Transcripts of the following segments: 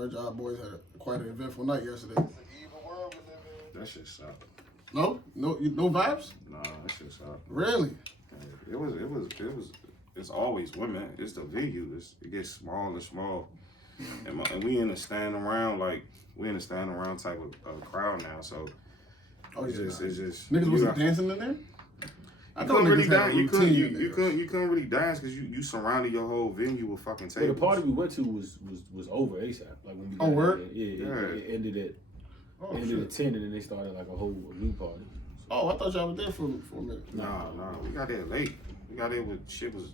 heard y'all boys had quite an eventful night yesterday. That shit sucked. No vibes? Nah, that shit sucked. Really? It's always women. It's the venue. It gets smaller and small. And we in the stand around, type of crowd now. So it's just niggas wasn't dancing in there? You couldn't really dance. You couldn't really dance because you surrounded your whole venue with fucking tables. Well, the party we went to was over ASAP. Like when we got word? It ended at 10, and then they started like a new party. Oh, I thought y'all was there for a minute. Nah, we got there late. We got there when shit was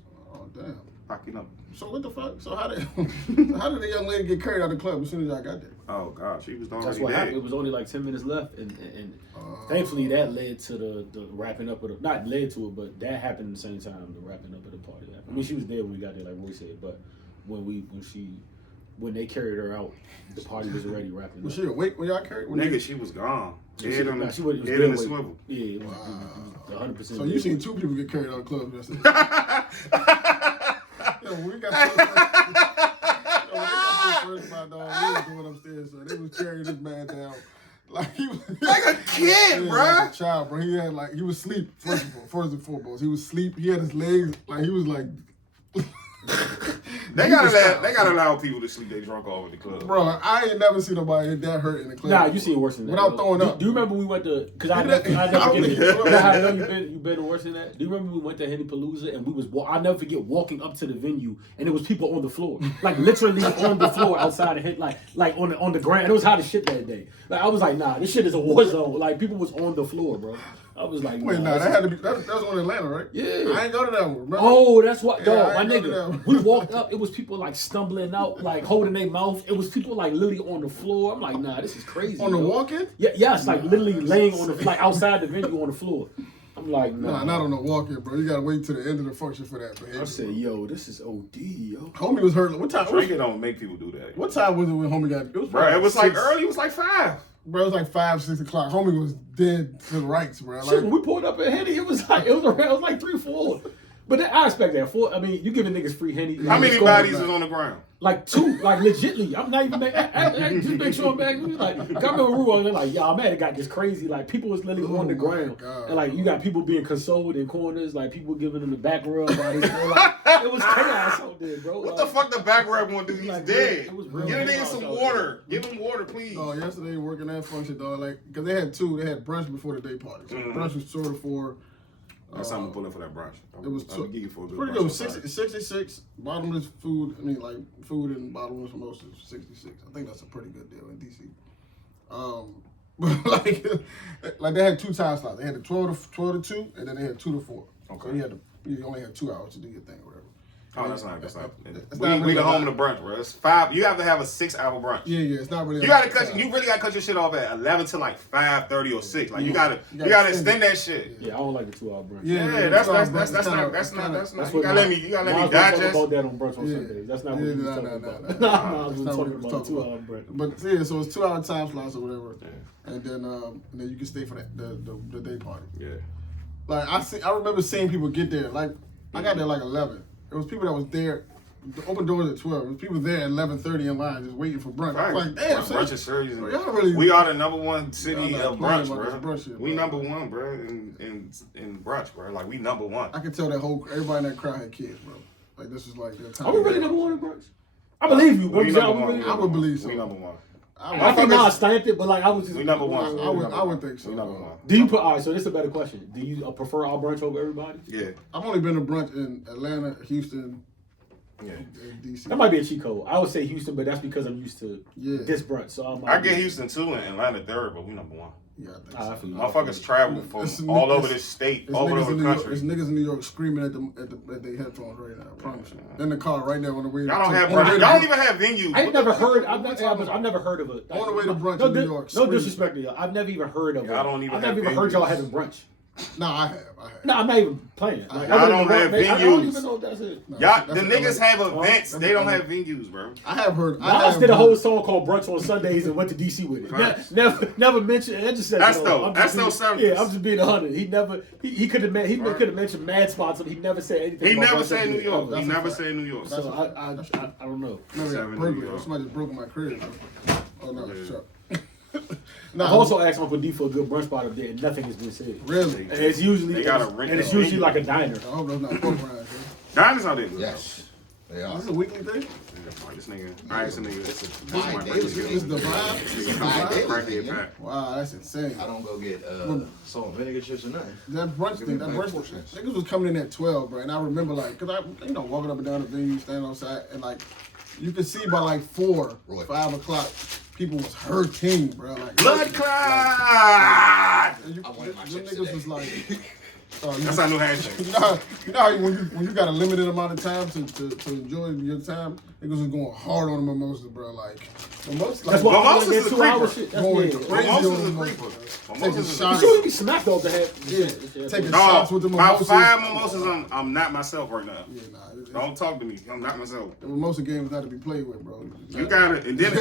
damn packing up. So what the fuck? So how did the young lady get carried out of the club as soon as y'all got there? Oh God, she was already That's what dead. happened. It was only like 10 minutes left, and thankfully that led to the wrapping up of the, not led to it, but that happened at the same time. The wrapping up of the party happened. I mean, she was there when we got there, like Roy said, but when they carried her out, the party was already wrapping up. Was she awake when y'all carried? Nigga, she was gone. Head in the swivel. Yeah, it was 100%. So you seen two people get carried out of the club yesterday? Yo, when we got first my dog, we was going upstairs, so they was carrying this man down. Like he was like a kid, yeah, bruh. Like a child, bro. He was asleep, first and foremost. He was asleep. He had his legs, like he was like They gotta allow people to sleep they drunk all over the club. Bro, I ain't never seen nobody that hurt in the club. Nah, you seen worse than that. Without throwing up. Do you remember we went to, because I never forget it. You know how long you been worse than that? Do you remember we went to Henny Palooza and we was, I'll never forget walking up to the venue and it was people on the floor. Like literally on the floor outside of Henny, like on the ground. It was hot as shit that day. Like I was like, nah, this shit is a war zone. Like people was on the floor, bro. I was like, wait, that had to be, that was on Atlanta, right? Yeah. I ain't go to that one, remember? Oh, that's what, dog, I my nigga. We walked up, it was people like stumbling out, like holding their mouth. It was people like literally on the floor. I'm like, nah, this is crazy. On the walk-in? Yeah, yes, like literally laying on the, like outside the venue on the floor. I'm like, nah. Not on the walk-in, bro. You gotta wait till the end of the function for that, man. I said, yo, this is OD, yo. Homie was hurt. What time? Drinking don't make people do that. What time was it when homie got? It was bro, it was like early. It was like 5. Bro, it was like 5, 6 o'clock. Homie was dead to the rights, bro. Shit, when we pulled up at Henny, it was like 3, 4. But I expect that. 4. I mean, you giving niggas free Henny. How many bodies is on the ground? Like 2, like legitly. I'm not even just make sure I'm back. Like, I remember Ruo, and they're like, y'all man, it got this crazy. Like, people was literally on the ground. God, and like, you got people being consoled in corners, like people giving them the back rub. Like, it was chaos out there, bro. What the fuck the back rub want to do? He's like, dead. It was real. Give a nigga some water. Give him water, please. Oh, yesterday working that function, dog. Like, because they had 2. They had brunch before the day party. So brunch was sort of for. That's time to pull up for that brunch. It was pretty good. 66 bottomless food. I mean, like food and bottomless mimosas. 66. I think that's a pretty good deal in DC. But like they had 2 time slots. They had the 12 to 2, and then they had 2 to 4. Okay. So you only had 2 hours to do your thing or whatever. Oh, that's not. We the home of the brunch, bro. It's 5. You have to have a 6-hour brunch. Yeah. It's not really. You really gotta cut your shit off at 11 to like 5:30 or 6. Like you gotta extend that shit. Yeah, I don't like the 2-hour brunch. Yeah, that's not. You gotta let me digest. Talk about that on brunch on Sundays. That's not what we was talking about. Nah, I was talking about 2-hour brunch. But yeah, so it's 2-hour time slots or whatever, and then you can stay for the day party. Yeah. Like I remember seeing people get there. Like I got there like 11. There was people that was there. The open doors at 12. There was people there at 11:30 in line just waiting for brunch. Right. I was like, damn, brunch is serious. Really, we are the number 1 city of brunch, bro. Shit, we number 1, bro, in brunch, bro. Like we number 1. I can tell that everybody in that crowd had kids, bro. Like this is like their time. Are we really number 1 in brunch? I believe you. I would believe so. We number 1. I think I stamped it, but like I was just. We number 1. I would think so. We number 1. Do you put? All right, so this is a better question. Do you prefer our brunch over everybody? Yeah. I've only been to brunch in Atlanta, Houston. Yeah. DC. That might be a cheat code. I would say Houston, but that's because I'm used to this brunch. So I get Houston 2 and Atlanta 3rd, but we number 1. Yeah, I think so. Motherfuckers travel from all over this state, all over the country. There's niggas in New York screaming at their headphones right now. I promise you. In the car right now on the way. Y'all don't have brunch. Y'all don't even have venues. I've never heard of it. On the way to brunch in New York. No disrespect to y'all. I've never even heard of it. I don't even. I've never even heard y'all having brunch. No, I have. No, I'm not even playing. Like, I don't have venues. I don't even know if that's it. No, Y'all, that's the a niggas LA. have events. They don't have venues, bro. I have heard. Nas did a whole song called "Brunch on Sundays" and went to DC with it. Right. Never mentioned. I just said That's dope. That's being, no service. Yeah, I'm just being 100. He never. He could have mentioned mad spots, but he never said anything. He about never Brunch said on New York. Sundays. He never said New York. So I don't know. Somebody just broke my crib. Oh no, Yeah. shut up. I've also asked Uncle D for a good brunch spot up there, and nothing has been said. Really? And it's usually They gotta rent and it's it. usually like a diner. I hope that's not pork rinds. Diners out there, good. Yes, they are. This is a weekly thing? Yeah, this nigga, I asked a nigga, this is Fine my days, birthday This gift. is the vibe? This This is nigga the Fine vibe? days. crackhead Yeah. pack. Wow, that's insane. I don't go get salt and vinegar chips or nothing. That brunch thing, that brunch, niggas was coming in at 12, bro. And I remember, like, cause I, walking up and down the venue, standing outside, and like, you could see by like 4, Roy. 5 o'clock, people was hurting, bro. Like, Blood clot! and you, I wanted my them chips niggas today. was like, That's our new hashtag. you know how when you got a limited amount of time to enjoy your time, niggas was going hard on the mimosas, bro. Like, mimosas, That's like, why I Mimosas want is to a get 2 hour creeper. shit. That's going weird. crazy Mimosas on is a mimosas. creeper. Taking Mimosas is a You shots. sure you be smacked off the head? Yeah, taking No, shots with the about mimosas. 5 mimosas, I'm not myself right now. Yeah, nah. Don't talk to me. I'm not myself. The mimosa game is not to be played with, bro. You gotta, and then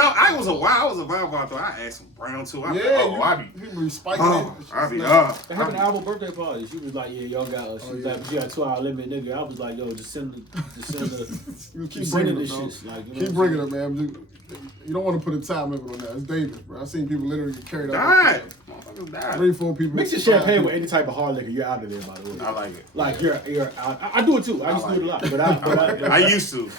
I was a vibe out there. I asked some brown too. I be, people be spiking They having an album birthday party. She was like, "Yeah, y'all got us." She was yeah. like, "She got 2 hour limit, nigga." I was like, "Yo, just send the, You keep send bringing the it, bro. shit." Like, you know Keep what bringing I'm it, man. You don't want to put a time limit on that. It's dangerous, bro. I've seen people literally get carried out. died. Motherfuckers died. 3, 4 people. Mix your champagne with any type of hard liquor. You're out of there, by the way. I like it. Like you're out. I do it too. I used to do it a lot, but I used to.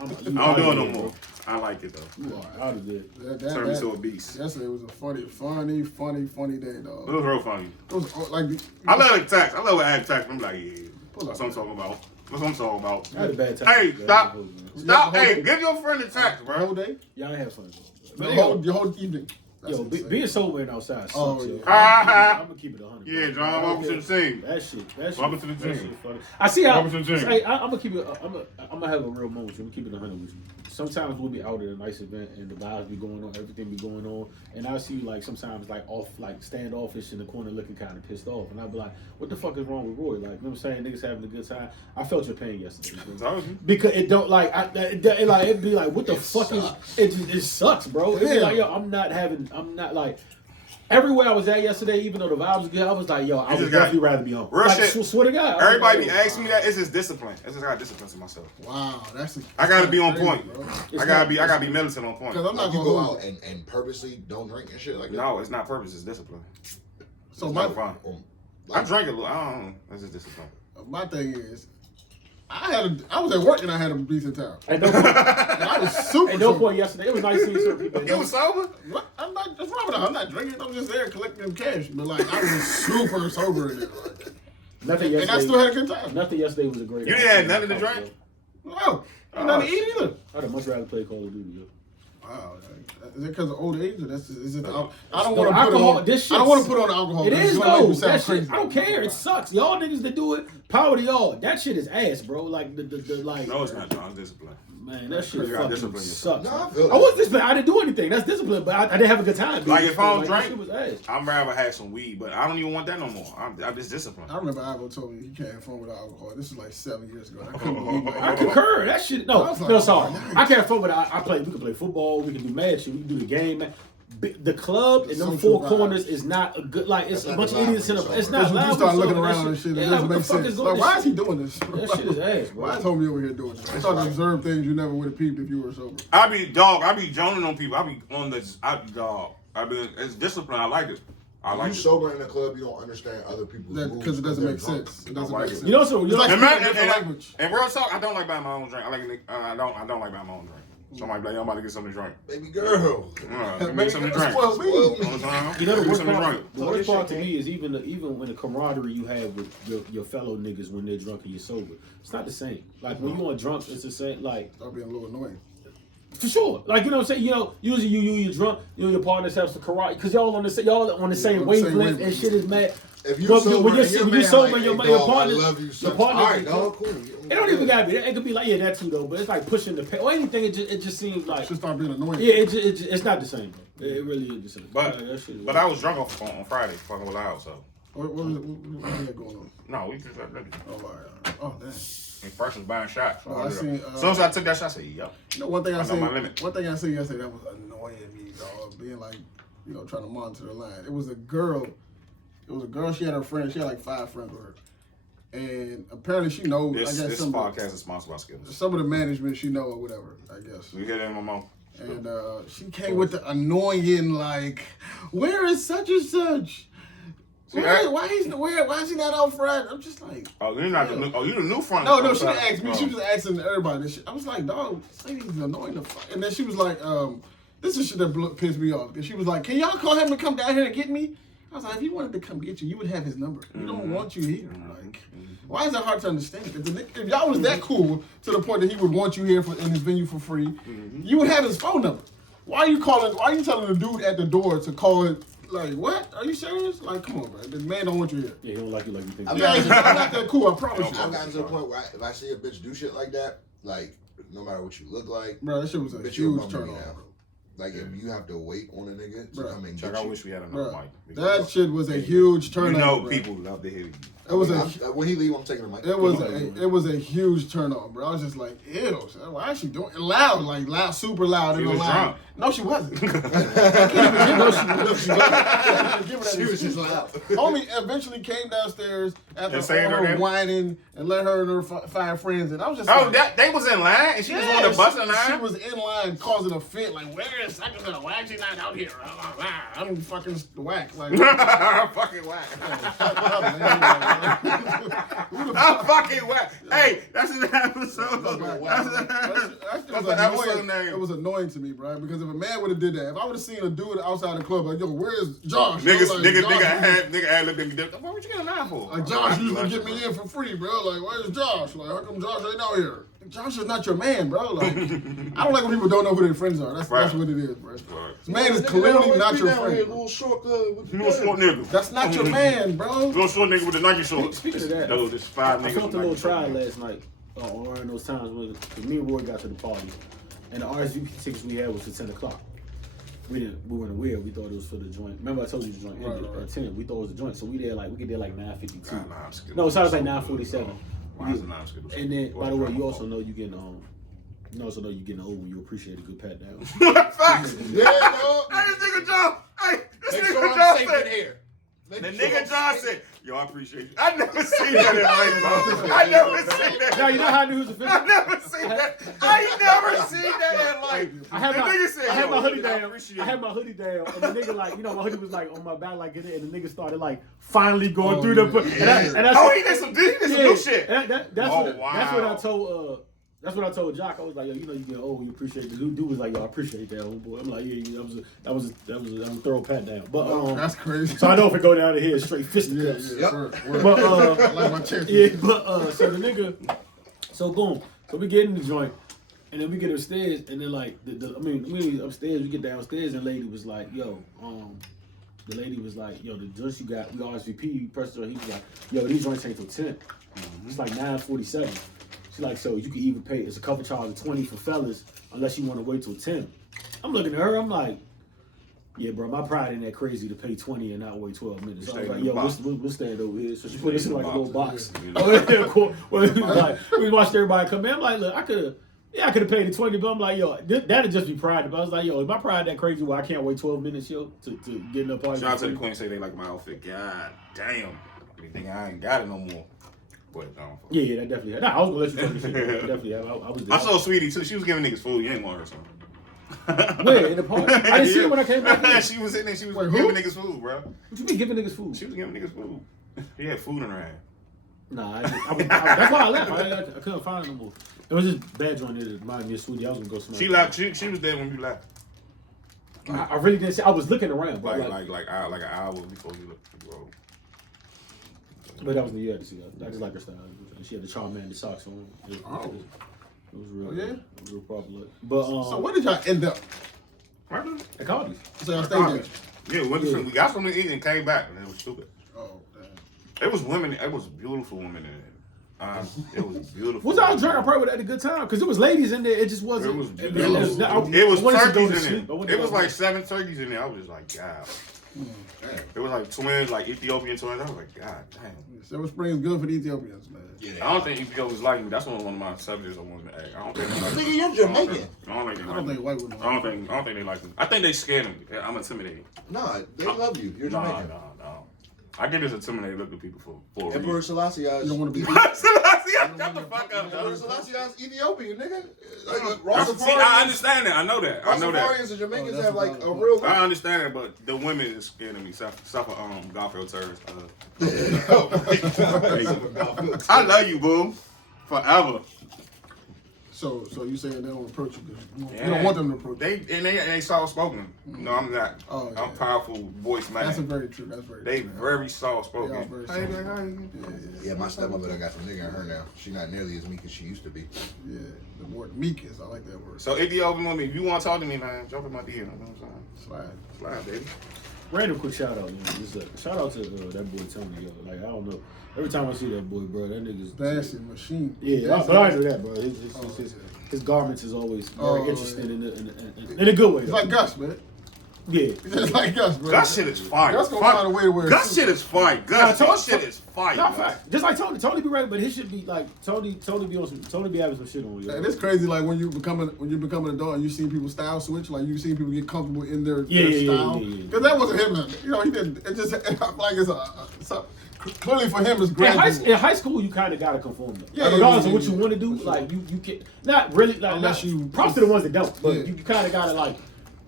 I'm I don't do it no more. I like it though. You are out of there. Turn me to a beast. Yesterday was a funny day, dog. It was real funny. It was like I love the tax. I love what I had tax. I'm like, yeah, Pull that's up, what I'm talking about. That's what I'm talking about. I had a bad time. Hey, stop. Stop. Yeah, Hey, give your friend a tax, the bro. whole day, Y'all ain't have fun. the But whole evening. That's yo, insane. being sober and outside sucks. Oh, yo. yeah. I'm gonna keep it 100. Yeah, bro. John, welcome to the team. That shit. Welcome to the that team. shit funny. I see how. Welcome to the team. Hey, I'm gonna keep it. I'm gonna have a real moment. I'm gonna keep it 100 with you. Sometimes we'll be out at a nice event and the vibes be going on, everything be going on, and I see you like sometimes like off, like standoffish in the corner, looking kind of pissed off, and I'll be like, "What the fuck is wrong with Roy?" Like, you know what I'm saying? Niggas having a good time. I felt your pain yesterday. Bro. Told you. Because it don't like it'd be like, what the fuck sucks. is it sucks, bro. It'd be Yeah. like, yo, I'm not like everywhere I was at yesterday, even though the vibe was good, I was like, yo, I would just got- definitely rather be home. Real Like, shit. swear to God. I was Everybody like, be asking me that. It's just discipline. It's just got discipline to myself. Wow, that's. I gotta be on crazy, point. bro. I gotta be militant on point. Because I'm Like not you gonna go hold out you. and purposely don't drink and shit like that. No, it's not purpose. It's discipline. So It's my not fun. I Like, drank a little. I don't know. That's just discipline. my thing is, I was at work and I had a decent time. At no point, And I was super. at no sober. point yesterday, it was nice seeing certain people. You was sober? What? I'm not. That's wrong with that. I'm not drinking. I'm just there collecting cash. But like, I was super sober in there. Like, Nothing and I still yesterday. had a good time. Nothing yesterday was a great. You didn't have nothing to drink? No, ain't nothing to eat either. I'd much rather play Call of Duty. Yo. Wow. Is it because of old age or is it? I don't No, want to put alcohol- on. this I don't shit's- want to put on alcohol. It because is it's gonna make though. me sound That shit, crazy. I don't care. It sucks. Y'all niggas that do it, power to y'all. That shit is ass, bro. Like the like. No, it's not, John. It's discipline. Man, that shit You gotta fucking discipline yourself. sucks. No, I feel I wasn't disciplined. I didn't do anything. That's discipline, but I didn't have a good time. Like, if I don't that drink- shit was ass. I'm rather have some weed, but I don't even want that no more. I'm just disciplined. I remember Ivo told me he can't have fun without alcohol. This is like 7 years ago. I couldn't believe it. I concur. That shit. No, I was like, no, sorry. yikes. I can't fuck with. I play. We can play football. We can do mad shit. We can do the game. Man. The club and them social four vibe. corners is not a good. Like it's That's a bunch not of idiots in loud a. It's when not Because when loud. you start when looking that around and shit, it yeah, doesn't what the make fuck sense. is going Like, why this is he shit? doing this? That shit is ass, bro. Why is homie over here doing this? I thought to observe things you never would have peeped if you were sober. I be joning on people. I be on this. It's discipline. I like it. I when like you it. sober in the club, you don't understand other people's moods Because it doesn't they're make drunk. sense. It doesn't I like make it. sense. You know, so It's like And, speaking a man, different language. and real talk, I don't like buying my own drink. I don't like buying my own drink. Somebody be like, yo, I'm about to get something to drink. Baby girl. Give me something to drink. Spoil me. You know what I'm saying? You know, the Give me worst something to part, drink. the worst part to me is even when the camaraderie you have with your fellow niggas when they're drunk and you're sober, it's not the same. Like when you on drunk, it's the same. Like Start being a little annoying. for sure. Like you know what I'm saying. You know, usually you're drunk. You and your partners have some karate because y'all on the same on the same wavelength and wavelength. shit is mad. If you But sober, when you're and your sober, man your like, hey, dog, partner, I love you so your much. partner, All right, dog, cool. It don't even gotta be. It could be like that too though. But it's like pushing the pay or anything. It just seems like Should start being annoying. yeah. It's not the same. Bro. It really is the same. But Like, that shit is but I was drunk on Friday, fucking with Loud, so What had going on? No, we just got ready. Oh, all right. Oh, damn. And first was buying shots. So I seen. as soon as I took that shot, I said, "Yep." You know, one thing I know my limit. seen yesterday that was annoying me, dog. Being like, trying to monitor the line. It was a girl. She had her friend. She had like 5 friends with her, and apparently she knows. This podcast is sponsored by Skittles. Some of the management she know or whatever. I guess. We get it in my mouth. And she came with the annoying like, where is such and such? Why is he not out front? I'm just like, oh, you're not the new. Oh, you the new front. No, she didn't ask me. She was asking everybody. I was like, dog, this lady's annoying the fuck. And then she was like, this is shit that pissed me off. And she was like, can y'all call him to come down here and get me? I was like, if he wanted to come get you, you would have his number. We don't want you here. Like, why is that hard to understand? If y'all was that cool to the point that he would want you here in his venue for free, you would have his phone number. Why are you telling the dude at the door to call it? Like, what? Are you serious? Like, come on, bro. The man don't want you here. Yeah, he don't like you like you think. I'm not that cool, I promise you. I've gotten to the point where if I see a bitch do shit like that, like, no matter what you look like, bro, that shit was a huge turn on. Like, if you have to wait on a nigga to come and get you. I wish we had another mic. That shit was a huge turn on. People love to hear you. It was when he leave, I'm taking the mic. It was a huge turn on, bro. I was just like, ew. Why is she doing it loud? Like loud, super loud. She was drunk. No, she wasn't. I can't even She was just loud. Homie eventually came downstairs after her whining and let her and her 5 friends in. I was just like, they was in line and she was on the bus in line? She was in line causing a fit. Like, where is Sakura? Why is she not out here? I'm fucking whack. Like, fucking whack. I'm fucking whack. Hey, that's an episode. That's an episode name. It was annoying to me, bro, because if a man would have did that, if I would have seen a dude outside the club, like, yo, where's Josh? Nigga had looked at me. What you getting out for? Like, Josh used to get me in for free, bro. Like, where's Josh? Like, how come Josh ain't out here? Josh is not your man, bro. Like, I don't like when people don't know who their friends are. That's what it is, bro. This man is clearly not your friend. Little short nigga. That's not your man, bro. Little short nigga with the Nike shorts. Speaking of that, there's 5 niggas. I felt a little trial last night on those times when me and Roy got to the party, and the RSVP tickets we had was for 10 o'clock. We weren't aware. We thought it was for the joint. Remember I told you the joint ended at 10. We thought it was the joint, so we get there like 9:52. No, it was like 9:47. And then, by the way, you also know you getting old when you appreciate a good pat down. Facts. Yeah, no. Hey, this nigga John. Hey, this Make nigga sure John I'm said. here. The nigga John said, "Yo, I appreciate you." I never seen that in life, bro. I never seen that. Now you know how I knew he was official. I never seen that. I ain't never seen that in life. I had my hoodie down. I had my hoodie down, and the nigga like, my hoodie was like on my back like it, and the nigga started like finally going through the. He did some new shit. That's what I told Jock. I was like, yo, you get old, you appreciate the dude was like, yo, I appreciate that, old boy. I'm like, yeah, that was a thorough pat down. But that's crazy. So I know if it go down to here, straight fisticuffs. Yeah. But I like my chest. Yeah, but so the nigga, so boom, so we get in the joint, and then we get upstairs, and then like we upstairs, we get downstairs, and the lady was like, yo, the joints you got, we RSVP, pressed her, he was like, yo, these joints ain't till 10. It's like 9:47. She's like, so you can even pay, it's a cover charge of 20 for fellas, unless you want to wait till 10. I'm looking at her, I'm like, yeah, bro, my pride ain't that crazy to pay 20 and not wait 12 minutes. So I was like, yo, we'll stand over here. So she put us in like a little box. We watched everybody come in. I'm like, look, I could have paid the 20, but I'm like, yo, that'd just be pride. But I was like, yo, is my pride that crazy where I can't wait 12 minutes, yo, to get in the party? Shout out to the queen, say they like my outfit. God damn. They think I ain't got it no more. Yeah, that definitely. Nah, I was gonna let you talk this shit. Definitely, I was there. I saw Sweetie too. She was giving niggas food. You ain't want her something. Where in the park? I didn't see her when I came back. She was in there. She was giving niggas food, bro. What you mean giving niggas food? She was giving niggas food. She had food in her hand. Nah, that's why I left. I couldn't find her no more. It was just bad joint that reminded me of Sweetie. I was gonna go somewhere. She left. She was there when you left. I really didn't see. I was looking around, bro. Like an hour before you looked. But that was the year to see her. I just like her style. She had the Charmander socks on. It was real. Yeah. It was real popular. But so where did y'all end up? At Cardi's. So y'all stayed there. Yeah, we got something to eat and came back, and it was stupid. Oh, damn. It was women. It was beautiful women in it. It was beautiful. Was y'all drunk? I probably had a good time because it was ladies in there. It just wasn't. It was turkeys in there. It was like 7 turkeys in there. I was just like, God. It was like twins, like Ethiopian twins. I was like, God damn. Silver Spring is good for the Ethiopians, man. Yeah, I don't think Ethiopians like me. That's one of my subjects I wanted to ask. I don't think they like me. Nigga, you're Jamaican. I don't think they I like don't me. think white women. I don't think they like me. I think they scared of me. I'm intimidated. Nah, they love you. You're Jamaican. No. I get this intimidated look at people for a Emperor reason. Selassie. You don't want to be. Shut the fuck up, Emperor dog. Selassie is Ethiopian, nigga. See, I understand that. I know that. Rastafarians and Jamaicans that's have like about a it. real. I understand that, but the women is scared of me. Suffer Garfield terrorists. I love you, boo. Forever. So you saying they don't approach you because you don't want them to approach you. They soft spoken. No, I'm not. Oh, yeah. I'm powerful voice man. That's very true. That's very They true. very soft They are spoken. very Hey, soft. how you? Yeah, my stepmother done got some nigga in her now. She not nearly as meek as she used to be. Yeah, the word meek is. I like that word. So Ethiopian woman, if you want to talk to me, man, jump in my DM. You know what I'm saying? Slide. Slide, baby. Random quick shout out, man. Just shout out to that boy Tony, yo. Like I don't know. Every time I see that boy, bro, that nigga's Dancing machine. Yeah, but I know that, bro. His garments is always very interesting in a good way. It's Though. like Gus, man. Yeah. It's like Gus, bro. Gus shit is fire. Gus gonna find a way to wear. Gus shit is fire. Gus shit is fire. Not Gus. fact. Just like Tony. Tony be right, but his shit be like Tony be on some. Tony be having some shit on you. And it's crazy, like when you become an adult and you see people style switch, like you see people get comfortable in their style. Because that wasn't him. You know, he didn't. It just like it's clearly for him it's great. In high school, you kind of gotta conform. Though. Yeah, Like, regardless yeah, of what you yeah. want to do, For sure. like you can not really like. Unless you- props to the ones that don't, but Yeah. you kind of gotta like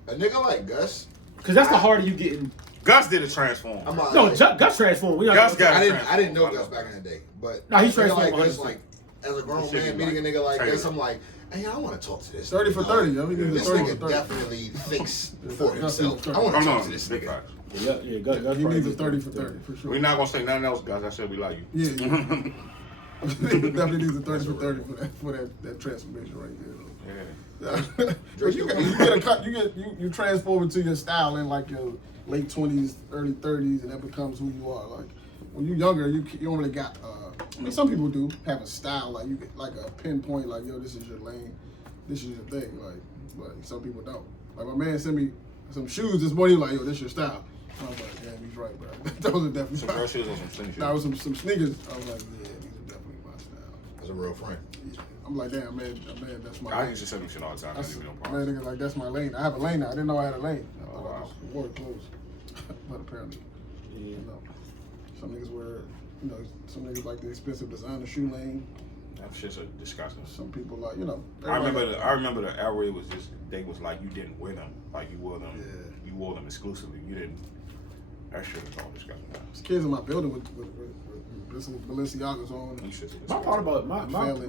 A nigga like Gus. because that's the harder you getting. Gus did a transform. I'm not. No, Gus transformed. We Gus got- I didn't know Gus back in the day, but Nah, he's a nigga like transformed Gus, 100%. like as a grown He should man be meeting a nigga like Taylor. this, I'm like, hey, I want to talk to this. 30 for 30. I mean, This 30 for nigga 30. definitely thinks for Gus himself. is I want to Come talk on, to this big nigga. facts. Yeah, Gus He probably needs a did 30 for 30 for sure. We're not gonna say nothing else, guys. I said we like you. Yeah, definitely needs a 30 for 30 for that transformation right there. Yeah. But you get a cut. You transform into your style in like your late 20s, early 30s, and that becomes who you are. Like when you're younger, you don't really got. I mean, some people do have a style, like you get like a pinpoint, like yo, this is your lane, this is your thing. Like, but some people don't. Like my man sent me some shoes this morning. Like yo, this your style. I was like, damn, he's right, bro. Those are definitely Some real shoes or some sneakers. Nah, it was some sneakers. I was like, yeah, these are definitely my style. As a real friend. Yeah. I'm like, damn, man, that's my I lane. used to send them shit all the time. That's, Didn't even know man, problems. niggas like, that's my lane. I have a lane now. I didn't know I had a lane. I thought I wow. just wore clothes. But apparently, you know, some niggas wear, you know, some niggas like the expensive designer shoe lane. That shit's disgusting. Some people like, you know. I remember the era it was just they was like you didn't wear them, like you wore them. Yeah. You wore them exclusively. You didn't. That shit was all disgusting. There's kids in my building with Balenciagas on. Them shits are My disgusting. part about my problem with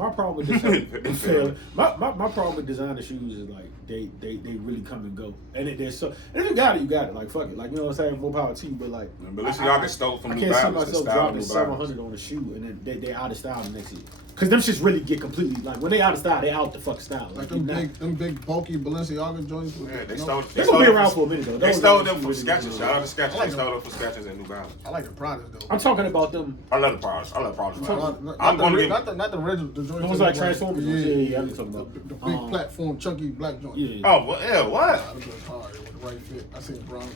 my problem with designer shoes is like they really come and go, and they're so. And if you got it, like fuck it, like you know what I'm saying, more power to you. But like, And Balenciaga stole from I New can't see Balance. The myself style dropping of New Balance. 700 on a shoe and then they out of style the next year. Cause them shits really get completely like when they out of style, they out the fuck style. Like you're not- them big bulky Balenciaga joints. With Yeah, they no- stole. They're gonna be around for a minute though. They Those stole are them from really Skechers. good. Shout out to Skechers. I like They stole them from Skechers and New Balance. I like the Pradas though. I'm talking about them. I love the products. I love products. Not I'm gonna give. the original. The joints. Those that like were- Transformers ones. Yeah, I'm talking about. The big platform, chunky black joint. Yeah. Oh, well, yeah, what? Nah, them joints hard with the right fit. I seen Brown.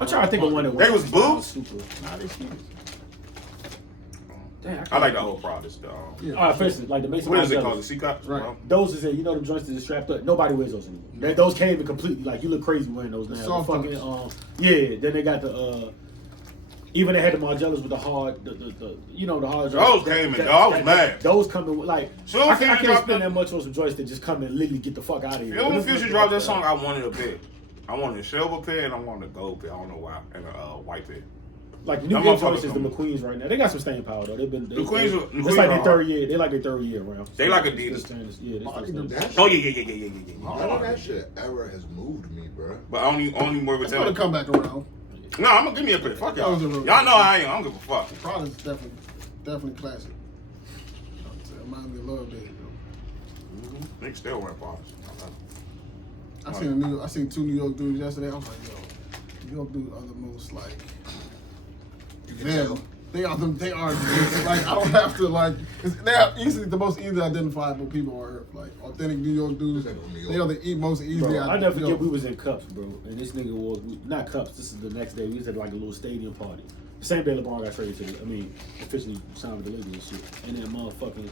I'm trying to think of one that They was boots? super. Nah, they sneakers. Damn, I like the whole products. Yeah. All right, for instance, like the Mason What is it Margiela. called? The C-cups? Right. Those is it. You know them joints that are strapped up. Nobody wears those anymore. Those came in completely like you look crazy wearing those now. The soft fucking tops. yeah. Then they got the even they had the Margielas with the hard the you know the hard. Those came in. I was mad. Those come in with, like Soon I as Future can't dropped spend that- that much on some joints that just come and literally get the fuck out of here. You know when Future dropped that song, I wanted a pair. I wanted a silver pair and I wanted a gold pair. I don't know why. And a white pair. Like the new Them game motherfuckers joints is the come- McQueens right now. They got some staying power though. They've been The Queens are- it's like their are third year. They like their third year around. They like it's Adidas. standards. Yeah, I like they them. That Oh, shit, yeah. all that shit ever has moved me, bro. But I only more with It's gonna come back around. No, I'm gonna give me a pair. Fuck y'all. Those are real- Y'all know I ain't. I don't give a fuck. Prada's definitely classic. It reminds me of Love Days, though. Niggas still wear bars. I seen two New York dudes yesterday. I was like, yo, New York dudes are the most like You can tell. They are them. They are like I don't have to like. They are easily the most easily identifiable people on earth. Like authentic New York dudes. They are the most easily. I never forget we was in Cups, bro, and this nigga was not Cups. This is the next day. We was at like a little stadium party. The same day LeBron got traded to officially signed with the Lakers and shit. And then motherfucking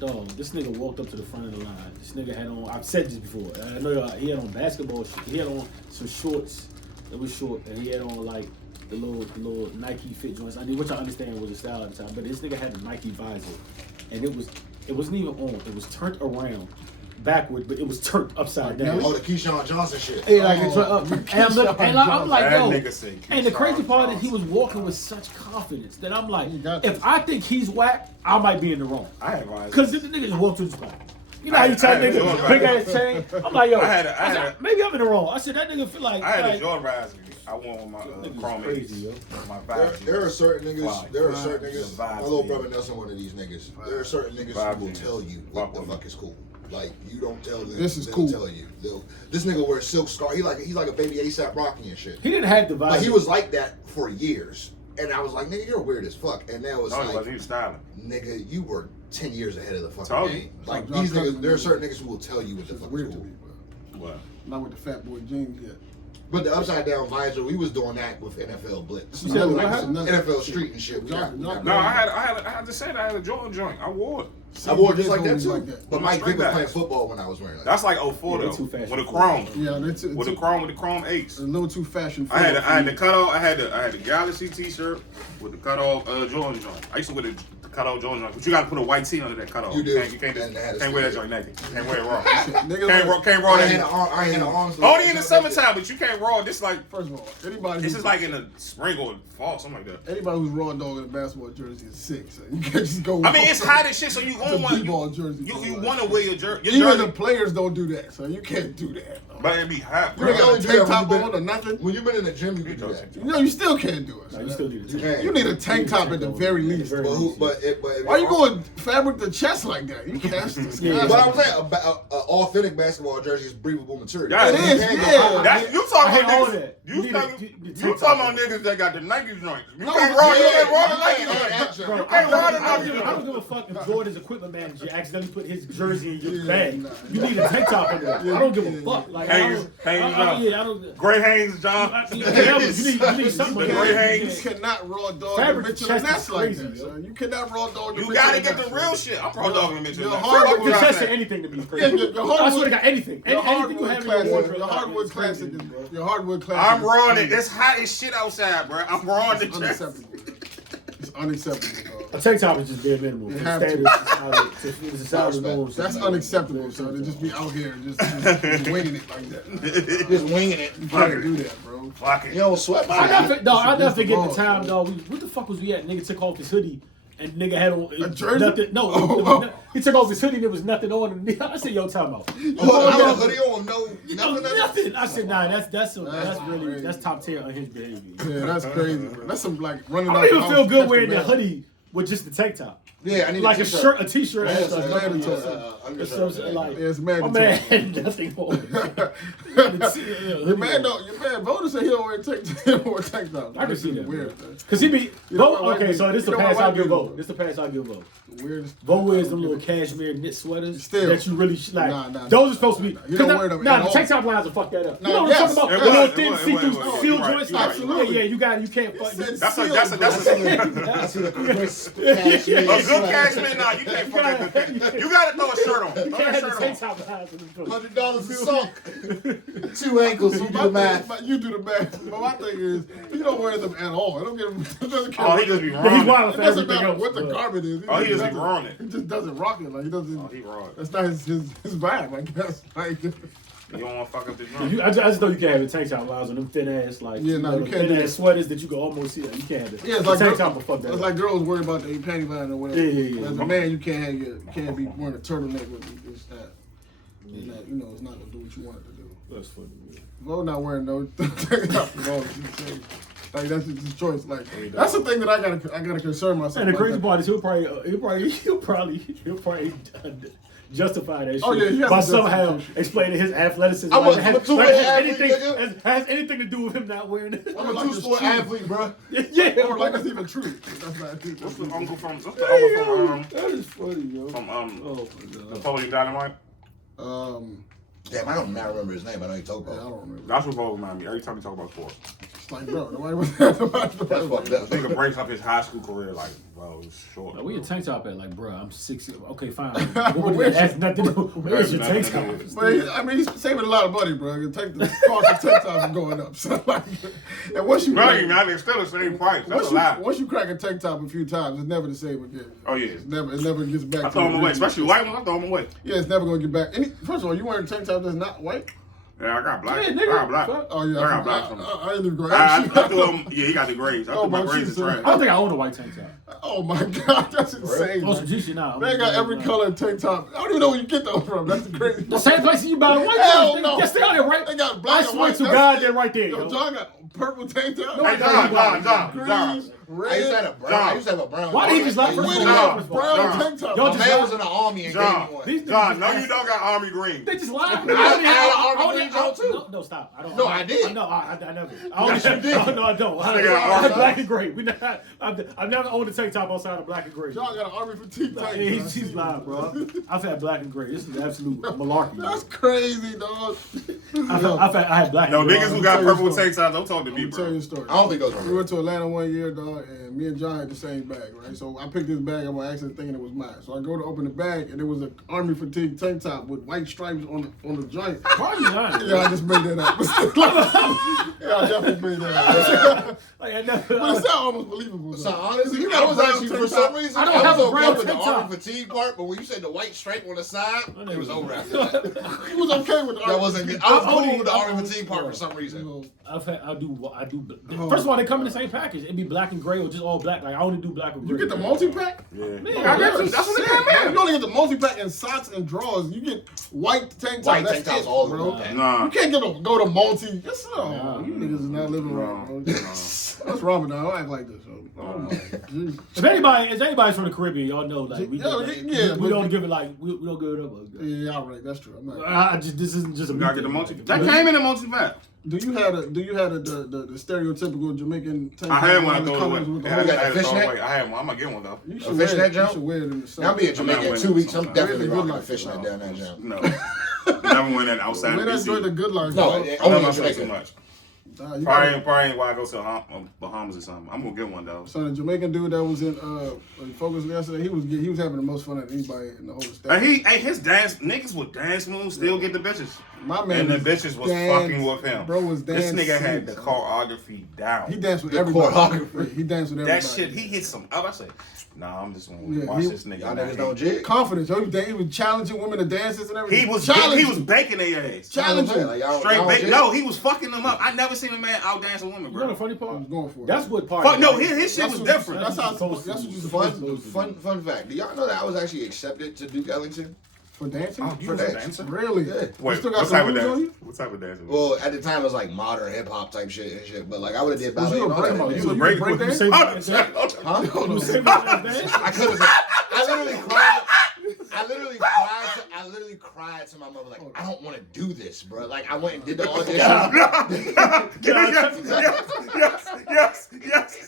dog, this nigga walked up to the front of the line. This nigga had on. I've said this before. I know he had on basketball shit. He had on some shorts that was short, and he had on like the little Nike fit joints. I mean, which I understand was a style at the time, but this nigga had the Nike visor, and it wasn't even on. It was turned around backward, but it was turned upside down. Oh, the Keyshawn Johnson shit. Yeah, like it's up. And I'm like, yo. Nigga And the crazy part is he was walking with such confidence that I'm like, if I think he's whack, I might be in the wrong. I had visor. Because the nigga just walked to the spot. You know how you type nigga, big ass chain? I'm like, yo, I said, maybe I'm in the wrong. I said, that nigga feel like. I had a Jordan visor. I won with my chrome crazy, yo. My There are certain niggas. Fly. There are certain niggas. Vibes, My little man. brother Nelson, one of these niggas. There are certain niggas Vibes, who will man. tell you what the fuck is cool. Like you don't tell them. This is they'll cool. Tell you. This nigga wears silk scar. He's like a baby ASAP Rocky and shit. He didn't have the vibe. Like he was like that for years, and I was like, nigga, you're weird as fuck. And now it's No, he like, wasn't. He was styling. nigga, you were 10 years ahead of the fucking Told game. you. Like John these niggas, Cousins there are is- certain niggas who will tell you what the It's fuck weird is to cool. me, but What? not with the fat boy jeans yet. But the upside down visor, we was doing that with NFL Blitz. You said what Like happened? NFL Street and shit. We got- John- No, I had to say that I had a Jordan joint. I wore it. I wore it just like that Always too. like that. But With Mike my Vick was string playing backs. football when I was wearing that. That's like 04 Yeah, though. they too fast With a for chrome. Yeah, it's With the chrome 8s. a little too fashion. I had forward the for cutoff. I had the Galaxy T-shirt with the cutoff Jordan joint. I used to wear the cutoff Jordan joint, but you got to put a white tee under that cutoff. You do. You can't And it had a can't wear that sleeve. joint naked. Can't wear it raw. Nigga, Can't raw I ain't that. the arms. Only in the summertime, but you can't raw. This like First of all, anybody this who's is like in the spring or fall, something like that. anybody who's raw dog in a basketball jersey is sick. So you can't just go. I mean, it's hot as shit, so you It's gonna a want b-ball jersey. you want to wear your jersey. Even the players don't do that, so you can't do that. But it be hot, You bro. ain't got only a do tank that top when you on or nothing. When you've been in the gym, you can do that. You know, you still can't do it. No, you still need You to can't. You need a tank top at the very least. Very But who? least. But if Why you you're- going fabric to chest like that? You can't. Yeah. But I'm saying, a authentic basketball jersey is breathable material. Yeah, it You is, can't go yeah. hard. That's you I talking hate all about that. niggas. You You need talking the you tank talking top. about niggas that got the Nike joints. You No, can't roll. You yeah, can't roll the yeah, Nike yeah, joints. yeah, Bro, You I can't roll the don't Nike give joints. a fuck if Jordan's equipment manager accidentally put his jersey in your Yeah, bag. nah. You need a tank top under that. I don't give a fuck. Like, Hanes, I don't. Gray Hanes, John. Whatever. You need something like The Gray that. Hanes. You cannot raw dog Fabric the Mitchell chest and is Ness like crazy, that. yo. son. You cannot raw dog the You Mitchell gotta and get the Ness, real son. shit. I'm pro dogging Mitchell. Your That's hardwood- what The I'm chest saying. of anything to be Yeah, crazy. your I swear hardwood, to God, anything. your Anything you hardwood have in your classic, wardrobe. your hardwood is crazy, classic, bro. your hardwood classic. I'm is rawing crazy. it. It's hot as shit outside, bro. I'm rawing the It's chest. unacceptable. It's unacceptable, dog. A tank top is just bare minimum. You For have to. standard society, to society norms. That's unacceptable, son. To just be out here and just winging it like that. Just winging it. You can't do that, bro. Fuck You it. don't sweat I by never, dog, I never against the forget the laws, time, bro. dog. What the fuck was we at? Nigga took off his hoodie and nigga had on A jersey? nothing. No, Oh. he took off his hoodie and there was nothing on him. I said, "Yo, time out." Oh, I got a hoodie on, No, nothing. nothing. I said, "Nah, that's That's really crazy. that's top tier unhinged behavior." Yeah, that's crazy, bro. That's some like running I out don't even the feel house, good catch wearing the the man. hoodie with just the tank top. Yeah, I need Like a t-shirt. shirt, a t-shirt. Yeah, and it's stuff. mandatory. Like, Yeah, it's my mandatory. man had nothing on. Your man voter said he don't wear tank top. I can see that, Weird. Cause he be You know Vote. what, Okay, white so this the people- you know pass what, I white give people- Vote. This the pass I give Vote. Weirdest. Vote wears them little cashmere knit sweaters Still. that you really like. Nah. Those are supposed to be. You don't wear them Nah, at the all. tank top lines will fuck that up. Nah, You know what yes. I'm talking It about? The little was, thin, it was, see-through it was. steel You're right, joints. you're right. Absolutely. Yeah, you got it. You can't fuck. It's That's sealed, a bro. Crisp a cashmere good sweater. cashmere. Nah, you can't fuck that good thing. You gotta throw a shirt on. You Throw can't that have the shirt tank on. top lines in the joint. $100 a sock. 2 ankles. You do the math. You do the math. But my thing is, you don't wear them at all. I don't get them. It doesn't care. Oh, he just be Yeah, he's wrong. wild It for doesn't everything matter else. what the but- garment is. Oh, he just be doesn't- wrong it. He just doesn't rock it. Like he doesn't. Oh, he wrong. That's not his vibe. I guess. Like. You don't want to fuck up the You, joint. I just know you can't have the tank top lines on them thin ass like Yeah, no, you the can't thin do ass that. sweaters that you can almost see. You can't have it. Yeah, it's the like tank girl- top will fuck that It's up. like girls worry about their panty line or whatever. Yeah. As a man, you can't have you can't be wearing a turtleneck with this that. And that, you know, it's not gonna do what you want it to do. That's funny. Yeah. Bo not wearing no tank top at all. Like that's just his choice. Like that's the thing that I gotta concern myself. And the about crazy that. part is he'll probably justify that shit Oh, yeah, he has by to somehow justify explaining his athleticism. I'm Like, a has two-way athlete, has anything to do with him not wearing it. I'm a two-sport athlete, bro. Yeah, Or like that's even true. That's not true. What's the uncle from? What's the Hey, uncle yo, from? that is funny, yo. From Oh my god. Napoleon Dynamite. Damn, I don't now remember his name. I know you talk Yeah, I about. don't remember. That's what Bo remind me every time you talk about sports. It's like, bro, nobody was that about That's fucked up. Nigga breaks up his high school career like, bro, it's short. Now, we in tank top at like, bro, I'm 6. Okay, fine. What has nothing to do? Where's your tank top? But I mean, he's saving a lot of money, bro. You take the cost of tank top is going up. So like, and once you Right, man, it's still the same price. That's a lot. once you crack a tank top a few times, it's never the same again. Oh yeah. It never gets back. I throw them away, especially white ones. I throw them away. Yeah, it's never gonna get back. First of all, you wearing a tank top that's not white? Yeah, I got black. Yeah, I nigga. got black. Fuck. Oh yeah, I got black from him. I ain't even going. I threw him. Yeah, he got the grades. I Oh, threw my my grades Jesus. in I trash. don't think I own a white tank top. Oh my god, that's insane. Oh, man. some G shit now. They got every color tank top. I don't even know where you get those from. That's the crazy. The same place you buy the white Hell tank. no. Yes, they on there, right? They got I black and swear white. to God, they're right there. Yo, Yo. John got purple tank top. Hey, John. Green, I used to red, have a brown. I used to have a brown. Why did he just like Wait, first he of all, got first of all, brown John. tank top. Y'all My just man was in the army and gave me John. one. These niggas John, just no, ask- you don't got army green. They just lied. I had an army green Joe, too. No, stop. I don't. No, I did. No, I never. I only, Yes, you did. No, I don't. Nigga got I army. black and gray. I've never owned a tank top outside of black and gray. John got an army fatigue Nah, tank. he's lying, bro. I've had black and gray. This is absolute malarkey. That's crazy, dog. I had black No, and gray. niggas who Let me got tell you a purple story. tank tops, don't talk to Let me, me tell you bro. a story. I don't think those were We real. went to Atlanta one year, dog, and me and John had the same bag, right? So I picked this bag up by accident thinking it was mine. So I go to open the bag, and it was an army fatigue tank top with white stripes on the joint. Why are you lying? Yeah, I just made that up. Yeah, I definitely made that up. Like, I never. But it sounds almost believable. So though. honestly, You got I a was brown actually tank for top. some reason I don't I have was a brown okay with the tank top. army fatigue part, but when you said the white stripe on the side, it was over after that. He was okay with the That army wasn't good. fatigue. I was I'm cool only- with the I'm army only- fatigue part for some reason. I do. First of all, they come in the same package. It'd be black and gray or just all black. Like I only do black and You gray. get the multi-pack? Yeah. Man, I that's got you. That's what it came in. You only get the multi-pack and socks and drawers. You get white tank top. White That's tank tops it, all bro. over that. Nah. You can't go to multi. Yes, Nah. you niggas is not living right, bro. That's Ramadan. I don't act like this. Oh my Jesus. If anybody's from the Caribbean, y'all know like we don't give it like we don't give it up. Yeah, y'all right. That's true. I'm not. This isn't just a You gotta get the thing. multi. That came in a multi pack. Do you have the stereotypical Jamaican tank I had top one. I with the throw it colors away. with the I holes? got had the to throw it fishnet? away. I had one. I'm gonna get one though. You A should fishnet wear it. You jump? should wear it in the Now summer. I'll be in Jamaica in 2 weeks. I'm definitely Really good rocking a life, fishnet bro. down that jump. No. Never went that outside Wear of that joint the DC. good life. No, dog. it- I only love in myself too Jamaica. much. Nah, you Probably gotta- ain't why I go to Bahamas or something. I'm gonna get one though. So the Jamaican dude that was in Focus yesterday, he was having the most fun of anybody in the whole state. His dance niggas with dance moves still get the bitches. My man, And the bitches was fucking with him. Bro was This dancing. nigga had the choreography down. He danced with The everybody. choreography. He danced with everybody. That shit, he hit some up. I said, nah, I'm just gonna Yeah, watch he- this nigga. Y'all man. niggas don't jig? Confidence. Yo, he was challenging women to dances and everything. He was challenging. baking their ass. Challenging. Like, y'all- Straight y'all bake. jig? No, he was fucking them up. I never seen a man out dance a woman, You know the bro. funny He part? was going for it. That's what part. Fuck no, his shit was what- different. That's how. Supposed to That's be. what you supposed to do. Fun fact. Do y'all know that I was actually accepted to Duke Ellington? For dancing. Oh, you For was a dance. dancer? Really? Yeah. You Wait, still got what some type of moves on dance? you? What type of dance? Well, at the time it was like modern hip hop type shit and shit. But like I would have did Was ballet you and a all break? that. You was was a break- break You dance? say Oh, that? Huh? You say that dance? I could have. I literally cried to my mother like, I don't want to do this, bro. Like I went and did the audition. Yes.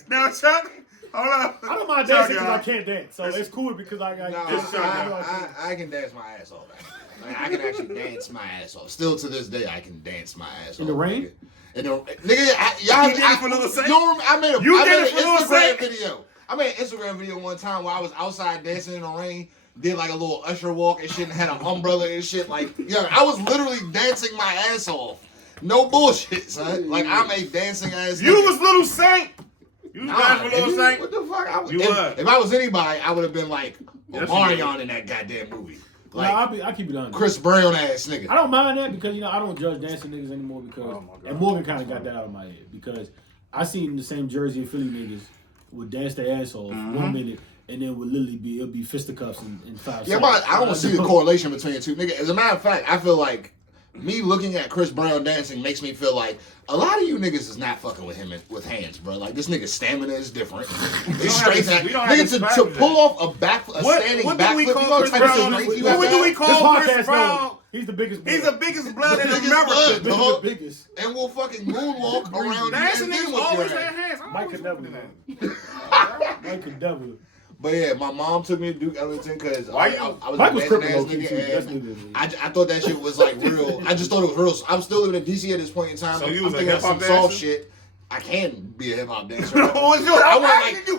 Now, Chuck, hold on. I don't mind dancing because I can't dance, so it's cool because I got. I can dance my ass off. Like, I can actually dance my ass off. Still to this day, I can dance my ass off. In the rain? Y'all, You did it for Lil Saint? I made You I did made it for Lil an Instagram Saint? video. I made an Instagram video one time where I was outside dancing in the rain. Did like a little usher walk and shit and had an umbrella and shit. Like, yeah, I was literally dancing my ass off. No bullshit, son. Like, I'm a dancing ass You nigga. was Little Saint. You was Nah, dancing for Little nigga, Saint. what the fuck? You If I was anybody, I would have been like Yes, you Omarion in that goddamn movie. No, Like, I keep it on. Chris Brown ass nigga. I don't mind that because I don't judge dancing niggas anymore because Oh, my God. and Morgan kind of got that out of my head because I seen the same Jersey and Philly niggas would dance their ass off 1 minute and then would literally it'll be fisticuffs in 5 Yeah, seconds. but I don't see the correlation between the two niggas. As a matter of fact, I feel like me looking at Chris Brown dancing makes me feel like a lot of you niggas is not fucking with him with hands, bro. Like this nigga's stamina is different. It's straight that nigga to pull off a standing backflip. You know what type of strength you have? What do we call Chris Brown? He's the biggest blood. He's the biggest blood in America. The biggest. And we'll fucking moonwalk around. Dancing niggas always had hands. Mike could never. Mike could never. But yeah, my mom took me to Duke Ellington because I was Mike a was dancing ass crippled, nigga, and I thought that shit was like real. I just thought it was real. I'm still living in DC at this point in time. So you I'm was a thinking of some hip-hop soft dancer? shit. I can be a hip hop dancer. I want like the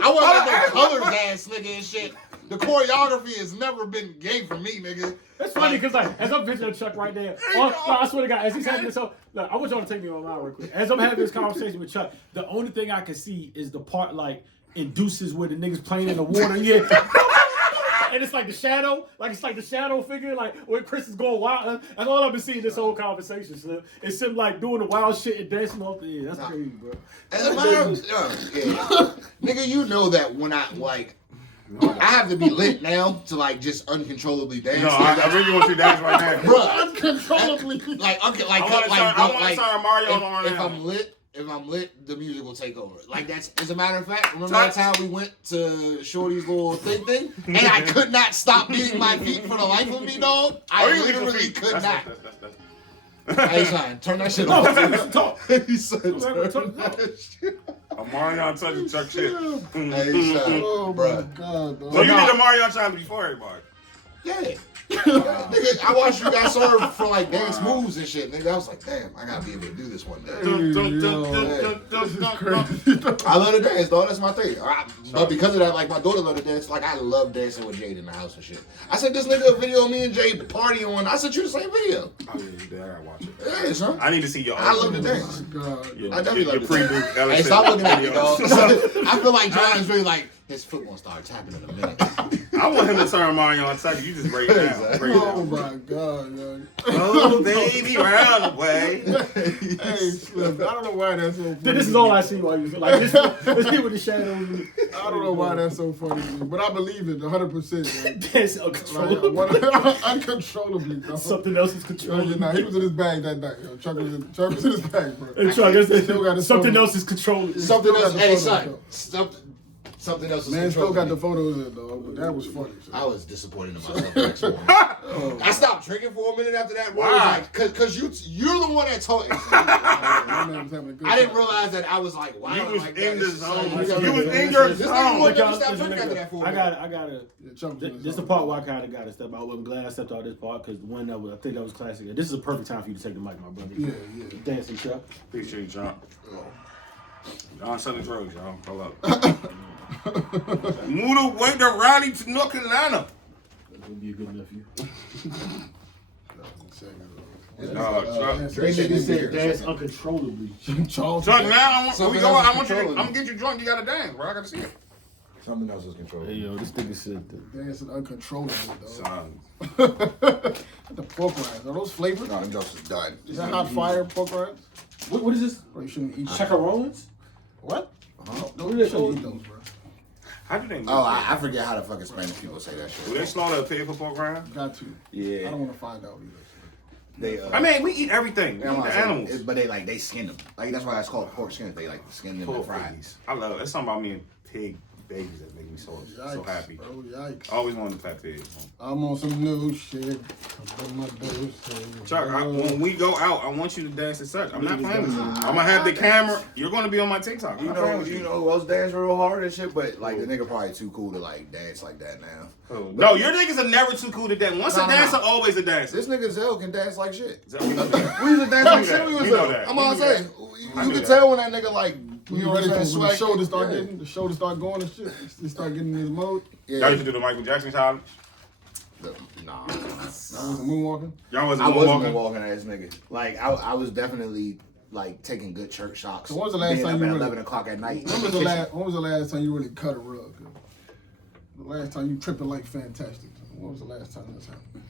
colors ass nigga and shit. The choreography has never been gay for me, nigga. That's funny because like as I'm picturing Chuck right there, I swear to God, as he's having this, look, I want y'all to take me on real quick. As I'm having this conversation with Chuck, the only thing I can see is the part like induces where the niggas playing in the water, yeah. And it's like the shadow, figure, like when Chris is going wild. That's all I've been seeing this whole conversation, Slim. It's him like doing the wild shit and dancing off the end. That's crazy, bro. Nigga, you know that when I have to be lit now to like just uncontrollably dance. No, I really want you to dance right now, bro. Uncontrollably. I want to turn Mario on right now. If I'm lit, the music will take over. Like that's, as a matter of fact, remember that time we went to Shorty's little thing, and I could not stop beating my feet for the life of me, dog. I literally could not. Hey, son, turn that shit off. He said, turn that shit off. A Mario touching Chuck shit. Hey, son, Oh bro. my God, dog. So you did a Mario challenge before everybody? Yeah. Nigga, I watched you guys serve for like dance moves and shit, nigga. I was like, damn, I gotta be able to do this one day. I love to dance, dog. That's my thing. But because of that, like my daughter loved to dance. Like I love dancing with Jade in the house and shit. I sent this nigga a video of me and Jade partying on. I sent you the same video. Oh yeah, you did. I gotta watch it. Yeah, son. I need to see your. I love to dance. God. Your, I definitely love to pre-boot dance. Hey, stop looking at me, dog. I feel like John is really like, his foot won't start tapping in a minute. I want him to turn Mario on Chuck. You just break it down. Break it Oh down. my God, man. Oh baby, round the way. Hey, Slim, I don't know why that's so funny. This is all I see while you like this with the shadows. I don't know why that's so funny to me, but I believe it 100%. That's uncontrollable. Uncontrollably, dog. Something else is controlling. Nah, he was in his bag that night. Yo. Chuck was in his bag, bro. Hey, Chuck, Still got his something photo. else is controlling. Something else. the Hey, photos, son. Something else is Man, still got the controlling photos in, dog, but that was funny. So. I was disappointed in myself the next morning. I stopped drinking for a minute after that. Why? Because you're the one that told me. My man was having a good I didn't time. realize that I was like, wow. You was like in that. the zone. This You nigga was in your This nigga zone. wouldn't have stopped drinking after that for a I minute. gotta. Yeah, Chuck was in his This is the zone. part where I kind of got to step out. I'm glad I stepped out of this part because the one that was, I think that was classic. This is a perfect time for you to take the mic, my brother. Yeah. Dancing Chuck. Appreciate you, John. John selling drugs, y'all. Hold up. Move away to Raleigh to North Carolina. That would be a good nephew. Drake said this nigga. Dance uncontrollably. Charles. Chuck, now Something we go. else is I'm controlling gonna get you drunk. You gotta dance, bro. I gotta see it. Something else is controlled. Hey yo, this nigga said Dancing uncontrollably, dog. Son. The pork rinds. Are those flavored? No, them jokes is done. Is that hot fire pork rinds? What is this? Bro, you shouldn't eat Chacarons? What? No, what is Shouldn't eat that? those, bro. How do they? Oh, I forget how the fucking Spanish people say that Do shit. they slaughter a pig for pork rind? Got to. I Yeah. don't want to find out either. They, I mean, we eat everything. We Yeah, eat the animals. but they skin them. Like that's why it's called pork skins. They like skin them Pork and fry. babies. I love it. It's something about me and pig babies that make me so Yikes, happy. bro. Yikes. I always wanted a fat pig. I'm on some new shit. Chuck, when we go out, I want you to dance and such. I'm not playing with you. I'm gonna have the camera. You're gonna be on my TikTok. I'm you not playing know, with you know who else dance real hard and shit, but like the nigga probably too cool to like dance like that now. Oh, no, your niggas are never too cool to dance. Once a dancer, always a dancer. This nigga Zell can dance like shit. We We used to dance like shit. We was know that. I'm all We knew saying. I You knew can that. tell when that nigga like You know, ready for when the swag. shoulder start Yeah. getting, the shoulder start going and shit. They start getting in his mode. Y'all Yeah. used to do the Michael Jackson challenge. Nah. That was a moonwalking. Y'all wasn't I wasn't walking. walking ass nigga. Like I was definitely like taking good church shocks. So when was the last being time up you at really- 11 o'clock at night? When was the last time you really cut a rug? The last time you tripping like fantastic. When was the last time this happened?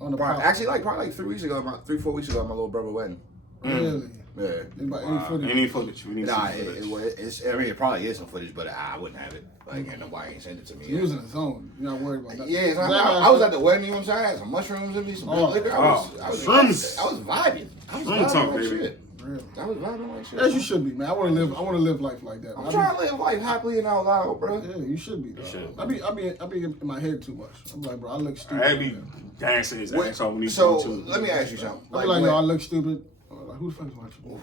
On the Probably, pop. actually, probably 3 weeks ago, 3-4 weeks ago, at my little brother's wedding. Really? Yeah. Any footage? Any footage? We need Nah, some footage. I mean, it probably is some footage, but I wouldn't have it. Like, and nobody ain't sent it to me. He was in his zone. You're not worried about that. Yeah, I was at the wedding. You know what I'm saying? I had some mushrooms in me, some good liquor. I was shrooms. I was vibing. I was Shroom vibing talk, like baby. shit. Really? I was vibing like shit. As you should be, man. I want to live life like that. I'm trying to live life happily and out loud, bro. Yeah, you should be. Dog. should. I be in my head too much. I'm like, bro, I look stupid. I be dancing his ass off when he's So going to. let me ask you something. I be like, yo, I look stupid. Like, who the fuck is watching?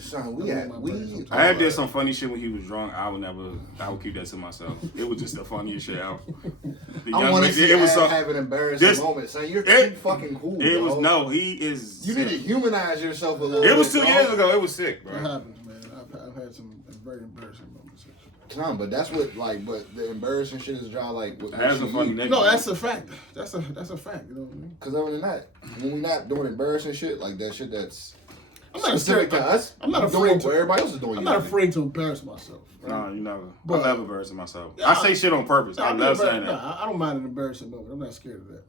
Son, I had did some funny shit when he was drunk. I would keep that to myself. It was just the funniest shit out. I want to see it was have an embarrassing moment. Son, you're too fucking cool. It was dog. he is. You need to humanize yourself a little. It was bit, 2 dog. years ago. It was sick, bro. It happens, man. I've had some very embarrassing moments. Son, but that's what but the embarrassing shit is y'all like. That's a funny nigga. No, that's a fact. That's a fact. You know what I mean? Because other than that, when we're not doing embarrassing shit like that shit that's I'm not specific to us, I'm not you doing afraid it to. where everybody else is doing. I'm not afraid to embarrass myself. Right? No, you never. But- I never embarrassing myself. Yeah, I say shit on purpose. I love saying that. I don't mind an embarrassing moment. I'm not scared of that.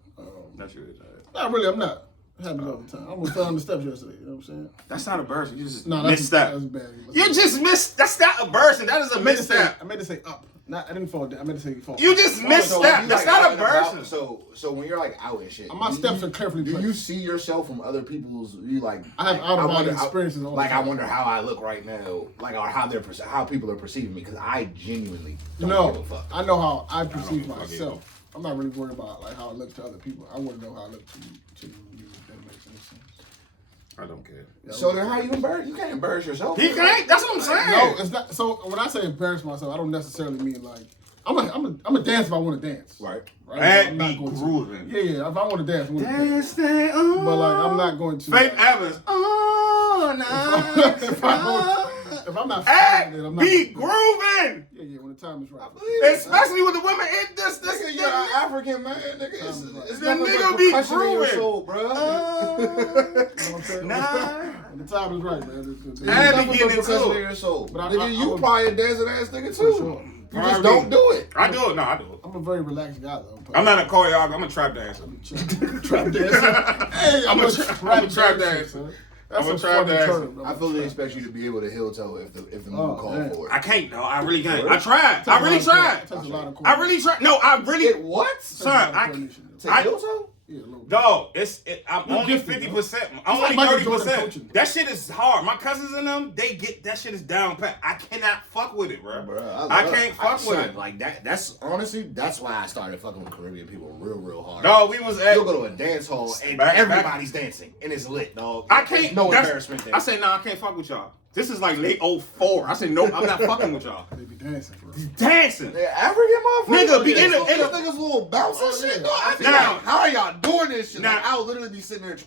That's your. Not really. I'm not. It happens all the time. I almost fell on the steps yesterday. You know what I'm saying? That's not embarrassing. You just No, misstep. That's bad. You just missed. That's not embarrassing. That is a I meant to say. misstep. I meant to say up. I didn't fall down. I meant to say fall. You just So misstep. you, That's like, not out and about, embarrassing. So when you're like out and shit, My steps are carefully Do placed. you see yourself from other people's? You like? I have like, out of body wonder- experiences all the Like I time. wonder how I look right now, like or how how people are perceiving me, because I genuinely don't give No, a fuck. I know how I perceive fuck myself. I'm not really worried about like how I look to other people. I want to know how I look to you. If that makes any sense. I don't care. So then, how you embarrass? You can't embarrass yourself. He can't. That's what I'm saying. No, it's not. So when I say embarrass myself, I don't necessarily mean like I'm a dance if I want to dance. Right. And be grooving. Yeah. If I want to dance, I want to dance. Dance, stay on. But like I'm not going to. Faith like, Evans. Oh, no. if I'm not Hey, feeling it, I'm not. be grooving. Yeah, when the time is right. Especially with the women. This Nigga, you're an African man, nigga. It's The nothing nigga but be percussion in your grooving. soul, bro. You know what I'm saying? Nah. When the time is right, man. I There's be nothing but getting into percussion it. in your soul. But I Nigga, you would- probably a dancing ass nigga For too. sure. You just don't do it. I do it. No, I do it. I'm a very relaxed guy though. I'm not a choreographer. I'm a trap dancer. trap dancer. Hey, I'm a trap dancer. son. That's I'm a a trap funny dancer. term. I fully expect you to be able to heel toe if the move called man. for it. I can't though. I really can't. I tried. I really tried. Takes a lot of I really tried. No, I really. It what? Son, I. To I- heel toe? Yeah, a little bit. Dog, I'm You're only gifted, 50%. It's I'm like only Michael Jordan 30%. coaching. That shit is hard. My cousins and them, they get that shit is down pat. I cannot fuck with it, bro. I can't fuck with it. Like that. That's honestly, that's why I started fucking with Caribbean people real hard. Dog, we was at. You'll go to a dance hall and Back- everybody's dancing and it's lit, dog. I can't. There's no that's- embarrassment there. I said, nah, I can't fuck with y'all. This is like late 04. I said, no, I'm not fucking with y'all. They be dancing, bro. Dancing. They're African motherfuckers. Nigga, be in the- These niggas little bounce and shit. yeah. Dog. I be Now- like, how are y'all doing this shit? Now- Like, I'll literally be sitting there.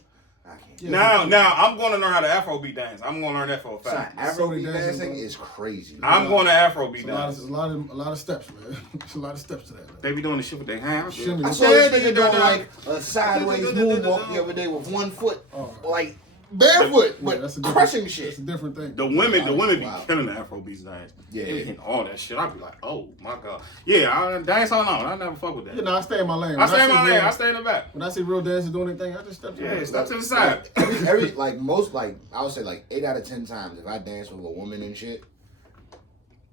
I can't. Now, I'm going to learn how to Afrobeat dance. I'm going to learn that for a Son, fact. Afrobeat dancing, dancing bro. is crazy. I'm going to Afrobeat It's dance. a lot of steps, man. It's a lot of steps to that, man. They be doing the shit with their hands. Shimmy. I saw this nigga doing like a sideways moonwalk the other day with one foot, like barefoot, Yeah, but that's a crushing It's shit. a different thing. The women be Wow. killing the Afrobeats dance. Yeah. They be hitting all that shit. I be like, oh my god. Yeah, I dance all on. I never fuck with that. You know, I stay in my lane. I stay in see my lane. real- I stay in the back. When I see real dancers doing anything, I just step to Yeah, the step to the side. Every like most like I would say like 8 out of 10 times if I dance with a woman and shit,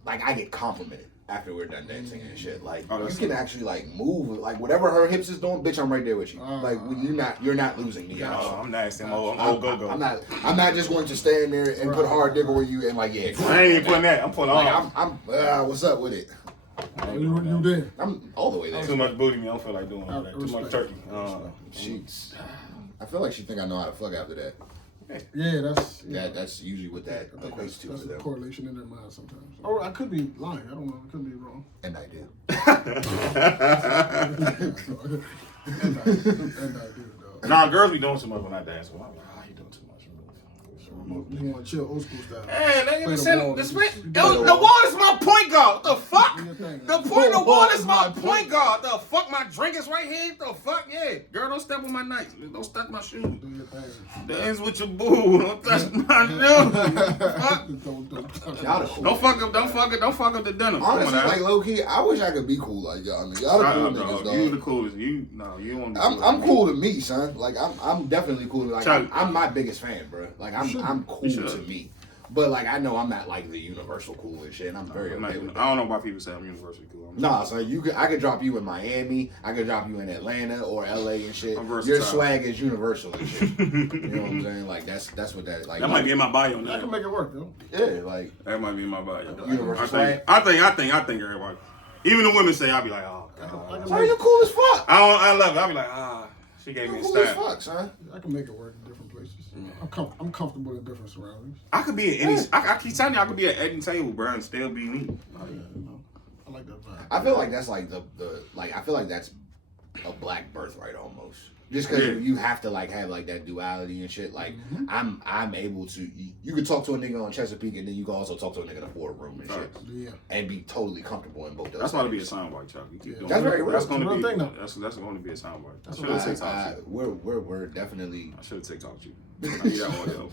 like I get complimented after we're done dancing and shit. Like Oh, you that's can good. actually like move like whatever her hips is doing, bitch. I'm right there with you. Like you're not losing me. Oh, I'm nasty. I'm old go-go. I'm not just going to stand there and put hard dick on you and like yeah. I ain't even putting that. I'm putting all. Like I'm what's up with it? You did. I'm all the way there. Too much booty me. I don't feel like doing all that. Too much turkey. She's. I feel like she think I know how to fuck after that. Yeah, That's usually what that equates to that's for a them. correlation in their mind sometimes. Or I could be lying. I don't know. I could be wrong. And I do. and I do, dog. Nah, girls be doing too much when I dance. Well, I'm like, oh, you doing too much. You want to chill old school style. Hey, Play nigga, the the wall. wall is my point guard. What the fuck? Do your thing, The man. point of the wall is my point guard. The fuck, my drink is right here. The fuck, yeah. Girl, don't step on my nights. Don't touch my shoes. Do your thing. Dance with your boo. Don't touch my shoes. Fuck. Y'all the cool. Don't fuck up the dinner. Honestly, Come on, like low key, I wish I could be cool like y'all. Nigga. Y'all the cool niggas, dog. You the coolest. You don't. I'm cool to me, son. Like I'm definitely cool. Like Chuck. I'm my biggest fan, bro. Like I'm cool should. to me. But like I know I'm not like the universal cool and shit. And I'm very okay with that. I don't know why people say I'm universally cool. Nah, so I could drop you in Miami, I could drop you in Atlanta or LA and shit. I'm versatile. Your swag is universal and shit. You know what I'm saying? Like that's what that like. That might be in my bio now. I can make it work, though. Yeah, like That might be in my bio. Universal swag. I think everybody. Even the women say, I'll be like, oh, God. so you cool as fuck. I love it. I'll be like, she gave me You a cool as stab. fuck, son. I can make it work in different places. I'm comfortable in different surroundings. I could be at any. I keep telling you, I could be at any table, bro, and still be me. Oh, yeah, you know, I like that vibe. I feel like that's like the like I feel like that's a black birthright almost. Just because you have to like have like that duality and shit. Like I'm able to. You could talk to a nigga on Chesapeake and then you can also talk to a nigga in a boardroom and shit, Yeah. and be totally comfortable in both those. That's going to be a things. soundbite, Chuck. You keep doing That's that. very real. That's going It's a to real be. thing, though. That's going to be a soundbite. I That's should what have TikToked you. We're definitely. I should have TikToked you. I need that audio.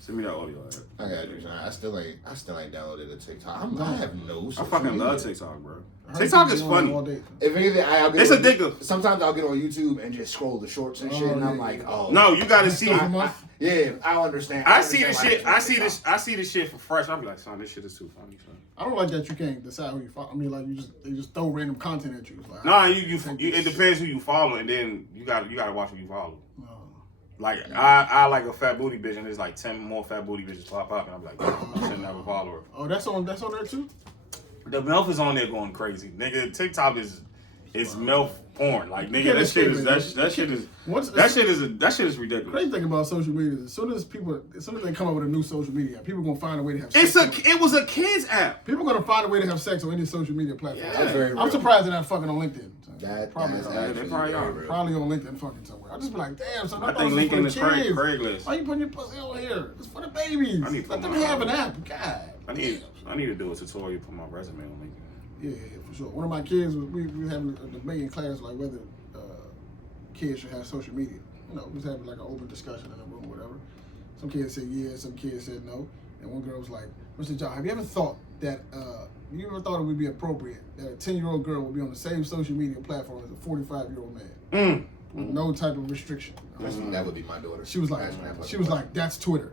Send me that audio. I got you, son. I still ain't downloaded a TikTok. I have no. I social fucking media. love TikTok, bro. I heard TikTok people is doing it funny. all day. If anything, I'll get It's on, addictive. Sometimes I'll get on YouTube and just scroll the shorts and shit, and I'm like, oh No, you got to see. yeah, I understand. I see the understand shit. why I it's see TikTok. this. I see the shit for fresh. I'll be like, son, this shit is too funny, son. I don't like that you can't decide who you follow. I mean, like they just throw random content at you. It's like, Nah, it depends who you follow, and then you gotta watch who you follow. Like I like a fat booty bitch, and there's like 10 more fat booty bitches pop up, and I'm like, I shouldn't have a follower. Oh, that's on there too. The MILF is on there going crazy, nigga. TikTok is MILF porn, like nigga. That shit is ridiculous. Crazy thing about social media is as soon as they come up with a new social media, people gonna find a way to have It sex. was a kids app. People gonna find a way to have sex on any social media platform. Yeah. That's very real. I'm surprised they're not fucking on LinkedIn. Probably they probably are. Probably on LinkedIn fucking somewhere. I just be like, damn, son. I think LinkedIn is Craigslist. Why you putting your pussy on here? It's for the babies. I need to Let put them my- have an app. God. I need to do a tutorial for my resume on LinkedIn. Yeah, for sure. One of my kids we were having a debate in class like whether kids should have social media. You know, we was having like an open discussion in the room, whatever. Some kids said yes, some kids said no, and one girl was like, "Mr. John, have you ever thought that? You ever thought it would be appropriate that a 10-year-old girl would be on the same social media platform as a 45-year-old man with no type of restriction?" That would be my daughter. She was like, "That's Twitter."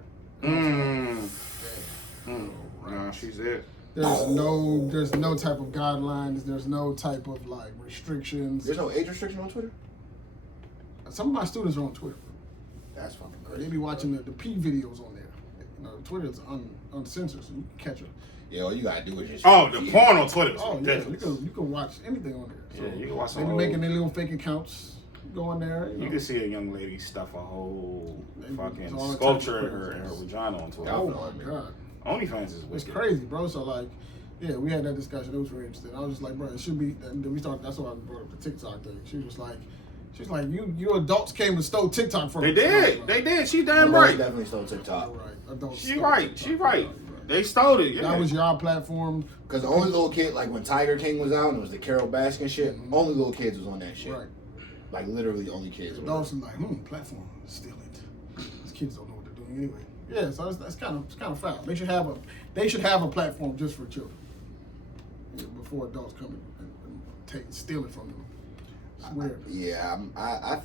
No, she's it. There's no type of guidelines. There's no type of like restrictions. There's no age restriction on Twitter? Some of my students are on Twitter. That's fucking They crazy. be watching the P videos on there. You know, Twitter is uncensored, so you can catch them. Yeah, all you gotta do is just. Oh, the porn on Twitter is Oh yeah, ridiculous. you can watch anything on there. So Yeah, you can watch they be making their little fake accounts. Go on there. You can see a young lady stuff a whole Maybe fucking it's all sculpture types in of her vagina on Twitter. Oh my god, OnlyFans is it's wicked. crazy, bro. So like, yeah, we had that discussion. It was very interesting. I was just like, bro, it should be. And then we started. That's why I brought up the TikTok thing. She was like, you adults came and stole TikTok from They us. did. They did. She damn Right. right. Definitely still TikTok. All right, adults. She stole right. TikTok. She right. They stole it. Yeah. That was your platform, Because the only little kid, like when Tiger King was out and it was the Carol Baskin shit, only little kids was on that shit. right? Like literally only kids. were Adults are like, platform, steal it. These kids don't know what they're doing anyway. Yeah, so that's kind of foul. They should have a platform just for children. Yeah, before adults come and steal it from them. It's weird. Yeah, I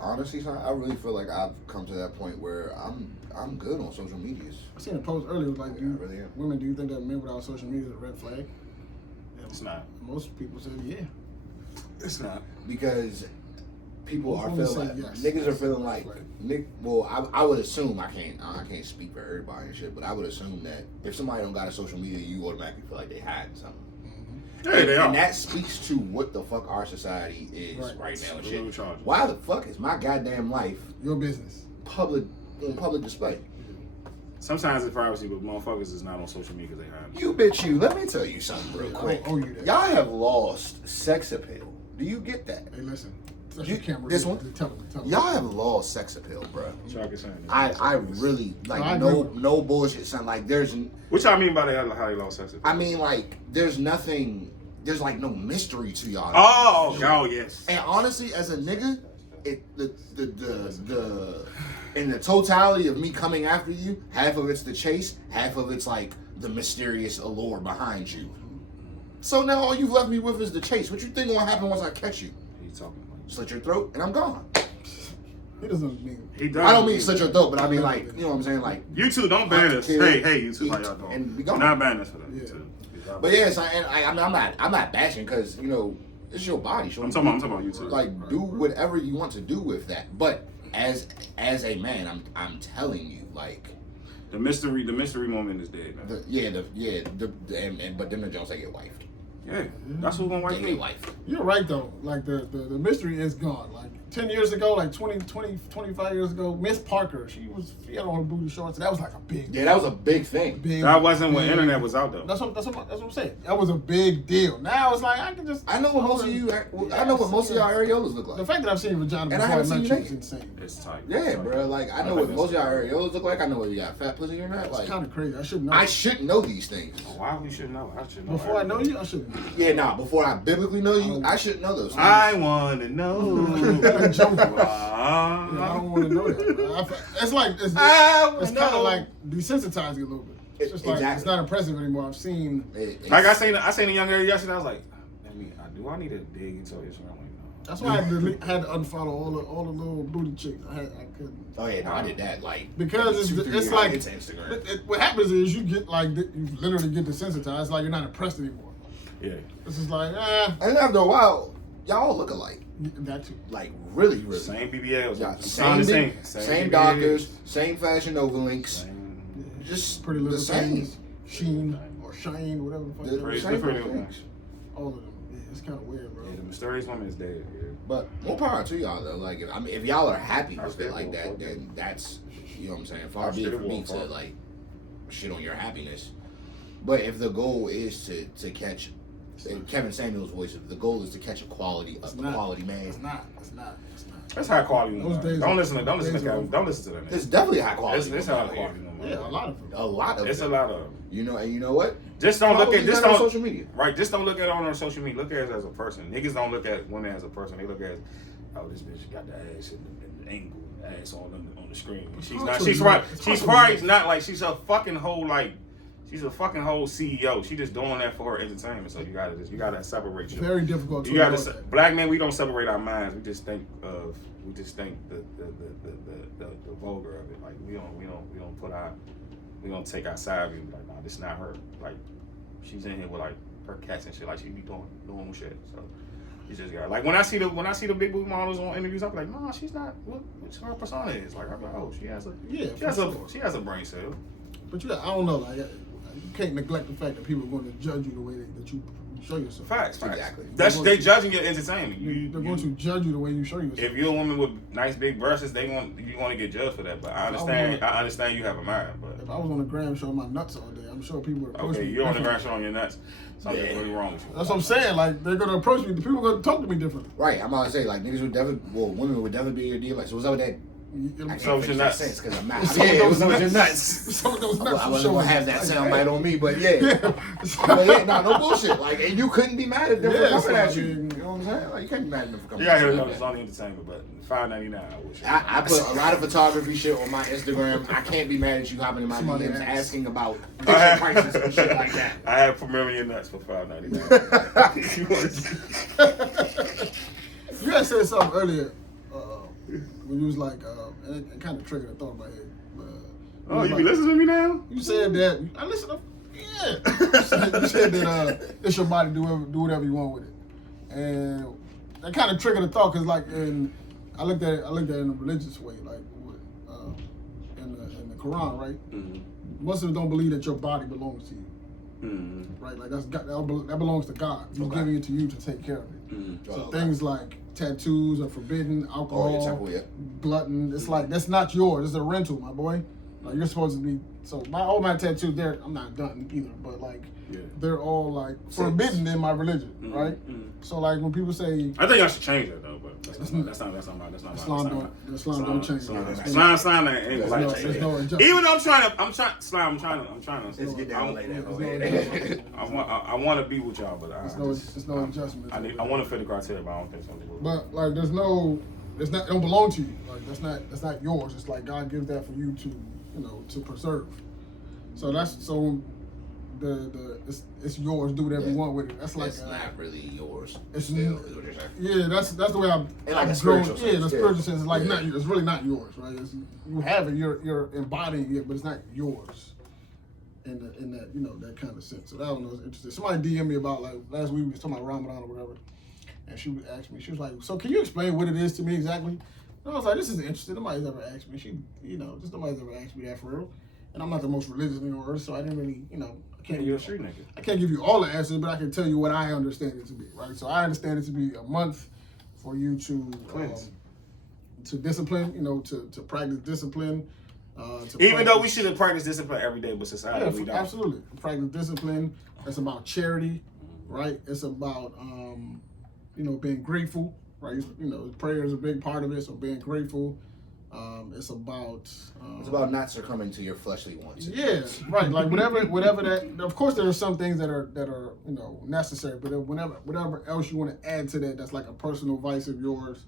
honestly, son, I really feel like I've come to that point where I'm good on social medias. I seen a post earlier. It was like, Yeah, I really am. women, do you think that men without social media is a red flag? It's not. Most people said, yeah. It's not. Because people Most are women feeling say like yes. niggas are feeling like Right. I would assume I can't speak for everybody and shit, but I would assume that if somebody don't got a social media, you automatically feel like they hiding something. Hey, they are. And that speaks to what the fuck our society is right now and What are we shit. charging? Why the fuck is my goddamn life Your business. on public display? Sometimes it's privacy, but motherfuckers is not on social media because they hide. You bitch you. Let me tell you something real Yeah, quick. I owe you that. Y'all have lost sex appeal. Do you get that? Hey, listen. That's your camera. This one? Tell me. Y'all have lost sex appeal, bro. I really like No, no bullshit. Son, like there's. What y'all mean by that? How they lost sex appeal? I mean, like there's nothing. There's like no mystery to y'all. Oh yes. And honestly, as a nigga, in the totality of me coming after you, half of it's the chase, half of it's like the mysterious allure behind you. So now all you've left me with is the chase. What you think will happen once I catch you? He's talking like Slit your throat and I'm gone. He doesn't mean. he does. I don't mean slit your throat, but I mean like, you know what I'm saying? Like, You two don't ban us. kill, Hey, you two, eat, how y'all doing? and be Do gone. not ban us for that. Yeah. You two. but yeah, so, and I'm not bashing because, you know, it's your body. So I'm talking about you two. like do whatever you want to do with that. But as a man, I'm telling you, like The mystery moment is dead, man. but them the Jones they get wifed. Yeah, that's who's gonna wipe They me. get wifed. You're right though. Like the mystery is gone. Like 10 years ago, like 20, 25 years ago, Miss Parker, she had on her booty shorts. And that was like a big. Yeah, that was a big thing. That wasn't when internet was out though. That's what I'm saying. That was a big deal. Now it's like I can just. I know what most of you. I know what most of y'all areolas look The like. fact that I've seen vagina And I before haven't I seen met you you is naked. insane. It's tight. Yeah, bro. Like I know what most of y'all areolas look like. I know whether you got fat pussy or not. It's Like kind of crazy. I should know. I should know these things. Why we should know? I should know. Before I know you, I should know. Yeah, nah. Before I biblically know you, I should know those things. I wanna know. I'm joking. Yeah, I don't want to know that. Bro. It's like it's kind of like desensitizing a little bit. It's just like Exactly. it's not impressive anymore. I've seen. Like I seen a young girl yesterday. I was like, do I need to dig into this? I'm like, no. That's why I had to unfollow all the little booty chicks. I couldn't. Oh yeah, no, I did that like Because 2-3 it's years like into Instagram. what happens is you get like you literally get desensitized. It's like you're not impressed anymore. Yeah. It's just like And after a while, y'all look alike. that too. Like really. Same BBLs. Yeah, Same same doctors, same Fashion Nova links. Just Pretty Little the same. Things, Sheen or Shine, whatever the fuck. The- that Pretty is. Little Things. All of them. Yeah, it's kind of weird, bro. Yeah, the mysterious woman is dead. Yeah. But more power to y'all though. Like if y'all are happy with it like that, then that's, you know what I'm saying. Far be it for me to like shit on your happiness. But if the goal is to catch, in Kevin Samuel's voice, if the goal is to catch a quality man, It's not. That's high quality. Those days Don't are- listen to days are Kevin. over. Don't listen to that. it's Man. definitely high quality. It's high quality. Yeah, a lot of them. A lot of It's it. a lot of. You know, and you know what? Just don't look at this just on don't social media. Right, just don't look at it on social media. Look at it as a person. Niggas don't look at women as a person. They look at, oh, this bitch got the ass in the angle, ass on the screen. She's not. She's right. She's probably not like she's a fucking whole like. She's a fucking whole CEO. She just doing that for her entertainment. So you gotta separate. Very difficult to You gotta avoid that. black men. We don't separate our minds. We just think the vulgar of it. Like we don't put our. We don't take our side view. Like, nah, this is not her. Like, she's in here with like her cats and shit. Like she be doing normal shit. So you just got like when I see the big booty models on interviews, I'm like, nah, she's not. What her persona is? Like I'm like, oh, she has a brain cell. But I don't know. Like you can't neglect the fact that people are going to judge you the way that you show yourself. Facts. Exactly. They judging your entertainment. They're going to judge you the way you show yourself. If you're a woman with nice big breasts, you want to get judged for that. But I understand you have a mind. But if I was on the gram showing my nuts all day, I'm sure people would approach me. okay, you're on the differently. ground showing your nuts. Something's really wrong with you. That's what I'm saying. Like they're going to approach me. The people are going to talk to me differently. Right. I'm about to say like niggas would definitely, women would definitely be your deal. Like so, what's up with that? I So can't your make nuts. sense because I'm not. Some Yeah, of it those was with your nuts. nuts. Some of those nuts. I for wasn't sure. gonna have that sound bite on me, but yeah. But yeah, no bullshit. Like, and you couldn't be mad at them for coming at you. You know what I'm saying? Like, you can't be mad at them for coming. You gotta at hear you. it. It's on the entertainment, but $5.99. I wish. I put a lot of photography shit on my Instagram. I can't be mad at you hopping in my Somebody DMs asked. asking about picture prices and shit like that. I had premiering your nuts for $5.99. You had said something earlier when you was like, and it kind of triggered a thought in my head. Oh, you be listening to me now? You said that. I listen to. Yeah. You said that it's your body. Do whatever you want with it, and that kind of triggered a thought because, like, I looked at it in a religious way, like in the Quran, right? Mm-hmm. Muslims don't believe that your body belongs to you. Mm-hmm. Right, like that belongs to God. He's giving it to you to take care of it. Mm-hmm. So things like tattoos are forbidden, alcohol, temple, yeah. glutton. It's like that's not yours. It's a rental, my boy. Like you're supposed to be. So all my tattoos, I'm not done either, but like they're all like forbidden in my religion, right? So like when people say, I think I should change that though, but that's not Islam don't change. Islam ain't like there's no injustice. even though I'm trying to. Let's get down like that. I want to be with y'all, but there's no adjustment. I want to fit the criteria, but I don't think so. But like, it don't belong to you. Like that's not yours. It's like God gives that for you to, to preserve. So it's yours. Do whatever you want with it. That's like it's not really yours. It's still, is what you're saying. Yeah, that's the way I'm like a grown. spiritual sense. Yeah, the spiritual sense is like not. It's really not yours, right? You have it. You're embodying it, but it's not yours. In that that kind of sense. So that one was interesting. Somebody DM'd me about like last week we was talking about Ramadan or whatever, and she asked me. She was like, "So can you explain what it is to me exactly?" And I was like, "This is interesting. Nobody's ever asked me. Just nobody's ever asked me that for real." And I'm not the most religious nigga on earth, so I didn't really, You're a street nigga. I can't give you all the answers, but I can tell you what I understand it to be, right? So I understand it to be a month for you to discipline, to practice discipline. Even though we should have practiced discipline every day, but society we don't. Absolutely. Practice discipline. It's about charity, right? It's about being grateful, right? Prayer is a big part of it, so being grateful. It's about not succumbing to your fleshly wants. Yeah, right. Like whatever that. Of course, there are some things that are necessary, but whatever else you want to add to that, that's like a personal vice of yours.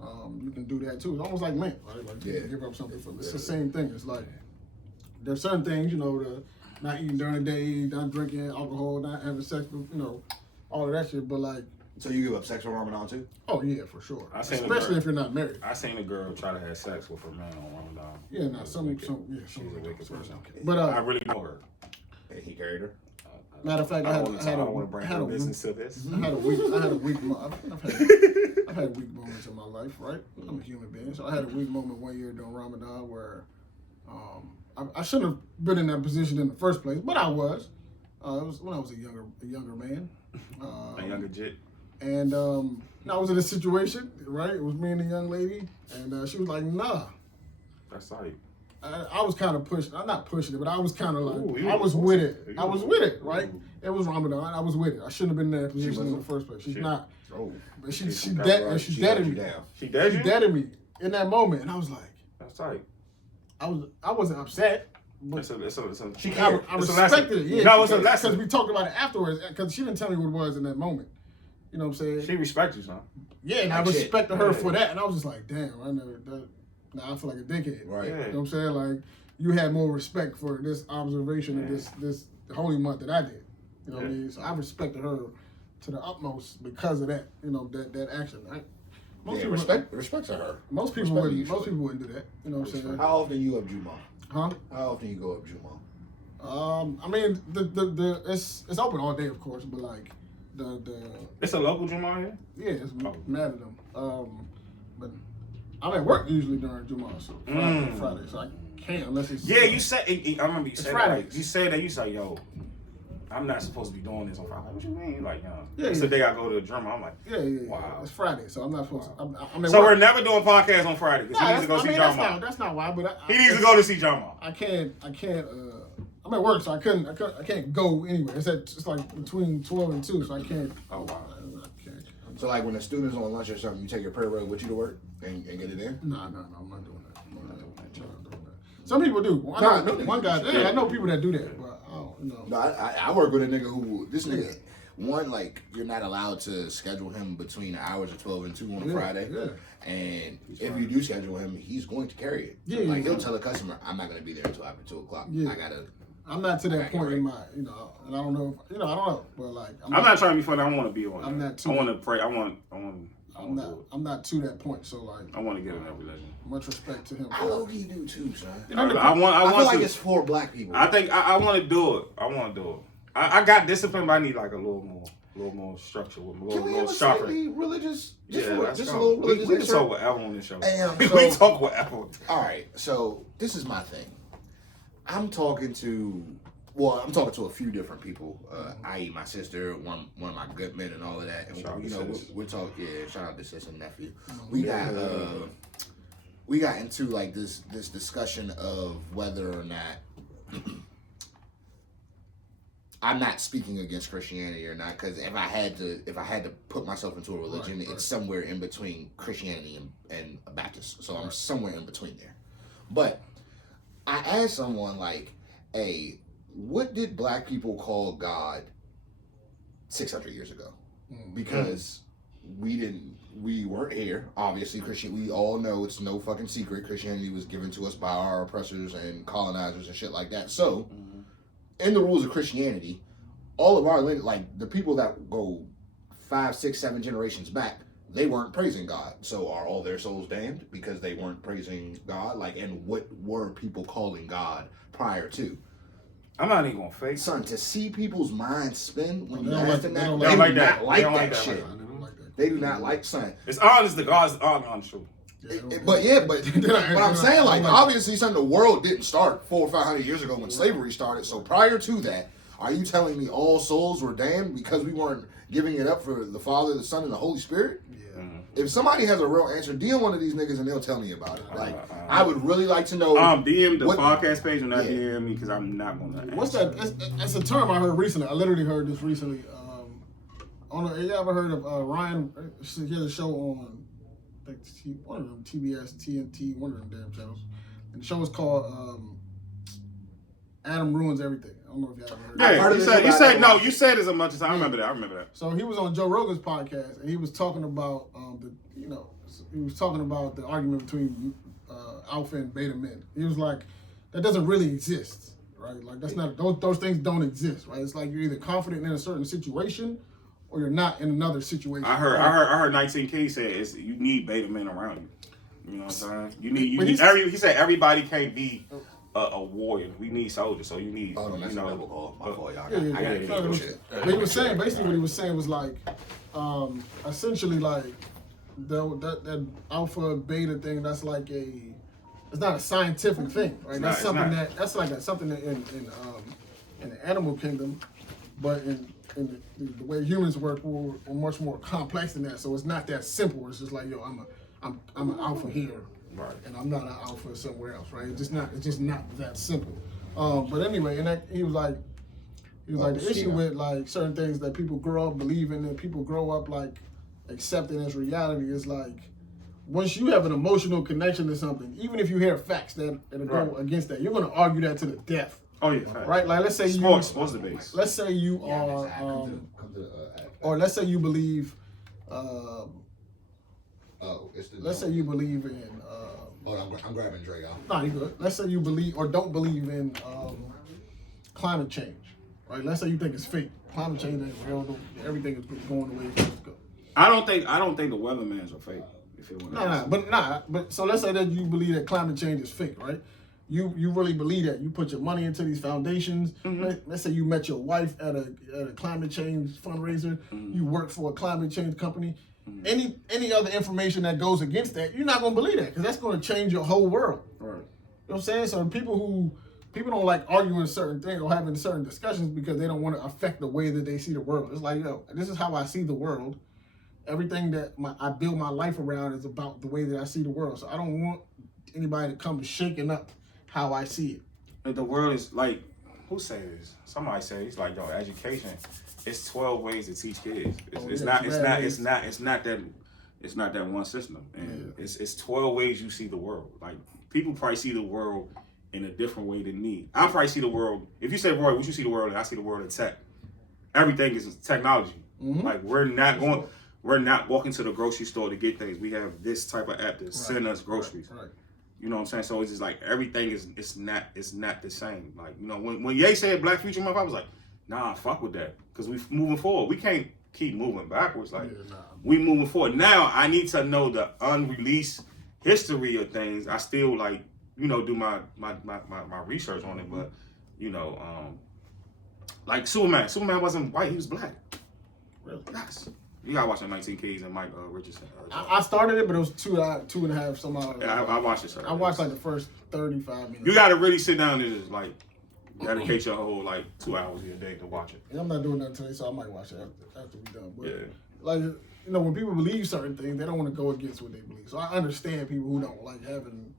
You can do that too. It's almost like Lent, right? Like you give up something for. It's the same thing. It's like there's certain things, the not eating during the day, not drinking alcohol, not having sex, all of that shit. But like. So you give up sex on Ramadan too? Oh yeah, for sure. Especially if you're not married. I seen a girl try to have sex with her man on Ramadan. Yeah, no, she's a wicked person. But I really know her. And he carried her. Matter of fact, I don't want to bring her business to this. I had a weak moment. I've had weak moments in my life, right? I'm a human being, so I had a weak moment one year during Ramadan where I shouldn't have been in that position in the first place, but I was. It was when I was a younger man. A younger jit. And I was in a situation, right? It was me and a young lady, and she was like, "Nah." That's right. I was kind of pushing. I'm not pushing it, but I was kind of like, I was with it. I was with it, right? It was Ramadan. I was with it. I shouldn't have been in that position in the first place. She's not. Oh, but she deaded me. She deaded you? She deaded me in that moment, and I was like, "That's right." I wasn't upset. But I respected it. Yeah, no, it's a lesson because we talked about it afterwards. Because she didn't tell me what it was in that moment. You know what I'm saying? She respects you, son. Yeah, and I respected her for that. And I was just like, damn, I feel like a dickhead. Right. You know what I'm saying? Like, you had more respect for this observation of this holy month that I did. You know what I mean? So I respected her to the utmost because of that. That action. Respect to her. Most people wouldn't do that. You know what I'm saying? How often you up Juma? Huh? How often you go up Juma? I mean, it's open all day, of course, but like it's a local Juma here. Yeah, it's mad at them. But I'm at work usually during Juma, so Friday, so I can't unless it's. Yeah, you said. I remember you said Friday. That. You said that. You said, "Yo, I'm not supposed to be doing this on Friday." What you mean? Like, yeah, it's the day I go to the drummer. I'm like, yeah. Wow. It's Friday, so I'm not supposed to. I'm at so work. We're never doing podcasts on Friday because he needs to go see John Ma. That's not why, but he needs to go to see John Ma. I can't. I'm at work, so I can't go anywhere. It's like between 12 and 2, so I can't. Oh wow. I can't. So like when a student's on lunch or something, you take your prayer rug with you to work and get it in? No, I'm not doing that. I'm not doing that. Some people do. One guy. Yeah, I know people that do that, but I don't know. No, I work with a nigga who one, like, you're not allowed to schedule him between the hours of 12 and 2 on a Friday. Yeah. And if you do schedule him, he's going to carry it. Yeah, he'll tell the customer, I'm not going to be there until after 2 o'clock. Yeah. I'm not to that point in my, and I don't know, I don't know, but like. I'm not trying to be funny. I want to be on. I'm not too. I want to pray. I'm not to that point, so like. I want to get in that religion. Much respect to him. I low-key do too, son. I feel like it's for black people. I think I want to do it. I want to do it. I got discipline, but I need like a little more structure, with a little sharper. Religious? Just a little religious. We can talk whatever on this show. We talk whatever. All right, so this is my thing. I'm talking to a few different people, i.e. my sister, one of my good men and all of that. And we're talking, shout out to sis and nephew. We got we got into like this discussion of whether or not I'm not speaking against Christianity or not, because if I had to put myself into a religion, it's somewhere in between Christianity and a Baptist. So I'm somewhere in between there. But I asked someone like, hey, what did black people call God 600 years ago? Because we weren't here. Obviously, we all know it's no fucking secret. Christianity was given to us by our oppressors and colonizers and shit like that. So, in the rules of Christianity, all of our like the people that go 5, 6, 7 generations back, they weren't praising God. So are all their souls damned because they weren't praising God? Like, and what were people calling God prior to? I'm not even gonna fake. Son, to see people's minds spin when you don't ask them they that, don't they like do that. not like They don't like that that. shit. They don't like that. They do not like, son. It's honest to God. It's honest truth. But I'm saying, like, obviously, son, the world didn't start 400 or 500 years ago when slavery started. So prior to that, are you telling me all souls were damned because we weren't giving it up for the Father, the Son, and the Holy Spirit? Yeah. If somebody has a real answer, DM one of these niggas and they'll tell me about it. Like, I would really like to know. DM the podcast page and not DM me because I'm not gonna. What's that? It's a term I heard recently. I literally heard this recently. I don't know. You ever heard of Ryan? He has a show on, I think, one of them, TBS, TNT, one of them damn channels. And the show is called Adam Ruins Everything. I don't know if you ever heard of it. Yeah, you said as much as I remember that. I remember that. So he was on Joe Rogan's podcast, and he was talking about the argument between alpha and beta men. He was like, that doesn't really exist, right? Like that's not those things don't exist, right? It's like you're either confident in a certain situation or you're not in another situation. I heard 19K say you need beta men around you. You know what I'm saying? He said everybody can't be a warrior. We need soldiers, so you need. Oh no, that's a double call. My fault, y'all. Yeah. I gotta get shit. But he was saying basically what he was saying was like, essentially like that alpha beta thing. That's like it's not a scientific thing, right? That's something in the animal kingdom, but in the way humans work, we're much more complex than that. So it's not that simple. It's just like, yo, I'm an alpha here, Right. and I'm not an alpha somewhere else, right? It's just not that simple. But anyway, and he was like the issue with like certain things that people grow up believing, that people grow up like accepting as reality is like, once you have an emotional connection to something, even if you hear facts that go against that, you're going to argue that to the death. Oh yeah, right. Like let's say sports debates. Let's say you are, or let's say you believe. Let's say you believe in. Hold on, I'm grabbing Dre, y'all. No, you good. Let's say you believe or don't believe in climate change, right? Let's say you think it's fake. Climate change ain't real. Everything is going the way it's supposed to go. I don't think the weathermans are fake. If you want but so let's say that you believe that climate change is fake, right? You really believe that. You put your money into these foundations. Mm-hmm. Let's say you met your wife at a climate change fundraiser. Mm-hmm. You work for a climate change company. Mm-hmm. Any other information that goes against that, you're not gonna believe that because that's gonna change your whole world. Right. You know what I'm saying? So people don't like arguing certain things or having certain discussions because they don't want to affect the way that they see the world. It's like, yo, this is how I see the world. Everything that I build my life around is about the way that I see the world. So I don't want anybody to come shaking up how I see it. The world is like, who say this? Somebody say it's like, yo, education. It's 12 ways to teach kids. It's not that one system. And it's 12 ways you see the world. Like people probably see the world in a different way than me. I probably see the world. If you say, Roy, what you see the world, and I see the world in tech. Everything is technology. Mm-hmm. Like we're not walking to the grocery store to get things. We have this type of app that send us groceries. Right. You know what I'm saying? So it's just like everything it's not the same. Like, you know, when Ye said Black Future Month, I was like, nah, fuck with that. Because we moving forward. We can't keep moving backwards. Like we moving forward. Now I need to know the unreleased history of things. I still like, you know, do my research on it, but you know, like Superman. Superman wasn't white, he was black. Really? Yes. You gotta watch the 19 Keys and Mike Richardson. I started it, but it was two and a half some hours. Yeah, I watched it, sir. I watched like the first 35 minutes. You gotta really sit down and just like dedicate your whole like 2 hours of your day to watch it. And I'm not doing that today, so I might watch it after we're done. But like, you know, when people believe certain things, they don't want to go against what they believe. So I understand people who don't like having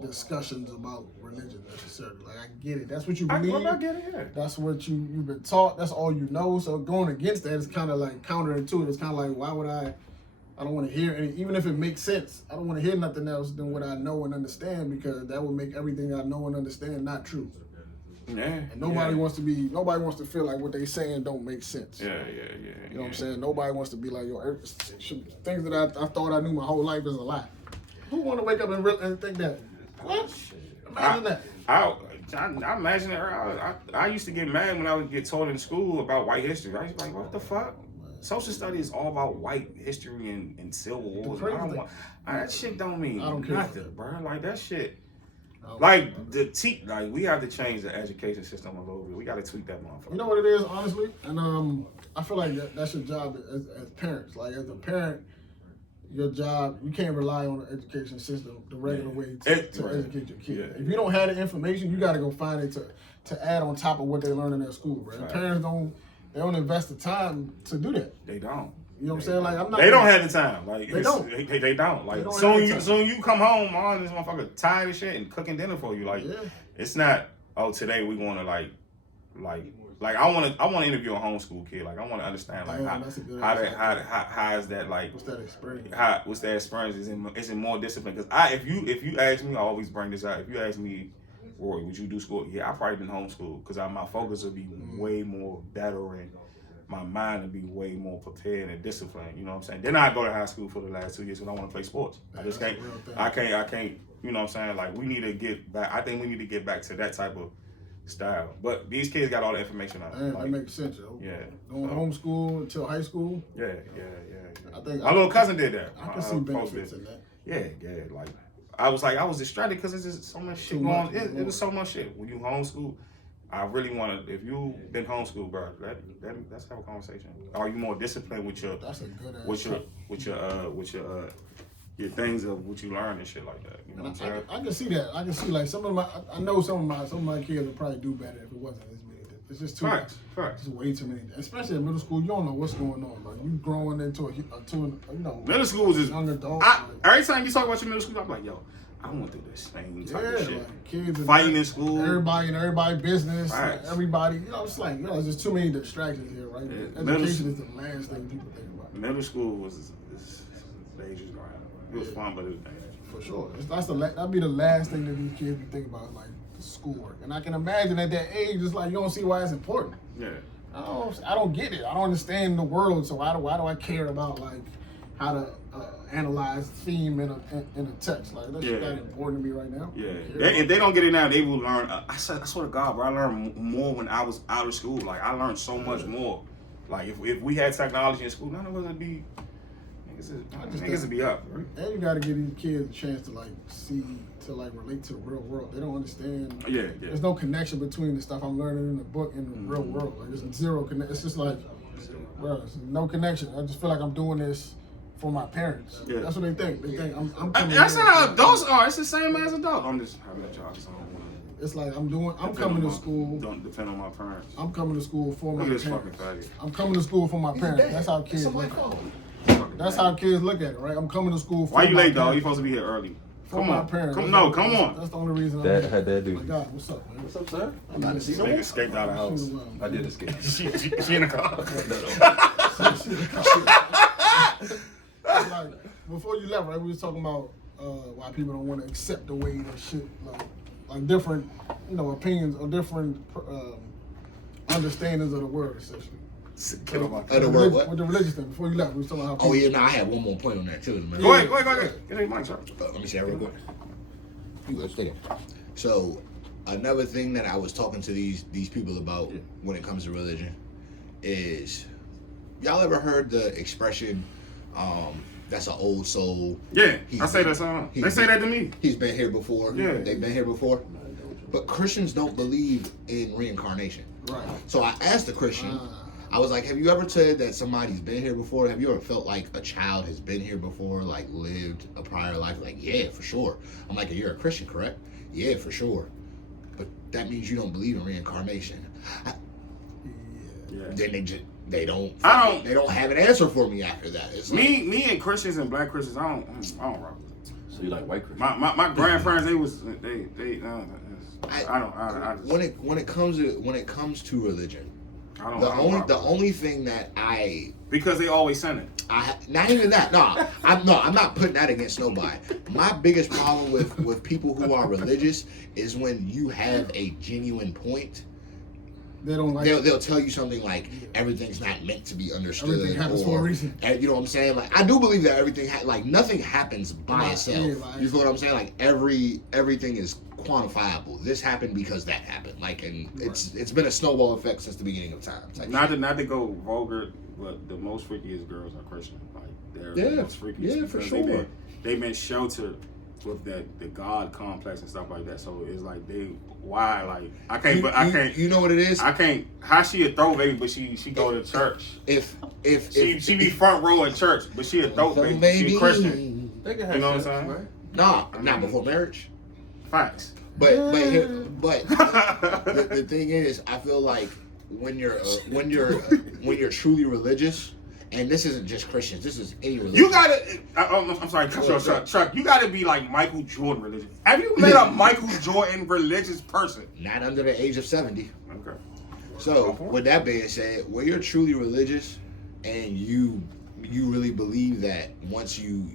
discussions about religion necessarily. Like, I get it. That's what you believe. I get it, yeah. That's what you've been taught. That's all you know. So going against that is kind of like counterintuitive. It's kind of like, why would I don't want to hear any, even if it makes sense. I don't want to hear nothing else than what I know and understand, because that would make everything I know and understand not true. Yeah. And nobody wants to feel like what they saying don't make sense. Yeah. You know what I'm saying? Nobody wants to be like, yo, things that I thought I knew my whole life is a lie. Who want to wake up and think that? What? Imagine that. I imagine it. I used to get mad when I would get taught in school about white history. I was like, what the fuck? Social studies is all about white history and civil wars. That shit don't mean nothing, bro. Like that shit. Like we have to change the education system a little bit. We got to tweak that motherfucker. You know what it is, honestly, and I feel like that's your job as parents. Like as a parent, your job, you can't rely on the education system the regular way to educate your kid. Yeah. If you don't have the information, you got to go find it to add on top of what they learn in their school, bro. Right. Parents don't invest the time to do that. They don't. You know what I'm saying? Like I'm not. They don't have the time. Like they don't. They don't. Like soon you come home, on this motherfucker tired of shit and cooking dinner for you. Like it's not. Oh, today we want to like I want to interview a homeschool kid. Like I want to understand like how is that like what's that experience? What's that experience? Is it more discipline? Because if you ask me, I always bring this out. If you ask me, Roy, would you do school? Yeah, I probably been homeschool because my focus would be way more better and my mind would be way more prepared and disciplined. You know what I'm saying? Then I go to high school for the last 2 years because I want to play sports. I just can't. I can't. You know what I'm saying? Like we need to get back. I think we need to get back to that type of style. But these kids got all the information out. That makes sense, yo. Yeah. Going homeschool until high school. Yeah. I think my little cousin did that. I can see benefits in that. Yeah. Like I was distracted because there's just so much shit going on. It was so much shit. When you homeschool, I really want to. If you been homeschooled, bro, let's have a conversation. Are you more disciplined with your? That's a good answer. with your things of what you learn and shit like that. You know what I'm saying? I can see that. I can see like some of my kids would probably do better if it wasn't as many. It's just too much. Facts. It's way too many. Especially in middle school, you don't know what's going on. Like you growing into middle school is just young adult. Every time you talk about your middle school, I'm like, yo, I went through this same type of shit. Like kids fighting in school. Everybody business. Right. Everybody, it's like, there's just too many distractions here, right? Yeah. Education is the last thing people think about. Middle school was dangerous ground. It was fun, but it was dangerous. For sure. That'd be the last thing that these kids be thinking about, like the schoolwork. And I can imagine at that age, it's like you don't see why it's important. Yeah. I don't get it. I don't understand the world, so why do I care about like how to analyze theme in a text? Like that's not important to me right now. Yeah. If they don't get it now, they will learn. I swear to God, bro, I learned more when I was out of school. Like I learned so much more. Like if we had technology in school, none of us would be. Niggas would be up. Right? And you got to give these kids a chance to relate to the real world. They don't understand. Yeah. There's no connection between the stuff I'm learning in the book and the real world. Like there's zero connection. It's just like, bro, there's no connection. I just feel like I'm doing this for my parents. Yeah. That's what they think. They think I'm coming. That's how adults are. It's the same as adults. I'm just having a job. It's like I'm coming to school. Don't depend on my parents. I'm coming to school for my parents. Fucking I'm coming to school for my parents. That's how kids look at it. That's how kids look at it, right? I'm coming to school for Why you late, parents. dog? You supposed to be here early. For my parents. Come on. That's the only reason. How'd Dad do? My God, what's up, man? What's up, sir? I'm not to nigga escaped out of the house. I did escape. She in the car. Like, before you left, right? We was talking about why people don't want to accept the way that shit, like different, opinions or different understandings of the word, essentially. With the religious thing. Before you left, we was talking about how people... I had one more point on that too, man. Go ahead. Get in your mic, sir. Let me say that real quick. You go, stay there. So, another thing that I was talking to these people about when it comes to religion is, y'all ever heard the expression, that's an old soul? Yeah, I say that song. They say that to me. He's been here before. Yeah. They've been here before. But Christians don't believe in reincarnation. Right. So I asked the Christian, I was like, have you ever said that somebody's been here before? Have you ever felt like a child has been here before, like lived a prior life? Like, yeah, for sure. I'm like, you're a Christian, correct? Yeah, for sure. But that means you don't believe in reincarnation. Then they don't I have an answer for me after that. It's like, me and Christians and black Christians, I don't rock with it. So you like white Christians? My grandparents, when it comes to religion, I don't the only thing that because they always send it. Not even that. I'm not putting that against nobody. My biggest problem with people who are religious is when you have a genuine point. They don't like. They'll tell you something like everything's not meant to be understood. Everything happens for a reason. You know what I'm saying? Like I do believe that everything nothing happens by itself. Yeah, You feel what I'm saying? Like everything is quantifiable. This happened because that happened. Like it's been a snowball effect since the beginning of time. Not to go vulgar, but the most freakiest girls are Christian. Like they're the most freakiest. Yeah, for sure. They've been sheltered with the God complex and stuff like that. So it's like I can't. You know what it is? I can't. How she a throw baby, but she go to church. If she be front row in church, but she a throw baby. She a Christian. They can have You know what sex, I'm saying? right? Nah, not before marriage. Facts. But the thing is, I feel like when you're truly religious, and this isn't just Christians, this is any religion. You gotta. I'm sorry, cut you off, Chuck. You gotta be like Michael Jordan religious. Have you met a Michael Jordan religious person? Not under the age of 70. Okay. So with that being said, when you're truly religious and you really believe that once you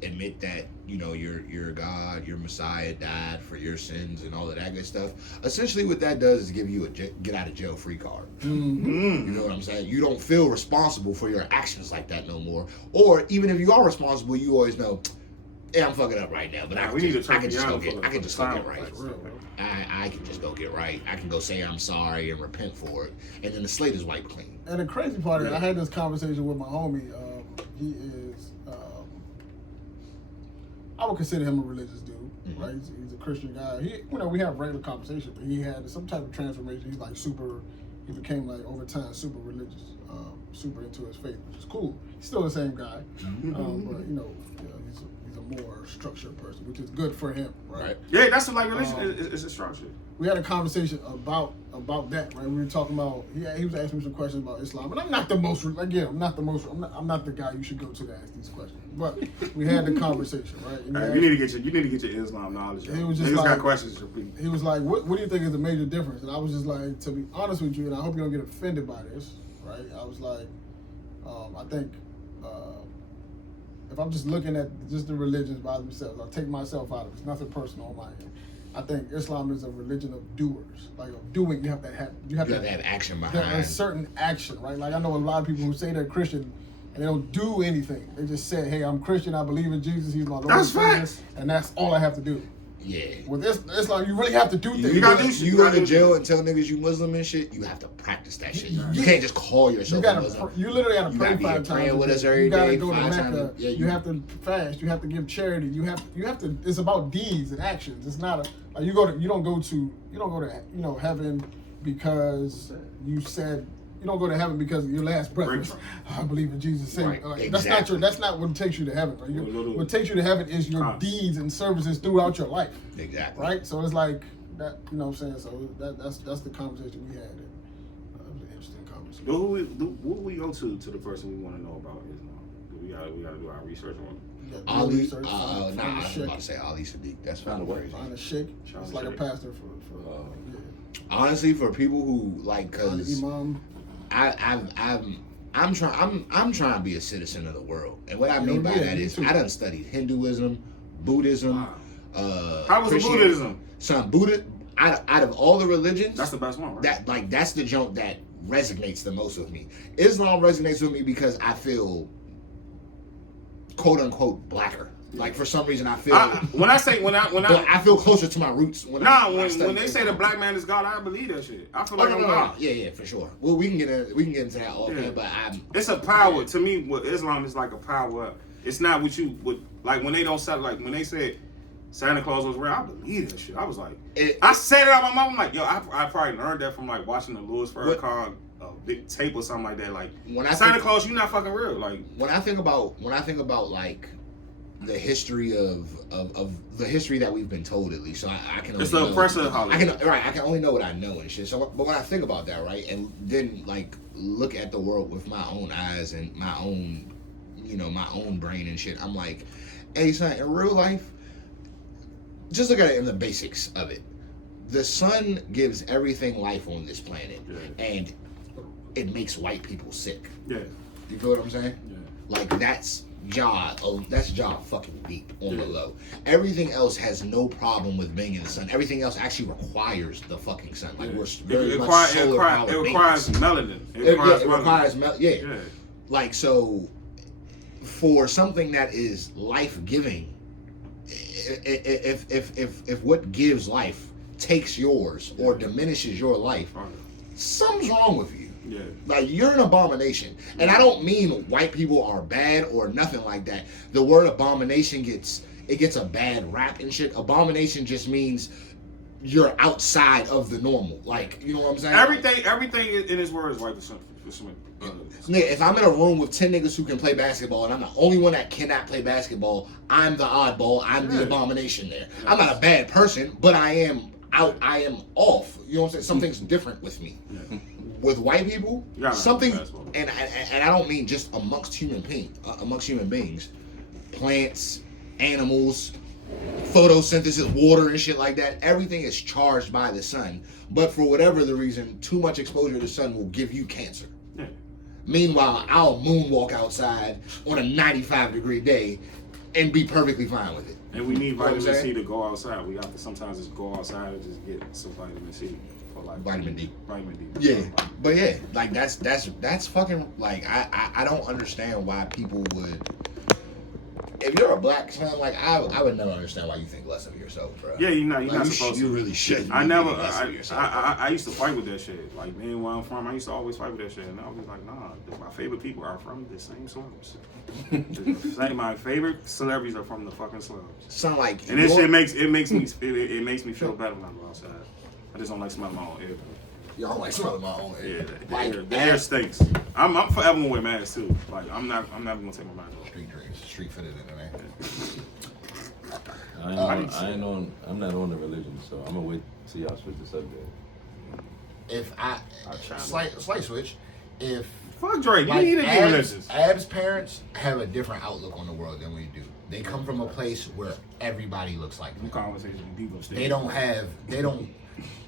admit that your God, your Messiah died for your sins and all of that good stuff, essentially what that does is give you a get out of jail free card. Mm-hmm. You know what I'm saying? You don't feel responsible for your actions like that no more. Or even if you are responsible, you always know, yeah, I'm fucking up right now, but I can just go get right. I can just go get right. I can go say I'm sorry and repent for it, and then the slate is wiped clean. And the crazy part is, I had this conversation with my homie. He is, I would consider him a religious dude, Mm-hmm. right? He's a Christian guy. We have regular conversation, but he had some type of transformation. He's like he became like over time super religious, super into his faith, which is cool. He's still the same guy, but he's a more structured person, which is good for him, right? Yeah, that's like religion is a structure. We had a conversation about that, right? We were talking about he was asking me some questions about Islam, and I'm not the most I'm not the guy you should go to ask these questions. But we had the conversation, right? And You need to get your Islam knowledge. He was just Niggas like, got questions. He was like, what do you think is the major difference? And I was just like, to be honest with you, and I hope you don't get offended by this, right? I was like, I think if I'm just looking at just the religions by themselves, I'll take myself out of it. It's nothing personal on my end. I think Islam is a religion of doers, like of doing. You have to have action behind a certain action, right? Like I know a lot of people who say they're Christian and they don't do anything. They just say, "Hey, I'm Christian. I believe in Jesus. He's my Lord and Savior, and that's all I have to do." Yeah. With Islam, you really have to do things. You gotta do shit. You go to jail and tell niggas you Muslim and shit. You have to practice that shit. You can't just call yourself a Muslim. You literally gotta pray 5 times. With us every you gotta day, go to 5 Mecca. times. Yeah, you have to fast. You have to give charity. You have to. It's about deeds and actions. It's not you don't go to heaven because you said. You don't go to heaven because of your last breath. Was, I believe in Jesus' name. Right, like, exactly. That's not what takes you to heaven. Right? What takes you to heaven is your deeds and services throughout your life. Exactly. Right. So it's like that. You know what I'm saying? So that's the conversation we had. It was an interesting conversation. Who we go to the person we want to know about Islam? We gotta do our research on it. Ali, I'm about to say Ali Sadiq. That's kind of crazy. Find a sheikh. It's like a pastor for honestly, for people who like, cause Imam. I'm trying to be a citizen of the world, and what I mean by that is I done studied Hinduism, Buddhism. Wow. How was the Buddhism? Son, Buddha. Out of all the religions, that's the best one, right? That's the junk that resonates the most with me. Islam resonates with me because I feel quote unquote blacker. Like for some reason I feel I feel closer to my roots. When they say the black man is God, I believe that shit. I feel like I'm God. Yeah, for sure. Well, we can get into that all day, but it's a power to me. What Islam is like a power. It's not what you would like when they don't sell. Like when they said Santa Claus was real, I believe that shit. I was like, I said it out my mouth. I'm like, yo, I probably learned that from like watching the Louis Farrakhan big tape or something like that. Like when Santa Claus, you not fucking real. Like when I think about like the history of the history that we've been told, at least. So I can only It's the know, oppressor holiday. I can only know what I know and shit. So, but when I think about that, right, and then like look at the world with my own eyes and my own, my own brain and shit, I'm like, hey, son, in real life, just look at it in the basics of it. The sun gives everything life on this planet, and it makes white people sick. Yeah. You feel what I'm saying? Yeah. Like that's job fucking deep on the low. Everything else has no problem with being in the sun. Everything else actually requires the fucking sun. Like we're very much solar powered. It requires melanin. It requires melanin. Like so, for something that is life giving, if what gives life takes yours or diminishes your life, something's wrong with you. Yeah. Like you're an abomination. And I don't mean white people are bad or nothing like that. The word abomination gets a bad rap and shit. Abomination just means you're outside of the normal. Like, you know what I'm saying? Everything in this world is white for some. Nigga, if I'm in a room with 10 niggas who can play basketball and I'm the only one that cannot play basketball, I'm the oddball. I'm the abomination there. I'm not a bad person, but I am off. You know what I'm saying? Something's different with me. With white people, something, and I don't mean just amongst human beings, plants, animals, photosynthesis, water and shit like that. Everything is charged by the sun, but for whatever the reason, too much exposure to the sun will give you cancer. Meanwhile, I'll moonwalk outside on a 95-degree day and be perfectly fine with it. And we need vitamin C to go outside. We have to sometimes just go outside and just get some vitamin C. Like vitamin D. Vitamin D. Yeah, but yeah, like that's fucking like I don't understand why people would. If you're a black son, like I would never understand why you think less of yourself, bro. Yeah, you're not supposed to. You really should. I used to fight with that shit. Like man, where I'm from, I used to always fight with that shit, and I was like, nah, my favorite people are from the same slums. My favorite celebrities are from the fucking slums. Sound like, and this shit makes me feel better when I go outside. I just don't like smelling my own air. Y'all don't like smelling my own air. Yeah, the air stinks. I'm forever gonna wear masks too. Like I'm never gonna take my mask off. Street dreams, street fitted in I'm not on the religion, so I'm gonna wait till y'all switch the subject. If slight switch, if fuck Drake, like, you need to be religious. Ab's parents have a different outlook on the world than we do. They come from a place where everybody looks like them.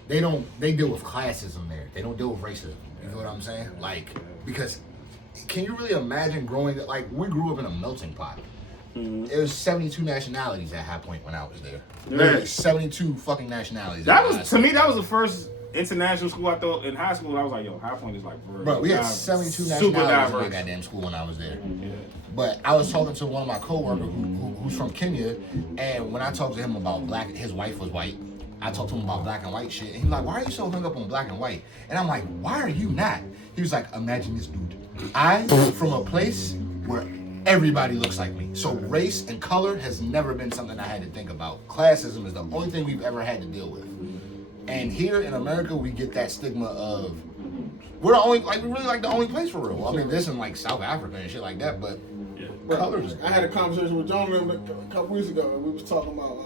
They deal with classism there. They don't deal with racism. You know what I'm saying? Like, because can you really imagine growing up, like, we grew up in a melting pot. It was 72 nationalities at High Point when I was there. Literally 72 fucking nationalities. That was the first international school I thought in high school. I was like, yo, High Point is like, bro, we had 72 nationalities in my goddamn school when I was there. But I was talking to one of my coworkers who's from Kenya, and when I talked to him about his wife was white. I talked to him about black and white shit, and he's like, why are you so hung up on black and white? And I'm like, why are you not? He was like, imagine this dude. I'm from a place where everybody looks like me. So race and color has never been something I had to think about. Classism is the only thing we've ever had to deal with. And here in America, we get that stigma of, we're the only, like, we really like the only place for real. I mean, this in like South Africa and shit like that, but colors. I had a conversation with John a couple weeks ago, and we was talking about,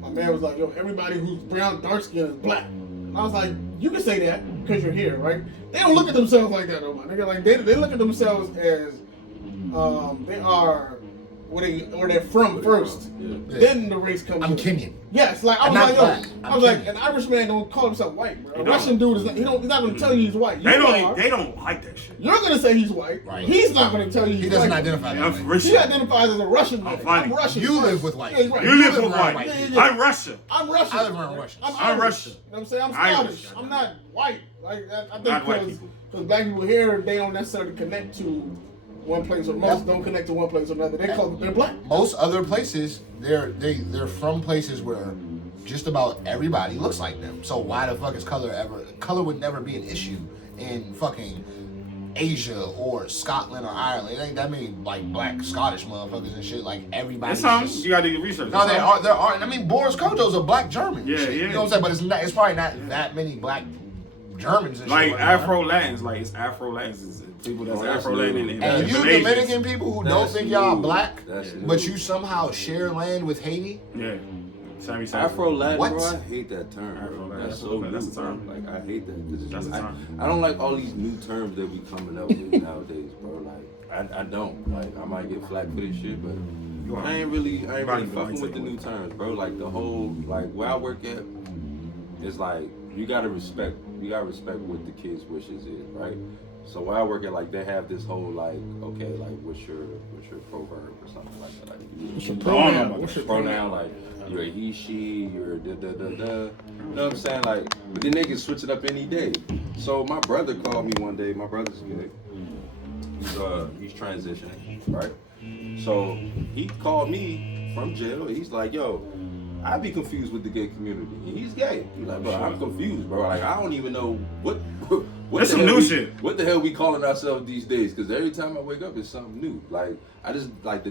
my man was like, yo, everybody who's brown, dark skin is black. And I was like, you can say that because you're here, right? They don't look at themselves like that, though, man. They look at themselves as they are where they're from first. Then the race comes. I'm Kenyan. Yes, like I was like, an Irishman don't call himself white, bro. A Russian dude is not, he's not gonna tell you he's white. They don't like that shit. You're gonna say he's white. Right. He's not gonna tell you he doesn't identify that way. He identifies as a Russian man. I'm Russian. You live with white. Yeah, right. You live with white. Yeah. I'm Russian. I'm Russian. I live around Russian. I'm Russian. You know what I'm saying? I'm Scottish. I'm not white. Like I think because black people here, they don't necessarily connect to one place, or most don't connect to one place or another. They're black. Most other places, they're from places where just about everybody looks like them. So why the fuck is color ever? Color would never be an issue in fucking Asia or Scotland or Ireland. It ain't that many like black Scottish motherfuckers and shit. Like everybody. You gotta do research. No, there are. I mean, Boris Kodjoe's a black German. Yeah, shit, yeah. You know what I'm saying? But it's probably not that many black Germans and like shit. Afro Latins, like it's Afro Latins, is people that's Afro Latin And you Malaysians. Dominican people who don't think y'all black, That's but you somehow share land with Haiti. Yeah. Sammy Afro Latin, What? bro, I hate that term, bro. Afro-Latin, That's so that's new, the term. bro. Like, I hate that. 'Cause it's That's just- the term. I don't like all these new terms that we coming up with nowadays, bro. Like, I don't. Like, I might get flack for this shit, but I ain't really fucking with the new terms, bro. Like, the whole, like, where I work at is like, you gotta respect what the kids' wishes is, right? So where I work at, like, they have this whole, like, okay, like, what's your proverb or something like that? Like, What's your pronoun? What's your pronoun? Like, you're a he, she, you're da da da da. You know what I'm saying? Like, but then they can switch it up any day. So my brother called me one day. My brother's gay. He's transitioning, right? So he called me from jail. He's like, yo, I be confused with the gay community. And he's gay. He's like, bro, I'm confused, bro. Like, I don't even know what That's the some hell new we- shit. What the hell we calling ourselves these days? Because every time I wake up, it's something new. Like, I just, like,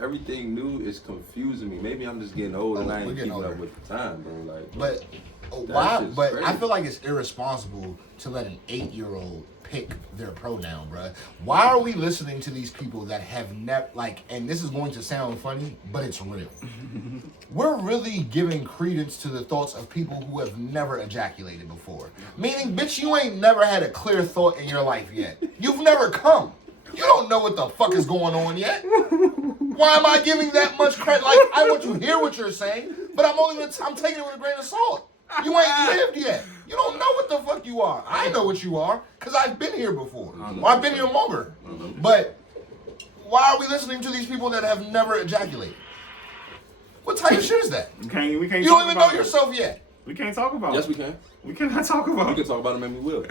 everything new is confusing me. Maybe I'm just getting old and I we're ain't getting keeping up older. with the time, bro. Like, But That why? shit's But crazy. I feel like it's irresponsible to let an 8-year-old pick their pronoun, bruh. Why are we listening to these people that have never And this is going to sound funny, but it's real. We're really giving credence to the thoughts of people who have never ejaculated before. Meaning, bitch, you ain't never had a clear thought in your life yet. You've never come. You don't know what the fuck is going on yet. Why am I giving that much credit? Like, I want to hear what you're saying, but I'm taking it with a grain of salt. You ain't lived yet. You don't know what the fuck you are. I know what you are, because I've been here before. Or I've been here longer. But why are we listening to these people that have never ejaculated? What type of shit is that? We can't You talk don't even know about it. yourself yet. We can't talk about yes, it. we can. We cannot talk about We it. can talk about them and we will.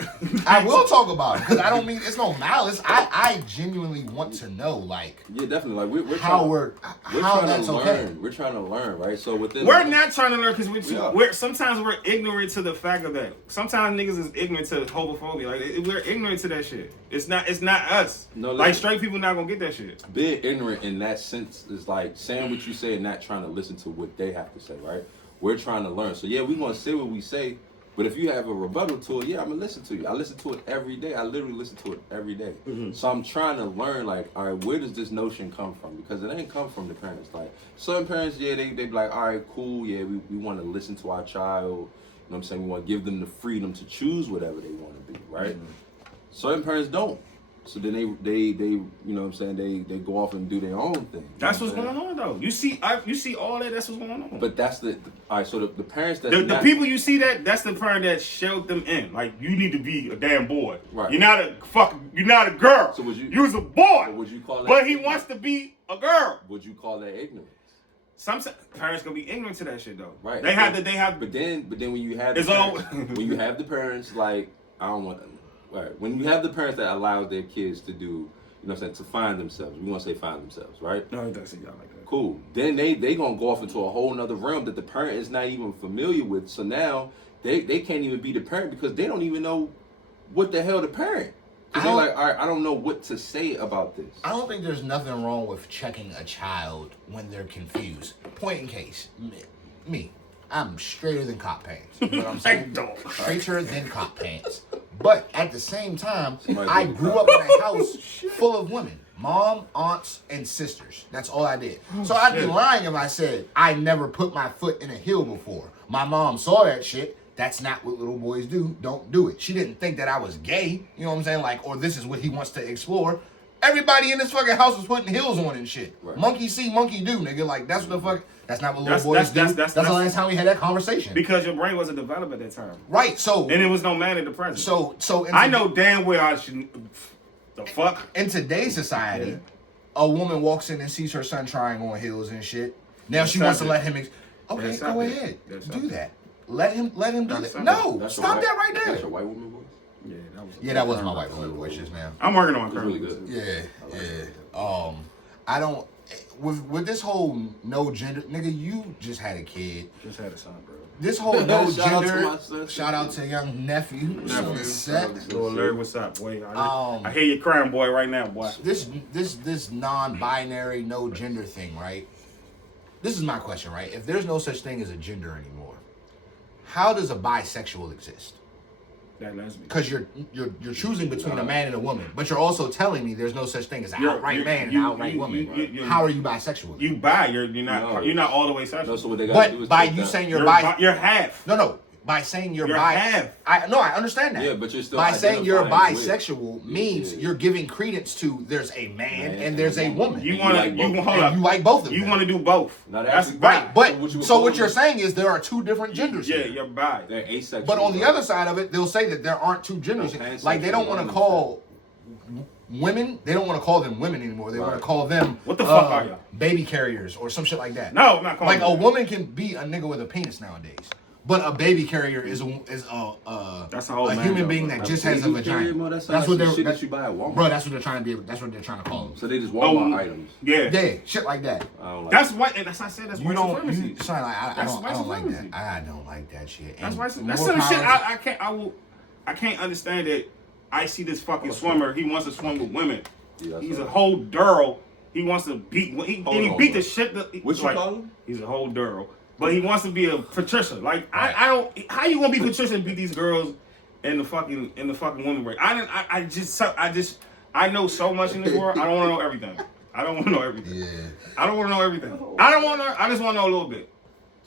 I will talk about it, because I don't mean, it's no malice. I genuinely want to know, like, Yeah, definitely. Like, we're how trying that's to learn. okay. We're trying to learn, right? So within We're not trying to learn because are. we're sometimes we're ignorant to the fact of that. Sometimes niggas is ignorant to homophobia. Like we're ignorant to that shit. It's not us. No, like listen. straight people not gonna get that shit. being ignorant in that sense is like saying what you say and not trying to listen to what they have to say, right? We're trying to learn. So yeah, we're gonna say what we say, but if you have a rebuttal to it, yeah, I'm gonna listen to you. I listen to it every day. I literally listen to it every day. So I'm trying to learn, like, all right, where does this notion come from? Because it ain't come from the parents. Like, some parents, yeah, they be like, all right, cool, yeah, we want to listen to our child. You know what I'm saying? We want to give them the freedom to choose whatever they want to be, right? Certain parents don't. So then they you know what I'm saying, they go off and do their own thing. You That's know what's what I'm going on though. You see all that. That's what's going on. saying? But that's all right. So the parents that the people you see that's the parent that showed them in. Like you need to be a damn boy. Right. You're not a girl. So would you- You's a boy. would you call that But he ignorant? wants to be a girl. Would you call that ignorance? Some parents gonna be ignorant to that shit though. Right. They have. But then when you have the It's all- parents, when you have the parents like I don't want right when you have the parents that allows their kids to do, you know what I'm saying, to find themselves. We want to say find themselves, right? No, it doesn't y'all like that. Cool. Then they gonna go off into a whole nother realm that the parent is not even familiar with. So now they can't even be the parent because they don't even know what the hell to parent. Because they're like, all right, I don't know what to say about this. I don't think there's nothing wrong with checking a child when they're confused. Point in case, me, I'm straighter than cop pants. You know what I'm saying? Don't. Straighter than cop pants. But at the same time, Somebody I did grew cop up in a house full of women. Mom, aunts, and sisters. That's all I did. So I'd be lying if I said I never put my foot in a hill before. My mom saw that shit. That's not what little boys do. Don't do it. She didn't think that I was gay. You know what I'm saying? Like, or this is what he wants to explore. Everybody in this fucking house was putting heels on and shit. Right. Monkey see, monkey do, nigga. Like, that's what the fuck. That's not what little That's- boys that's- do. that's- That's the that's- last time we had that conversation. Because your brain wasn't developed at that time. Right. So, And it was no man in the present. so I know damn well I shouldn't. The fuck? in today's society, a woman walks in and sees her son trying on heels and shit. Now she wants to let him. Okay, That's go something. ahead, That's do something. that. Let him do That's that. something. No, That's stop your that right That's there. your white woman voice? Yeah, that was. Yeah, that was my white woman voice just now. I'm working on it. It's really good. Yeah. I don't. With this whole no gender, nigga, you just had a kid. Just had a son, bro. This whole no Shout out to gender. my son. Shout out to young nephew. who's on the set. Little Larry, what's up, boy? Um, I hear you crying, boy, right now, boy. This non-binary no gender thing, right? This is my question, right? If there's no such thing as a gender anymore, how does a bisexual exist? That lesbian. Because you're choosing between a man and a woman, but you're also telling me there's no such thing as an outright man and an outright woman. How are you bisexual? You bi. You're not all the way sexual. No, so what they gotta do But is by take you that. saying you're bi, You're half. no. By saying you're You're bi, half. I understand that. Yeah, but you're still by saying you're identifying with- bisexual means Yeah. you're giving credence to there's a man and there's a woman. You You want to like both. hold up. You like both of You them. want to do both. Now That's that's right. But what so what calling you're it- saying is there are two different genders Yeah, here. you're bi. They're asexual. But on the bro. other side of it, they'll say that there aren't two genders. No, pansexual, Like they don't want to women. call women. They don't want to call them women anymore. They want Right. to call them What the fuck are y'all? baby carriers or some shit like that. No, I'm not calling Like a you that. woman can be a nigga with a penis nowadays, but a baby carrier is That's a whole a man, human though, being bro. that just has a Baby carrier, vagina. bro, That's like what some they're shit that- that you buy at Walmart. bro. That's what they're trying to be. That's what they're trying to call them. So they just Walmart items. Yeah. Yeah, shit like that. I don't like That's white. And that's I said. That's You white don't. supremacy. You, son, like, I That's don't. I white don't like that. supremacy. I don't like that shit. That's And why. That's more some shit. power- I can't. I can't understand that. I see this fucking swimmer. He wants to swim with women. Yeah, that's He's a right. whole girl. He wants to beat. He on, beat bro. the shit. What you call him? He's a whole girl. But he wants to be a Patricia. Like I don't. How you gonna be Patricia and beat these girls in the fucking women race? I know so much in this world. I don't want to know everything. I don't want to know everything. Yeah. I don't want to know everything. I don't want to. I just want to know a little bit.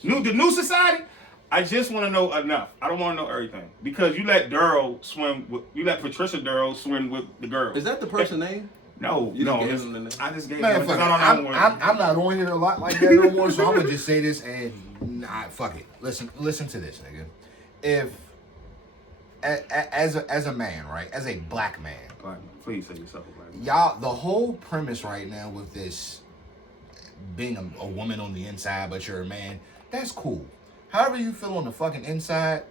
The new society. I just want to know enough. I don't want to know everything because you let Patricia Durrell swim with the girls. Is that the person's name? No, You no. just gave it's- him the name? I just gave Man, him. fuck it. I don't know. I'm not on here a lot like that no more, so I'm gonna just say this and fuck it. Listen to this, nigga. If as a man, right, as a black man, Please say yourself a black man. y'all, the whole premise right now with this being a woman on the inside, but you're a man, that's cool. However you feel on the fucking inside,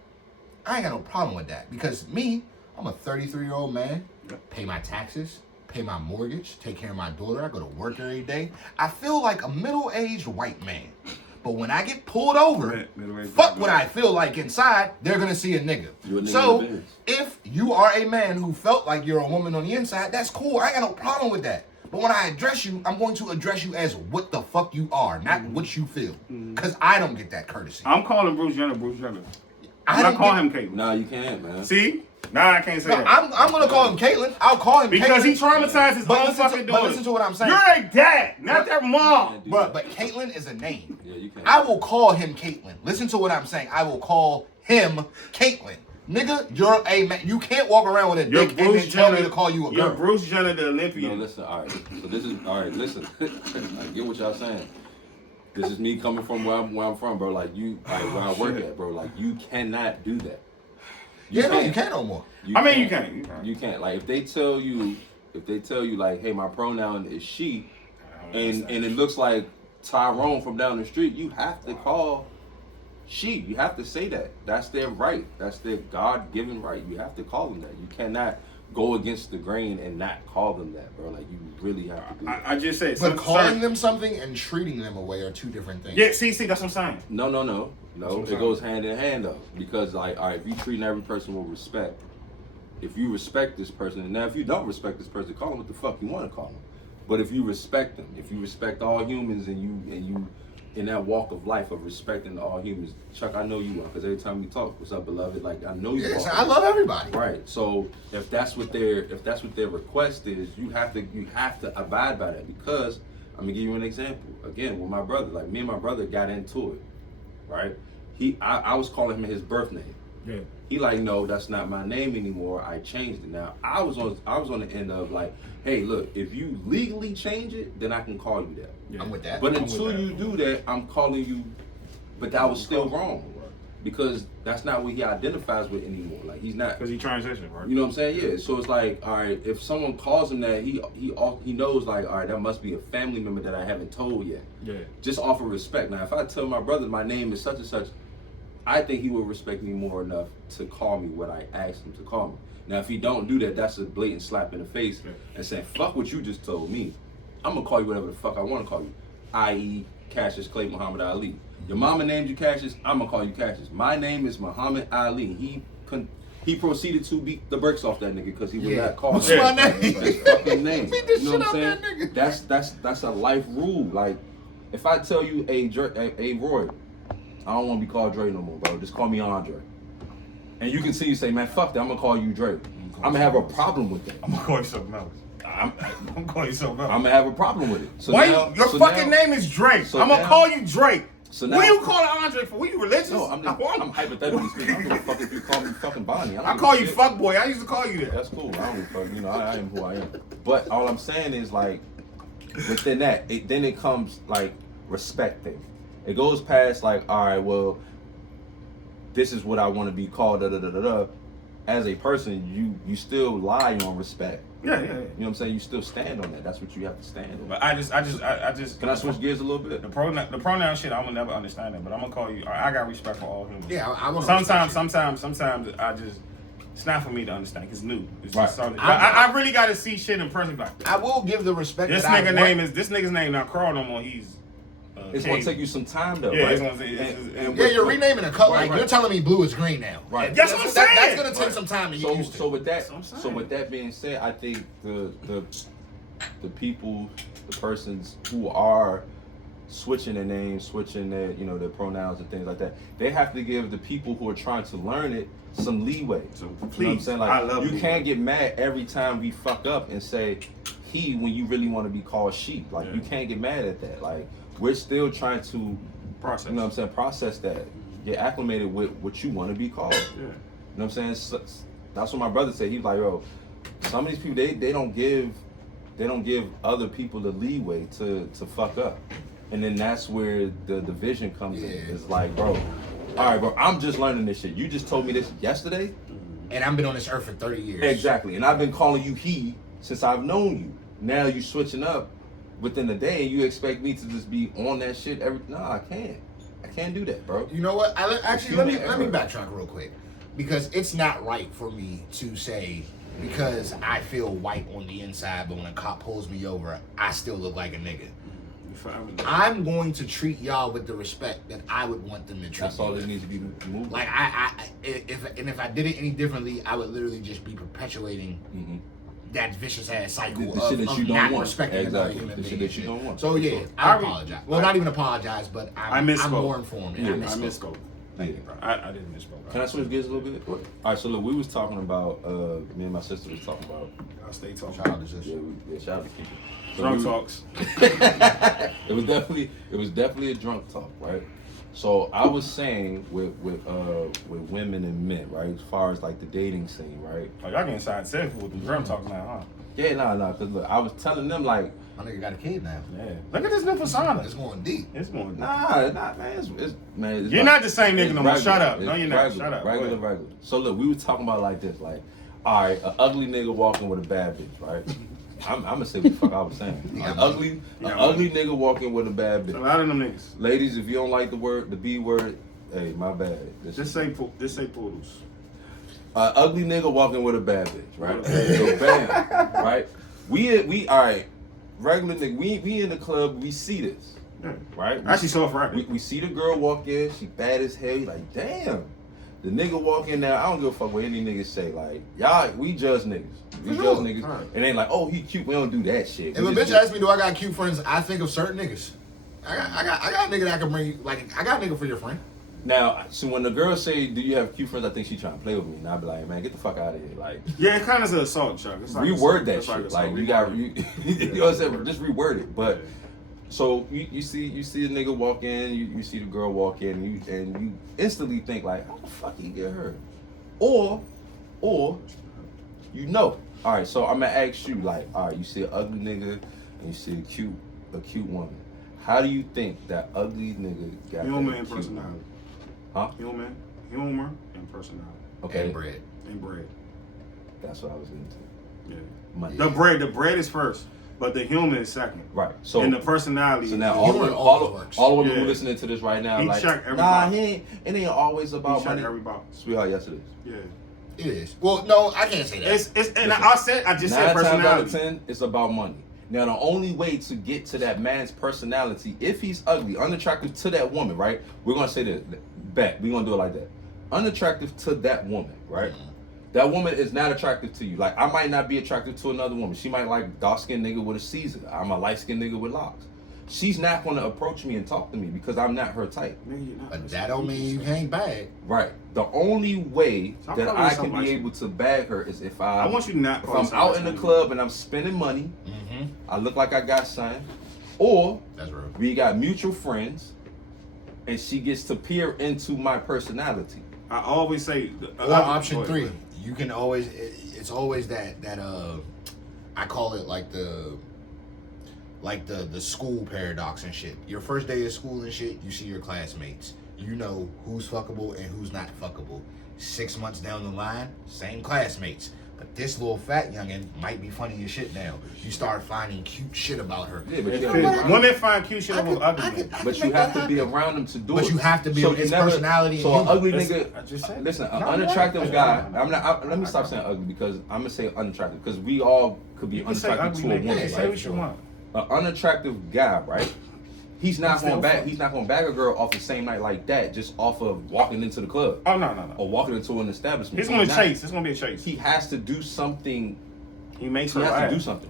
I ain't got no problem with that because me, I'm a 33-year-old man, pay my taxes, pay my mortgage, take care of my daughter. I go to work every day. I feel like a middle-aged white man. But when I get pulled over, Middle-aged fuck black what man. I feel like inside, they're gonna see a nigga. You a nigga So in the business. if you are a man who felt like you're a woman on the inside, that's cool. I ain't got no problem with that. But when I address you, I'm going to address you as what the fuck you are, not what you feel. Because I don't get that courtesy. I'm calling Bruce Jenner. Bruce Jenner. I I'm not don't calling get- him Caitlyn. Nah, you can't, man. See? Nah, I can't say No, that. I'm gonna call him Caitlyn. I'll call him Because he Caitlyn. traumatized his But own listen fucking to- daughter. but listen to what I'm saying. You're a dad, not their mom. But Caitlyn is a name. Yeah, you can't. I will call him Caitlyn. Listen to what I'm saying. I will call him Caitlyn. Nigga, you're a man. You can't walk around with a You're dick and then Bruce tell me Jenner. to call you a You're girl. Bruce Jenner, the No, Olympian. listen. All right. So this is all right. Listen, I get what y'all saying. This is me coming from where I'm from, bro. Like you, like where I work at, bro. Like you cannot do that. You can't no more. I mean, you can't. You can't. Like if they tell you, like, hey, my pronoun is she, and it looks like Tyrone from down the street, you have to call she. You have to say that. That's their right. That's their God-given right. You have to call them that. You cannot go against the grain and not call them that, bro. Like you really have to do that. I just said. But calling them something and treating them away are two different things. Yeah, see, that's what I'm saying. No. what I'm It saying. goes hand in hand though, because like, all right, if you treating every person with respect, if you respect this person, and now if you don't respect this person, call them what the fuck you want to call them. But if you respect them, if you respect all humans, and you in that walk of life of respecting all humans, Chuck, I know you are, because every time we talk, what's up, beloved? Like I know you Yes, are. I love everybody. Right. So if that's what their request is, you have to abide by that. Because I'm gonna give you an example. Again, with my brother, like me and my brother got into it, right? I was calling him his birth name. Yeah. He like, no, that's not my name anymore. I changed it. Now I was on the end of like, hey, look, if you legally change it, then I can call you that. Yeah. I'm with that. But I'm with until that. you do that, I'm calling you. But that was still wrong, because that's not what he identifies with anymore. Like he's not. Because he transitioned, right? You know what I'm saying? Yeah. So it's like, all right, if someone calls him that, he knows like, all right, that must be a family member that I haven't told yet. Yeah. Just offer respect. Now, if I tell my brother my name is such and such, I think he will respect me more enough to call me what I asked him to call me. Now, if he don't do that, that's a blatant slap in the face and saying, fuck what you just told me. I'm gonna call you whatever the fuck I want to call you, i.e. Cassius Clay Muhammad Ali. Your mama named you Cassius, I'm gonna call you Cassius. My name is Muhammad Ali. He proceeded to beat the brakes off that nigga because he was not called What's that. my name? His fucking name. Beat the You know shit what I'm out saying? that nigga. That's a life rule. Like, if I tell you, hey Roy, I don't want to be called Dre no more, bro. Just call me Andre. and you continue to say, man, fuck that, I'm gonna call you Drake. I'm gonna have a problem with that. I'm gonna call you something else. I'm gonna call you something else. I'm gonna have a problem with it. So Why now, your so fucking now- name is Drake? so I'm gonna now- call you Drake. So What now- are you calling Andre for? What, you religious? No, I'm hypothetically speaking. I don't give a fuck if you call me fucking Bonnie. I call you fuckboy. I used to call you that. That's cool. I don't give a fuck. You know, I am who I am. But all I'm saying is like, within that, then it comes like respect thing. It goes past like, all right, well, this is what I want to be called. Da da da da da. As a person, you still lie on respect. Yeah. You know what I'm saying? You still stand on that. That's what you have to stand on. But I just. Can I switch gears a little bit? The pronoun shit, I'm gonna never understand it. But I'm gonna call you. I got respect for all humans. Yeah, I want. Sometimes I just. It's not for me to understand. It's new. It's Right. just something. I really got to see shit in person. Like I will give the respect. this that this nigga's name not Carl no more. He's. It's gonna take you some time though, Yeah, right? it's gonna take- Yeah, you're renaming a color. Right, Like right. you're telling me blue is green now. Right. That's what I'm saying. That's gonna take Right. some time to get So, used to. so with that, That's what I'm saying. so with that being said, I think the people, the persons who are switching their names, switching their their pronouns and things like that, they have to give the people who are trying to learn it some leeway. So You know what I'm please, saying? Like I love you leeway. can't get mad every time we fuck up and say he when you really want to be called she. Like you can't get mad at that. Like we're still trying to process. you know what I'm saying, process that. Get acclimated with what you want to be called. Yeah. You know what I'm saying? That's what my brother said. He's like, yo, some of these people they don't give other people the leeway to fuck up. And then that's where the division comes in. It's like, bro, all right, bro, I'm just learning this shit. You just told me this yesterday. And I've been on this earth for 30 years. Exactly. And I've been calling you he since I've known you. Now you switching up within the day and you expect me to just be on that shit nah, I can't do that, bro. You know what? Actually, let me Human error. backtrack real quick, because it's not right for me to say because I feel white on the inside, but when a cop pulls me over, I still look like a nigga. I'm going to treat y'all with the respect that I would want them to treat. That's all me that with. needs to be moved. Like if I did it any differently, I would literally just be perpetuating that vicious ass cycle The shit that you of don't not want. respecting another Exactly. human The being. shit that you don't want. So yeah, I apologize. Well, not even apologize, but I'm more informed. And I I misspoke. misspoke. Thank you, bro. I didn't misspoke. Can I switch gears a little bit? All right, so look, we was talking about, me and my sister was talking about, I'll stay talking. Childish as yeah, shit. shout out to Keith. So Drunk we- talks. it was definitely a drunk talk, right? So I was saying with women and men, right? As far as like the dating scene, right? Oh, y'all getting side safe with the drum talk now, huh? Yeah, nah, cause look, I was telling them like, My nigga got a kid now. Yeah. Look at this new persona. It's going deep. It's more. nah, man, it's You're not the same nigga it's no more. regular. Shut up. No, It's you're not. regular, Shut up. Regular, Go ahead. regular. So look, we was talking about like this, like, all right, an ugly nigga walking with a bad bitch, right? I'm gonna say what the fuck I was saying. Yeah, An ugly nigga walking with a bad A bitch. lot of them niggas. Ladies, if you don't like the B word, hey, my bad. Just say poodles. Ugly nigga walking with a bad bitch, right? So bam, right? We all right. Regular nigga, we in the club, we see this, Yeah. right? I actually saw it for We see the girl walk in, she bad as hell. You like, damn. The nigga walk in there, I don't give a fuck what any niggas say. Like, y'all, we judge niggas. We For judge sure. niggas. Right. And they like, oh, he cute. We don't do that shit. If We a just bitch asks me, do I got cute friends? I think of certain niggas. I got a nigga that I can bring you. Like, I got a nigga for your friend. Now, so when the girl say, do you have cute friends? I think she trying to play with me. And I'll be like, man, get the fuck out of here. Like, Yeah, it kind of is an assault, Chuck. It's like reword assault. that It's shit. assault. Like, you got, you know what I'm saying? Reword. Just reword it. But, so you see a nigga walk in, you see the girl walk in, and you instantly think like, how the fuck he get her? Or, you know. All right, so I'm gonna ask you, like, all right, you see an ugly nigga and you see a cute woman. How do you think that ugly nigga got Humor that and cute personality. woman? Huh? Humor and personality. Okay, And bread. And bread. that's what I was into. Yeah. Money. The bread is first, but the humor is second. Right. So And the personality. So now is- all the Humor women, always works. all the women Yeah. who listening to this right now, He like, check every nah, box. it ain't always about check money. every box. Sweetheart, yes it is. Yeah. It is. Well, no, I can't say that. It's and I just said 9 times personality. out of 10, it's about money. Now, the only way to get to that man's personality, if he's ugly, unattractive to that woman, right? We're gonna say this, bet. We're gonna do it like that. Unattractive to that woman, right? That woman is not attractive to you. Like, I might not be attractive to another woman. She might like dark-skinned nigga with a Caesar. I'm a light-skinned nigga with locks. she's not going to approach me and talk to me because I'm not her type. But that don't mean you can't bag. Right. The only way So I'm that calling I you can something be like able to bag her is if I want you to not. if I'm out in the club and I'm spending money, I look like I got something, or That's real. we got mutual friends, and she gets to peer into my personality. I always say. Or option 3, you can always. It's always that I call it like the school paradox and shit. Your first day of school and shit, you see your classmates. You know who's fuckable and who's not fuckable. 6 months down the line, same classmates. But this little fat youngin might be funny as shit now. You start finding cute shit about her. Yeah, but Women find cute shit over ugly men. But you have to be around them to do it. But you have to be So with his you never- personality. So and an ugly Listen, nigga. I just said Listen, an No, unattractive no, guy. no. I'm not. Let me stop saying ugly because I'm gonna say unattractive because we all could be You can say unattractive ugly to a nigga. woman. Say Right? what you want. An unattractive guy, right? He's not Still gonna bag. fuck. He's not gonna bag a girl off the same night like that, just off of walking into the club Oh no. or walking into an establishment. He's gonna not. chase. It's gonna be a chase. He has to do something. He makes He her has laugh. to do something.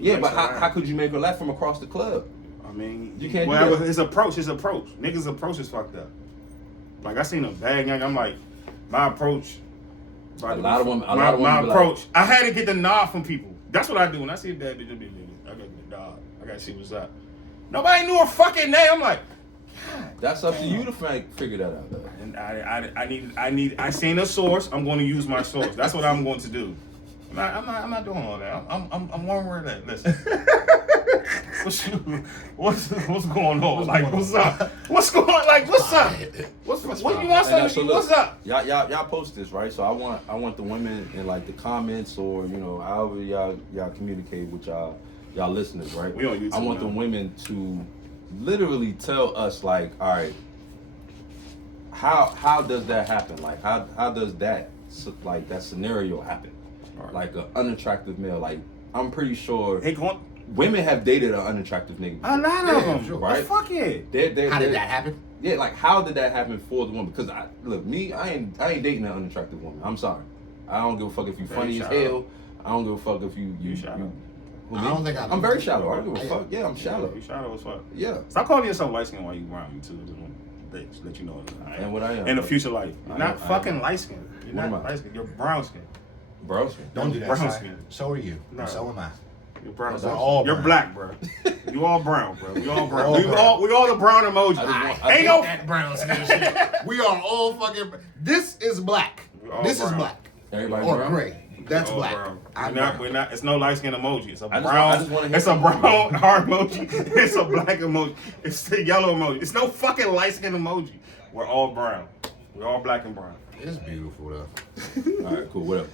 Yeah, makes but her laugh. how could you make her laugh from across the club? I mean, You can't do well, that. his approach. Niggas' approach is fucked up. Like I seen a bad young. I'm like, my approach. A lot of women. My be like, approach. I had to get the nod from people. That's what I do when I see a bad bitch. I gotta get the nod. I gotta see what's up. Nobody knew her fucking name. I'm like, That's up to you to figure that out. Though. and I seen a source. I'm going to use my source. That's what I'm going to do. I'm not doing all that. I'm one word at. Listen. What's going on? Like, what's up? What's going? Like, what's up? What you want And something? What's up? Y'all post this, right? So I want the women in like the comments or however y'all communicate with y'all listeners, right? We on YouTube I want now. the women to literally tell us like, all right, how does that happen? Like how does that that scenario happen? Right. Like an unattractive male, like I'm pretty sure Hey, going. women have dated an unattractive nigga. A lot of Yeah, them. sure. Right? Right? Fuck it. How did that happen? Yeah, like how did that happen for the woman? Because I ain't dating an unattractive woman. I'm sorry. I don't give a fuck if you Very funny as shallow. hell. I don't give a fuck if you shallow. who, I me? don't think I I'm do. very shallow. I don't give a Yeah. fuck. Yeah, I'm shallow. You shallow as fuck. Yeah. Stop calling yourself light skinned while you around me too. Just want to let you know. And what I am. In the future life. You're I not am. fucking light skinned. You're What am not I? light skinned. You're brown skinned. Bro. Don't do that. Brown Si. skin. So are you. No. And so am I. You're brown. We're all You're brown. black, bro. You all brown, bro. We all brown. All brown. We all the brown emoji. I just want- I Ain't hate no. that brown skin shit. We are all fucking. This is black. We all This is brown. black. Everybody Or brown? gray. That's All black. brown. I'm We're not. brown. We're not. It's no light skin emoji. It's a I brown. just wanna hear It's a from you. brown heart emoji. It's a black emoji. It's the yellow emoji. It's no fucking light skin emoji. We're all brown. We're all black and brown. It's beautiful though. All right, cool, whatever.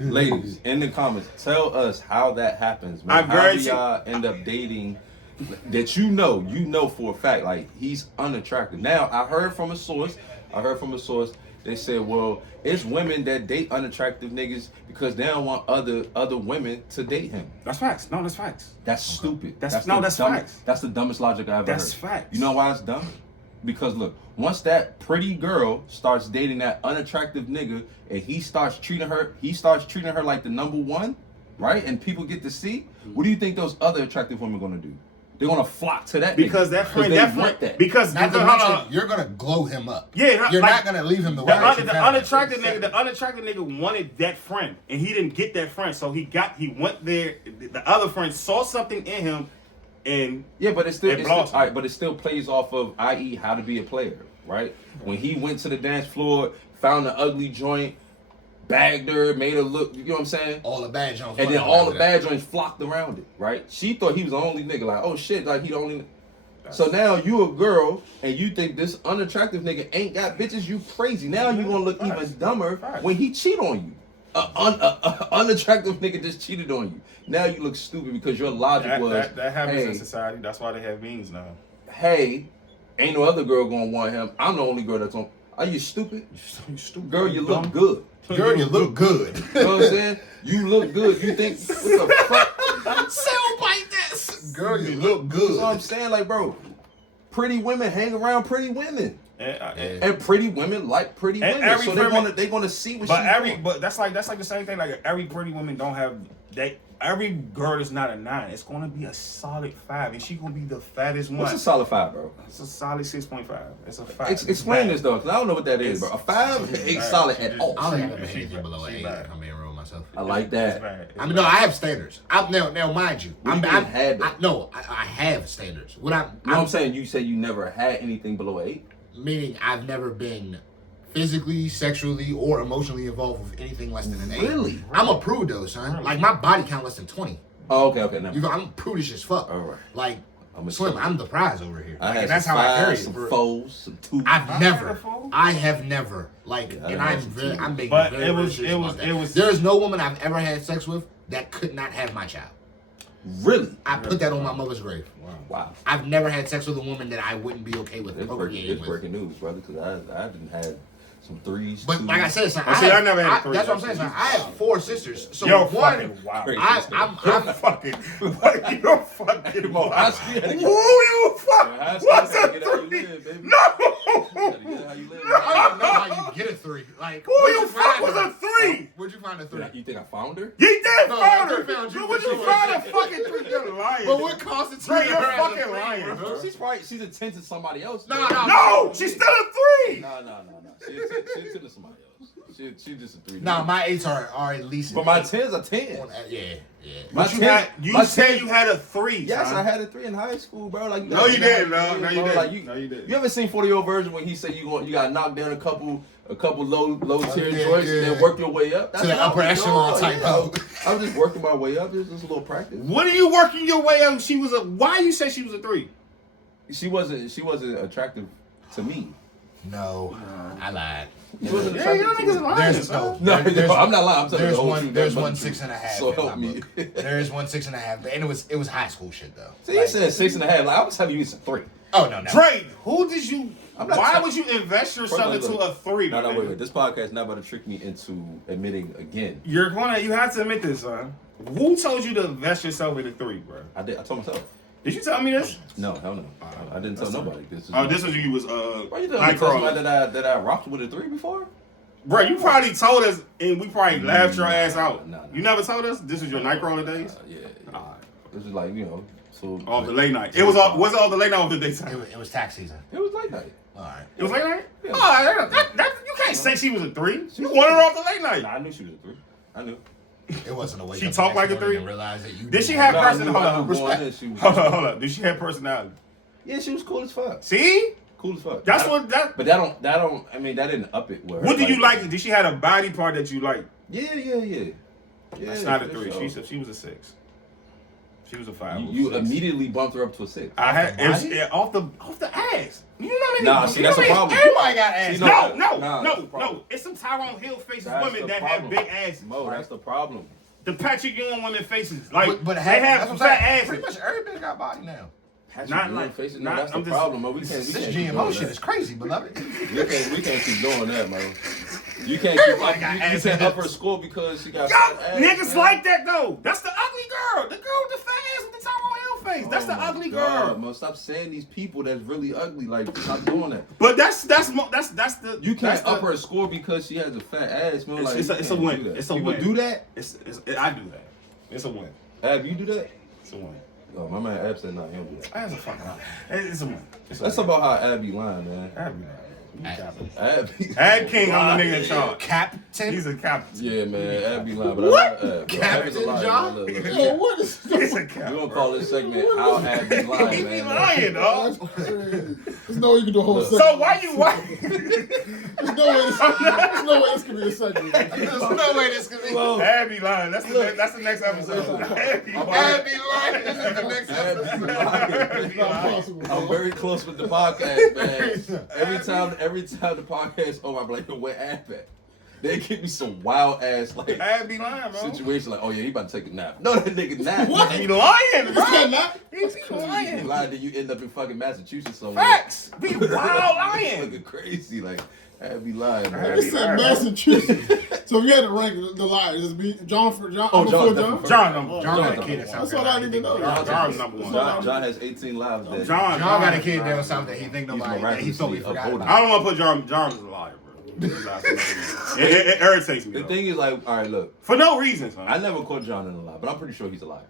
Ladies, in the comments, tell us how that happens, man. I How do guarantee- y'all end up dating that you know for a fact, like he's unattractive. Now, I heard from a source, they said, well, it's women that date unattractive niggas because they don't want other women to date him. That's facts. No, that's facts. That's stupid. That's the facts. That's the dumbest logic I've ever heard. That's facts. You know why it's dumb? Because look, once that pretty girl starts dating that unattractive nigga and he starts treating her like the number one, right? And people get to see, what do you think those other attractive women are gonna do? They're gonna flock to that Because nigga. that friend, they that want friend, that. because Not to hold mention, on. you're gonna glow him up. Yeah, You're like, not gonna leave him the The, way. unattractive nigga wanted that friend, and he didn't get that friend, so he went there. The other friend saw something in him, and Yeah, but it still, blossomed. all right, but it still plays off of, i.e., how to be a player, right? When he went to the dance floor, found the ugly joint, bagged her, made her look, you know what I'm saying? All the bad joints. And then all the bad joints flocked around it, right? She thought he was the only nigga, like, oh shit, like he the only. So now you a girl and you think this unattractive nigga ain't got bitches, you crazy. Now you gonna look even dumber when he cheat on you. A unattractive nigga just cheated on you. Now you look stupid because your logic was, that happens hey, in society. That's why they have beans now. hey, ain't no other girl gonna want him. I'm the only girl that's on. Are you stupid? You stupid. Girl, you look good. Girl, you look good. You know what I'm saying? You look good. You think, what the fuck? Sound bite this. Girl, you look You know what I'm good. saying? Like, bro, pretty women hang around pretty women. And And pretty women like pretty And women. every So women- they gonna see what but she's doing. but that's like the same thing. Like every pretty woman don't have they. every girl that's not a 9, it's gonna be a solid 5, and she gonna be the fattest one. What's a solid 5, bro? It's a solid 6.5. It's a 5. Explain this though, cause I don't know what that is, bro. A 5 ain't solid at all. I don't have anything below an 8. If I'm being real with myself. I like It's that. bad. I mean, no, I have standards. Now, mind you, What do you mean had them? I have standards. I'm saying you say you never had anything below 8. Meaning I've never been physically, sexually, or emotionally involved with anything less than an 8. Really? I'm a prude though, son. Like my body count less than 20. Oh, okay, now. I'm prudish as fuck. All right. Like I'm a Slim, I'm the prize over here. I had and that's some how I 5s, carry it. some bro. 4s, some 2s. I have never, like, Yeah, I and done I'm had some very, too. I'm being But very, it was- serious it about was- that. it was- There's no woman I've ever had sex with that could not have my child. Really? I put that on my mother's grave. Wow. I've never had sex with a woman that I wouldn't be okay with procreating It's with. breaking news, brother, because I didn't have some 3s. But 2s. like I said, son, I never had 3. That's what I'm saying, son. I have 4 sisters. So You're one, fucking wild. Crazy. I'm fucking. You're fucking Well, wild. high school, Who you fuck? Yeah, high school, What's you a gotta get how you 3? live, baby. No. You gotta get how you live. I don't know how you get a 3. Like, Who where'd you fuck find was her? a 3? Where'd you find a 3? You think I found her? You did No, find I her. found you, But would but you you find a weren't. fucking 3? You're lying. But what constitutes Bro, you're her as a fucking 3, lying, bro? bro. She's a 10 to somebody else. No, bro. No, she's still a 3. No. She's a 10 to somebody else. She's just a 3. Nah, my 8s are at least. But my 10s are 10s. Yeah. My But you 10s had, you my said 10s you had a 3. Yes, son. I had a 3 in high school, bro. Like No, you didn't. No, you bro. didn't. Like, No, you didn't. You ever seen 40-year-old version when he said you got to knock down a couple low tier yeah, joints yeah. and then work your way up? That's To the what I upper was echelon doing, type yeah. hoe. I was just working my way up. It was just a little practice. What are you working your way up? She was a. Why you say she was a 3? She wasn't attractive to me. No, I lied. She wasn't Yeah, attractive y'all to niggas me. lying. There's no. No, there's, I'm not lying. I'm telling you There's the whole one. truth. There's Nothing one but the 6.5. So in help my me. book. There is one 6.5, and it was high school shit though. So you Like- said 6.5. Like I was telling you it's a 3. Oh no. Drake, who did you? I'm not Why tell- would you invest yourself First, into look. a 3? No, my nigga? wait. This podcast not about to trick me into admitting again. You have to admit this, son. Who told you to invest yourself in a 3, bro? I told myself. Did you tell me this? No, hell no. I didn't tell nobody. This Was you was Why you telling me somebody that I rocked with a 3 before? Bro, you probably told us, and we probably laughed your ass out. Nah. You never told us this was your Nightcrawler days. Yeah. This is like so. Off the late night. Was it off the late night or the daytime? It was tax season. It was late night. All right. It was late night. Yeah. Oh, you can't say she was a 3. You wanted her off the late night. Nah, I knew she was a 3. I knew. It wasn't a wake She up talked the like next a morning 3? and realize that you Did she knew. have No, I person? knew- Hold I on, knew going in respect. she was- Hold on. Did she have personality? Yeah, she was cool as fuck. See, Cool as fuck. that's what that. But that don't. I mean, that didn't up it. With her. What do you like? Did she have a body part that you like? Yeah. That's not a for 3. sure. She was a 6. She was a 5. You 6. immediately bumped her up to a 6. I had Off the it, off the ass. You know what I mean? Nah, see, that's a problem. Everybody got ass. See, No, that's the problem. no. It's some Tyrone Hill faces That's women the that problem. have big asses. Mo, right? that's the problem. The Patrick Ewing women faces. Like, But they that's have what I'm fat saying. asses. Pretty much every bitch got body now. Patrick Not Ewing like- faces. not- No, that's the I'm just- problem, Mo. We can't This keep GMO doing shit that. is crazy, beloved. We can't keep doing that, Mo. You can't Everybody keep got you ass can't up her hips. score because she got Yo, fat ass, niggas man. like that though. That's the ugly girl. The girl with the fat ass with the Tyrone Hill face. That's Oh the my ugly God, girl. Mo, stop saying these people that's really ugly. Like, stop doing that. But that's the You that's can't up the- her score because she has a fat ass, man. Like, It's you a can't win. do that. It's a You win. would do that? I do that. It's a win. Ab, you do that? It's a win. Oh, my man Ab said, nah, he don't do that. That's a fucking lie. It's a win. That's about how Ab be lying, man. Ab be Ad King, I'm the nigga in charge. Captain. He's a captain. Yeah, man, Ab be lying, but What? I love Ab. Bro. Ab is a Captain liar, John? man. Look, look. Yo, what is He's a We're captain. gonna call this segment How Ab be lying, He be man. lying, dog. There's no way you can do a whole Look. segment. So why you There's no way this can be a segment. There's no way this could be. Ad be lying. That's the next episode. Ad be lying. I'd be lying. This is the next Ab be episode. lying. It's not possible. I'm very close with the podcast, man. Every time the podcast over, I'm like, yo, where Ab at? They give me some wild ass like Ad be lying, bro. situation like, oh yeah, he about to take a nap. No, that nigga nap. What? He lying, bro. He not. He's You lying. lied that you end up in fucking Massachusetts somewhere. Facts. Be wild lying. Looking crazy, like I'd be lying, He man. said Massachusetts. So if you had to rank the liars, it'd be John for John. Oh, before John, definitely. John number John got a John. kid that sounds That's all I need to know. John's number one. John has 18 lives dead. John John got a kid that was something that he think He's nobody that he thought we miraculously forgot upholding. about. I don't want to put John as a liar, bro. It irritates me. The though. thing is, like, all right, look, For no reason, son. I never caught John in a lie, but I'm pretty sure he's a liar.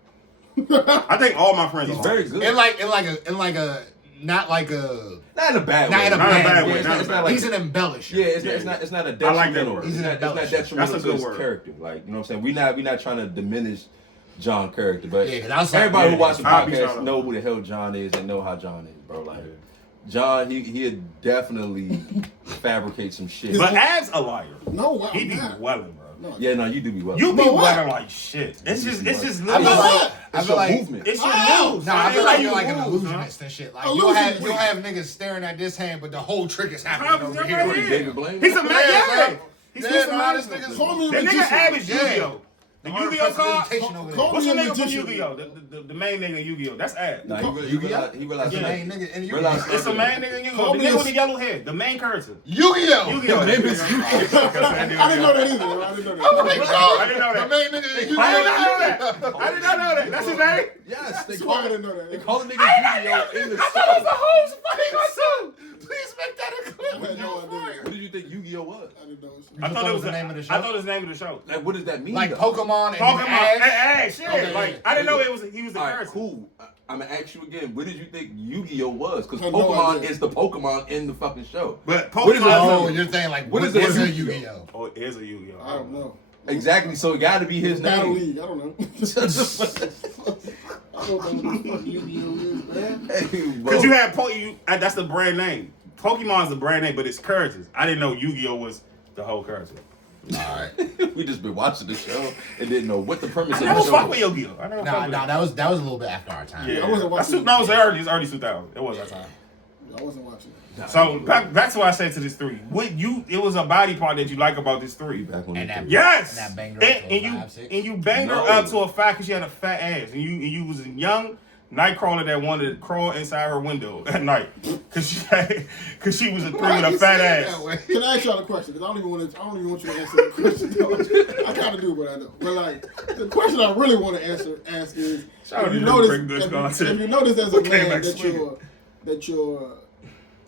I think all my friends He's are very liars. good. Not like a. Not in a bad Not way. in a Not in a bad way. It's Not in a not bad like He's an embellisher. yeah, it's Yeah, not. It's not a I like that detrimental. word. He's an It's not embellisher. detrimental That's a to good his word. character. Like, you know what I'm saying? We're not trying to diminish John character, but Yeah, 'cause I was like, everybody yeah, who watches the I'll be podcast shout out. know who the hell John is and know how John is, bro. Like, John, he'd definitely fabricate some shit. But Ab's a liar. No, I'm He be not. welling, bro. No, Yeah, no, you do be well. You be But what? welling like shit. It's just I feel literally. like I It's feel your like movement. It's your news. No, I feel like you're like an move, illusionist and shit. Like Illusionist. you'll have niggas staring at this hand, but the whole trick is happening Huh? over Yeah, here. yeah. David Blaine. He's a man. Yeah, Yeah. He's Yeah, a nah, man. this nigga's Call me a The nigga magician. Ab is Yeah. Yu-Gi-Oh. The Yu-Gi-Oh card. Presentation over there. Call What's me the a nigga from magician. Yu-Gi-Oh? The main nigga in Yu-Gi-Oh. That's Ab. Nah, he Yu-Gi-Oh? realized The Yeah. main nigga and you. Realize- It's a main nigga in Yu-Gi-Oh. Call The me nigga a- with the yellow hair. The main character. Yu-Gi-Oh. Yu-Gi-Oh. I didn't know that either. Bro. I didn't know Oh that. my I God. didn't know that. The main nigga in Yu-Gi-Oh. I did not know that. I did not know that. That's his name? Yes, they So call I didn't know that. They call the nigga Yu-Gi-Oh in the I thought it was the show. whole fucking song. Please make that a clip. I had no idea. What did you think Yu-Gi-Oh was? I didn't know. I thought it was the name of the show. I thought it was the name of the show. Like, what does that mean? Like though? Pokemon and Pokemon. Ash. Shit. Okay, Like yeah. I didn't know he was the All right, character. cool. I'm gonna ask you again. What did you think Yu-Gi-Oh was? Because I had no Pokemon idea. is the Pokemon in the fucking show. But What is Pokemon. that? Oh, you're saying like What what is is that a Yu-Gi-Oh? Yu-Gi-Oh? Oh, it is a Yu-Gi-Oh. I don't know. Exactly. So it got to be his Battle name. League. I don't know. I don't know what the fuck Yu-Gi-Oh is, man. Because you had that's the brand name. Pokemon's the brand name, but it's characters. I didn't know Yu-Gi-Oh was the whole character. We just been watching the show and didn't know what the premise I of the never show fuck with was. Yu-Gi-Oh. I never Nah, fuck with nah, it. that was a little bit after our time. Yeah, I wasn't watching That was early. It's early 2000. It was that time. I wasn't watching it. So back to what I said to this 3. It was a body part that you like about this 3. Back when And we that- did. Yes. And that banged her up to a and 5'6". you banged her No. up to a fat because she had a fat ass, and you was a young Nightcrawler that wanted to crawl inside her window at night because she was a 3 Why with a you fat saying ass. that way? Can I ask y'all a question? Because I don't even want you to answer the question. Though. I kind of do, but I don't. But like, the question I really want to ask is, Shout out if to you you, notice, bring good content. if you notice as a Okay, man Max, that you're,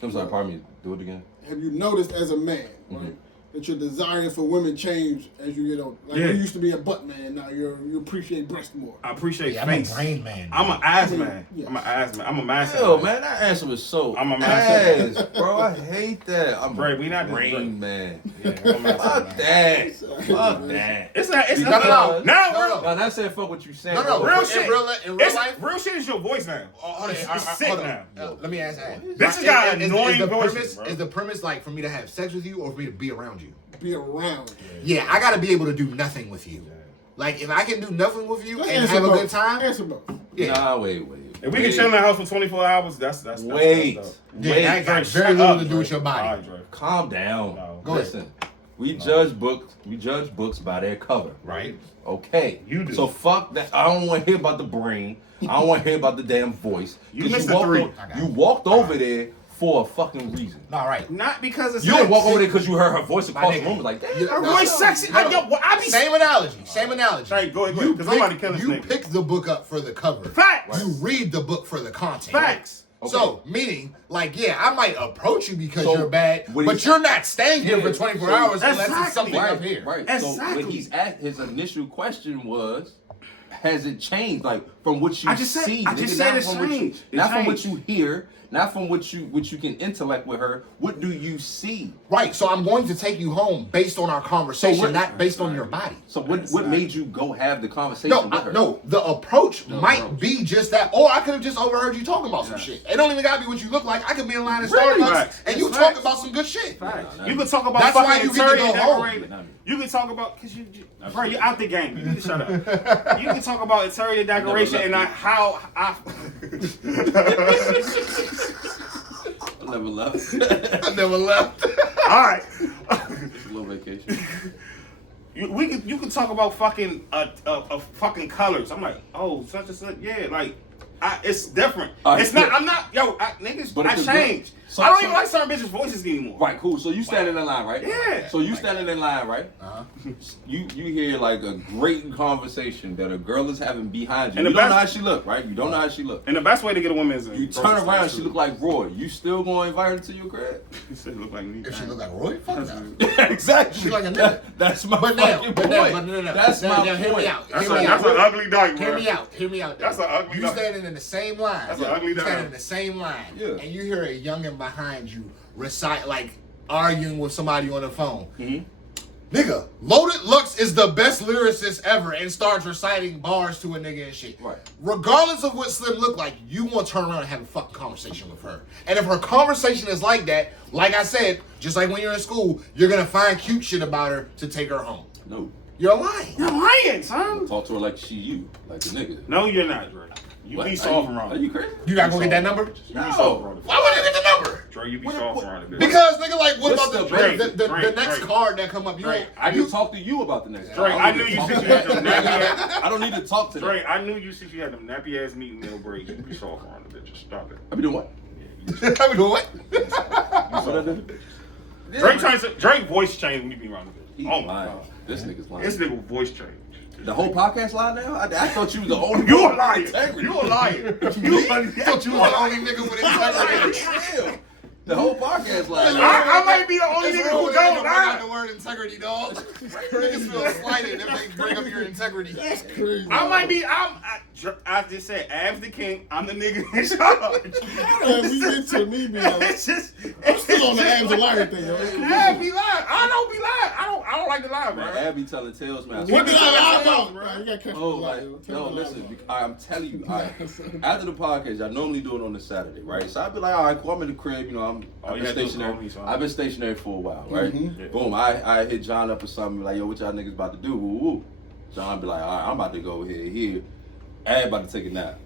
I'm sorry, pardon me. Do it again. have you noticed as a man, right, that your desire for women change as you get older? Like Yeah. you used to be a butt man, now you appreciate breast more. I appreciate Yeah, I'm a face. brain man. I'm an ass man. Yeah. I'm an ass man. I'm a master. Hell, man, that answer was so I'm a ass, master. bro. I hate that. I'm Bray, a we not brain man. Yeah, I'm a master Fuck man. that. Fuck that. It's No, now. no. No, not saying fuck what you saying. No, Real in shit. real life. Real shit is your voice now. Hold on, It's sick hold on. now. Let me ask that. This has got annoying the voices, premise, bro. Is the premise like for me to have sex with you or for me to be around you? Be around. Yeah, I gotta be able to do nothing with you. Like if I can do nothing with you Let's and answer have a both. good time, Answer both. yeah. Nah, wait. If we can chill in the house for 24 hours, that's Wait. that's Yeah, Wait. that got Drake, very shut little up, to do Drake. with your body. All right, Drake. Calm down. No. Go ahead. Listen, we judge books by their cover. Right. Okay. You do. So fuck that. I don't want to hear about the brain. I don't want to hear about the damn voice. You 'Cause missed the 3. You walked over there for a fucking reason. All right. Not because it's You didn't walk over there because you heard her voice across the nigga. room. Like, damn, You- Her no, voice sexy. I be Same analogy. Same analogy. Right, go ahead, You because I'm about to pick, kill this you nigga. pick the book up for the cover. Facts. You read the book for the content. Facts. Okay. So, meaning, like, yeah, I might approach you because So, you're bad, what but he's- you're not staying here Yeah, for 24 so- hours unless Exactly. it's something up here. Right. So Exactly. when he's at his initial question was, has it changed? Like from what you I just said- see, I just nigga, said not it's from what you- changed. It not from what changed. you hear, not from what you can intellect with her. What do you see? Right. So I'm going to take you home based on our conversation, what- not based on your body. So what made you go have the conversation No, with her? no. The approach might be just that, or I could have just overheard you talking about some shit. It don't even gotta be what you look like. I could be in line at Really? Starbucks Right. and you That's talk facts. about some good shit. Facts. Nah, You can talk about That's why fucking you get to interior go home. decorating. Nah, nah. You can talk about because bro, you're out the game. You need to shut up. You can talk about interior decoration and how I. I never left. I never left. All right. Just a little vacation. You can talk about fucking fucking colors. I'm like, oh, such and such. Yeah, like It's different. All right, It's not. cool. I'm not. Yo, niggas. But I if the changed. girl- I don't even like certain bitches' voices anymore. Right, cool. So you standing in line, right? Yeah. So you standing in line, right? You hear like a great conversation that a girl is having behind you. And You the don't know best- how she look, right? You don't know how she look. And the best way to get a woman is You turn around, she look like Roy. You still gonna invite her to your crib? She look like me. If she look like Roy, fuck no. Exactly. She like a nigga. That's my But fucking point. no. That's Now, my now, hear point. me out. That's Hear me an out. ugly dyke, Hear bro. me out. Hear me out. That's an ugly You dog. standing in the same line. That's an ugly You dog. standing in the same line. Yeah. And you hear a youngin behind you recite like arguing with somebody on the phone. Mm-hmm. Nigga, Loaded Lux is the best lyricist ever and starts reciting bars to a nigga and shit. Right. Regardless of what Slim look like, you want to turn around and have a fucking conversation with her. And if her conversation is like that, like I said, just like when you're in school, you're going to find cute shit about her to take her home. No. You're lying. You're lying, son. Talk to her like she you, like a nigga. No, you're not, Dre. You What? be soft around Are it. you crazy? You not going to get that number? You be soft around it. Why would you get the number? Dre, you be What- soft what- around it, bitch. Because, nigga, like, what What's about the the Drake, next Drake. card that come up? You Drake, know, I can talk to you about the next. Drake, I I don't knew need you to said talk you to had them nappy ass. I don't need to talk to them. Dre, I knew you said you had them nappy ass meal breaks. You be soft around the bitch. Just stop it. I be doing what? I mean, what? What I do? Drake voice changed when you be around the He bitch. Oh my lying. god. This nigga's lying. This nigga voice changed. The whole podcast lie now? I thought you was the only You one a with liar. integrity. You a liar. You Thought you was the only nigga with integrity. Real. The whole podcast lie. I might be the only It's nigga wrong who when don't niggas bring out lie. the word integrity, dog. Niggas feel slighted if they bring up your integrity. That's crazy. I just said, Abs the king. I'm the nigga in charge. We get to me, man. It's just, I'm still on the Abs a liar thing, yo. Ab be lying. I don't be lying. I don't like to lie, bro. Man, Abby telling tales, man. What did I lie Tell about, bro? You gotta catch Oh, me like, alive, yo. no, Tell me listen, alive. I'm telling you, after the podcast, I normally do it on the Saturday, right? So I'd be like, all right, cool, I'm in the crib, you know, I've you been had to do it stationary. for me, son. I've been stationary for a while, right? Mhm. Yeah. Boom, I hit John up or something, like, yo, what y'all niggas about to do? Woo woo. John be like, all right, I'm about to go here. Everybody take a nap.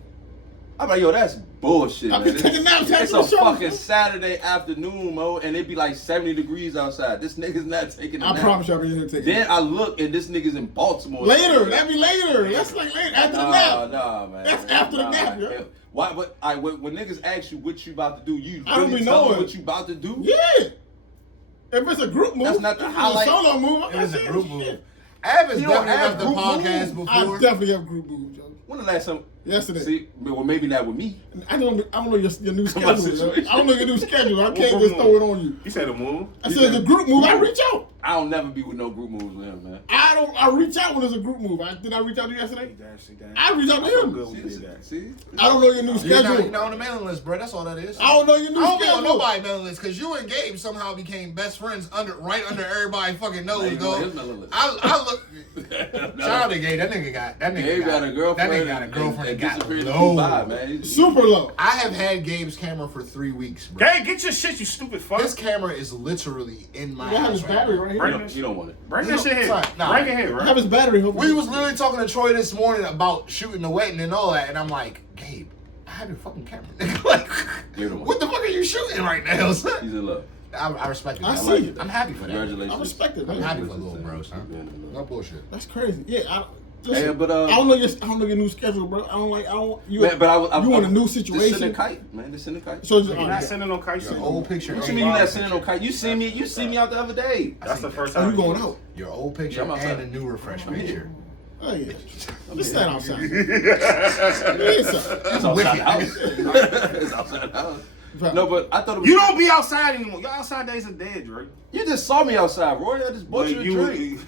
I'm like, yo, that's bullshit, I've man. been taking naps It's after a the show. fucking Saturday afternoon, Mo, and it be like 70 degrees outside. This nigga's not taking a I nap. promise you I'll be here taking Then I look and this nigga's in Baltimore. later. That'd be later. That's like later after the nap. Nah, man. That's after the nap, yo. hell. Why? But when niggas ask you what you about to do, you I don't really be tell them knowing. what you about to do. Yeah. If it's a group move, That's not the if it's highlight. a solo move, I'm It not was a saying group shit. move. Ab has You don't definitely have left the group podcast moves. I before. definitely have group moves, yo. When the last time? Yesterday. See, well, maybe not with me. I don't know your new My schedule. yo. situation. I don't know your new schedule. I What can't group just throw it move? on you. You said a move. I said it's a group move. I reach out. I don't never be with no group moves with him, man. I reach out when it's a group move. Did I reach out to you yesterday? I reach out to feel him. good when you did that. See? I don't know your new You're schedule. not on the mailing list, bro. That's all that is. I don't know your new I don't be on schedule. nobody mailing list because you and Gabe somehow became best friends right under everybody fucking Now nose, you know dog. his mailing list. I look. Shout out to Gabe. That nigga got Gabe got a girlfriend. That nigga got a girlfriend and and got disappeared in low. Dubai, man. Super low. I have had Gabe's camera for 3 weeks, bro. Hey, get your shit, you stupid fuck. This camera is literally in my I have house his right battery now. right You here. Bring don't, you don't want it. Bring You that shit here. know- nah. Bring it here, I have bro. his battery. We was literally talking to Troy this morning about shooting the wedding and all that, and I'm like, Gabe, I have your fucking camera. like, Gabe don't want what the fuck are you shooting right now, son? He's in love. I respect it. I man. see it. I'm happy for that. Congratulations. I respect it, I'm man. happy for little bros, huh? Yeah, no. No bullshit. That's crazy. Yeah, Hey, but I don't know your new schedule, bro. I don't. You, Man, but I you want a new Just send situation? a kite, man. Just send a kite. So it's, You're not sending no kites. Your old picture. What you mean you not sending no kite? You see me out the other day. That's the first are time. you going out? Your old picture Yeah, I'm outside. and a new refresh I'm picture. here. Oh yeah. Let's stand outside. Yeah, It's outside the house. It's outside the house. No, but I thought it was. You don't be outside anymore. Your outside days are dead, Drake. You just saw me outside, Roy. I just bought you a drink.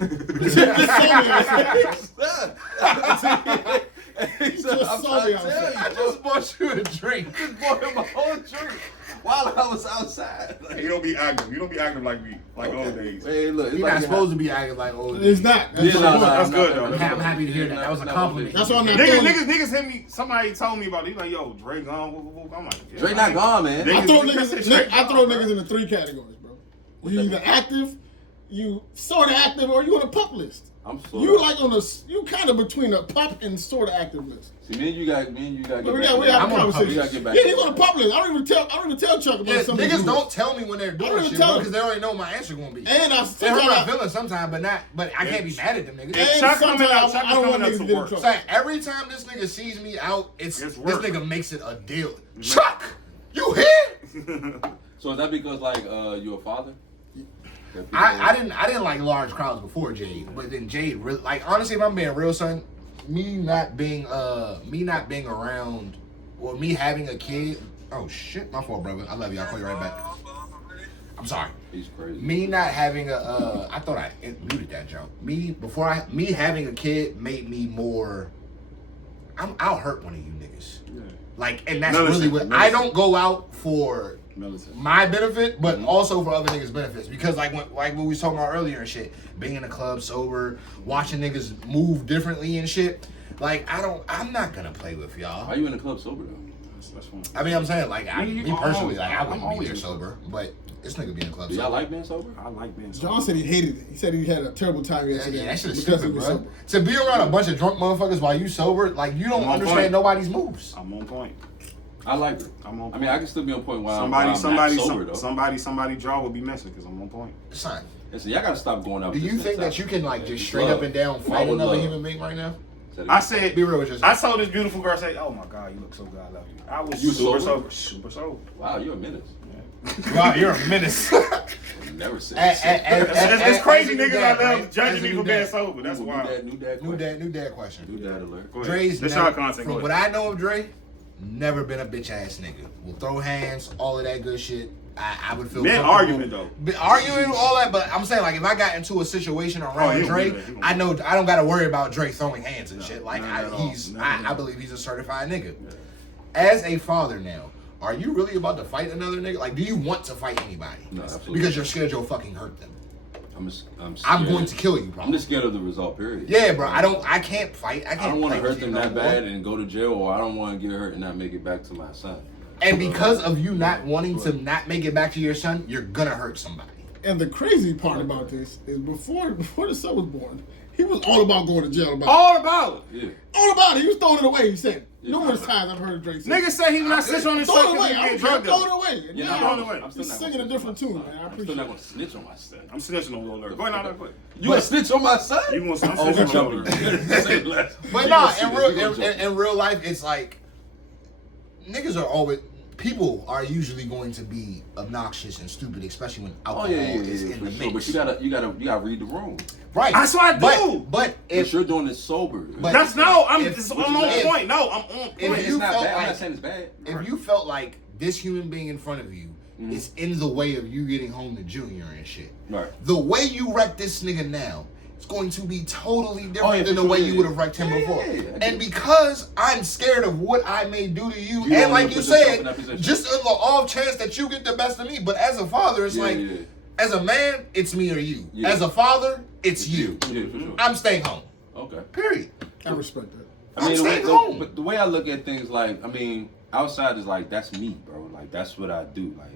He said, just I'm saw trying me to tell outside. you, I just bought you a drink. I just bought him a whole drink while I was outside. You don't be active. You don't be active like me, like old days. Hey, look, it's You're like not supposed to be acting like old. It's not. That's Yeah, my no, point. That's good, though. I'm happy to hear that. That was a compliment. That's why I'm not Niggas, throwing. niggas hit me. Somebody told me about it. He's like, yo, Dre gone. Whoop, whoop, whoop. I'm like, yeah, Drake not gone, man. Niggas- I throw niggas niggas. straight I throw up, niggas bro. into 3 categories, bro. You either active, you sort of active or you on a pup list. I'm sort You of. like you kind of between a pup and sort of active list. See, me and you got. But we have a conversation. We gotta get back. Yeah, he's on a pup list. I don't even tell Chuck about Yeah, some of these niggas rules. don't tell me when they're I doing don't shit, tell because them. they already know my answer gonna be. And I They hurt my sometimes feelings sometimes, but I can't be mad at them niggas. and Chuck sometimes coming out, Chuck I don't want coming out niggas to to get in work. trouble. Say, every time this nigga sees me out, It's this work. nigga makes it a deal. Chuck, you here? So is that because like you're a father? I didn't like large crowds before Jade, but then Jade really, like, honestly, if I'm being real, son, me not being around, or me having a kid. Oh shit, my fault, brother. I love you. I'll call you right back. I'm sorry. He's crazy. Me not having I thought I muted that joke. Me having a kid made me more. I'll hurt one of you niggas. Yeah. Like, and that's Millicent, really what I don't go out for Millicent. my benefit, but also for other niggas' benefits. Because like what we was talking about earlier and shit, being in a club sober, watching niggas move differently and shit. Like, I'm not gonna play with y'all. Why you in the club sober though? That's fine. I mean, I'm saying, like, me personally, like, I I'm wouldn't be always there sober, but this nigga be in the club Do sober. y'all like being sober? I like being John said he hated it. He said he had a terrible time yesterday Yeah, that shit is because stupid, he was bro. sober. To be around a bunch of drunk motherfuckers while you sober, like, you don't I'm on understand point. nobody's moves. I'm on point. I like it. I'm on I mean, I can still be on point while Somebody, I'm not sober though. somebody jaw will be messing because I'm on point. Son, Listen, y'all gotta stop going out. do you think that you can, like, just straight up and down fight Love. another human being right now? I said, Be real with yourself. I saw this beautiful girl say, "Oh my God, you look so good. I love you." I was You super sober? super sober. Wow, you're a menace. Wow, you're a menace. Never said. It's crazy as a new niggas dad, out there right? judging As a me new for being dad. sober. That's New wild. dad, new dad, New dad question. new dad alert. Go ahead. Dre's This never, y'all content. from Go what ahead. I know of Dre, never been a bitch ass nigga. Will throw hands, all of that good shit. I would feel Men comfortable. argument though. Arguing all that, but I'm saying, like, if I got into a situation around he'll Dre, do that. He gonna I do know I don't got to worry about Dre throwing hands and No, shit. Like, not at all. Not at I all. believe he's a certified nigga. As a father now, are you really about to fight another nigga? Like, do you want to fight anybody? No, absolutely. Because you're scared you'll fucking hurt them. I'm scared. I'm going to kill you, I'm probably. just scared of the result. Period. Yeah, bro. I can't fight. I I don't can't want to fight hurt with you them no that more. bad and go to jail, or I don't want to get hurt and not make it back to my son. And because of you not wanting to not make it back to your son, you're gonna hurt somebody. And the crazy part about this is before the son was born, he was all about going to jail. All about it. Yeah. All about it. He was throwing it away. He said, Yeah. numerous times I've heard Drake say, Niggas say he was not snitch on his throw son it away. because I he don't get care. drugged Throw up. it away. And Yeah, now throwing it away. I'm still he's not singing a gonna different snitch on tune, my man. I son. I'm still appreciate not it. gonna snitch on my son. I'm snitching on Lil Lurk. Go ahead, quick. You gonna snitch on my son? You gonna I'm Oh, snitching jump on Lil it. Lurk. Say less. But You nah, gonna see this, you gonna jump. in real life, it's like niggas are always. People are usually going to be obnoxious and stupid, especially when Oh alcohol is in for the sure. mix. But you gotta read the room. Right. That's what I do. But But if you're doing it sober. But- That's no. I'm If- on if- point. No, I'm on if point. it's you not felt bad. I'm like- not saying it's bad. if you felt like this human being in front of you is in the way of you getting home to Junior and shit, Right. the way you wreck this nigga now is going to be totally different Oh, yeah, than for the way sure, you yeah. would have wrecked him Yeah, before. yeah, yeah, I get And it. because I'm scared of what I may do to you, You and don't like wanna you put yourself in said, that position. just on the off chance that you get the best of me. But as a father, it's Yeah, like, yeah. as a man, it's me or you. Yeah. As a father, it's you. Yeah, for sure. I'm staying home. Okay. Period. I respect that. I mean, I'm staying home. but the way I look at things, like, I mean, outside is like, that's me, bro. Like, that's what I do. Like,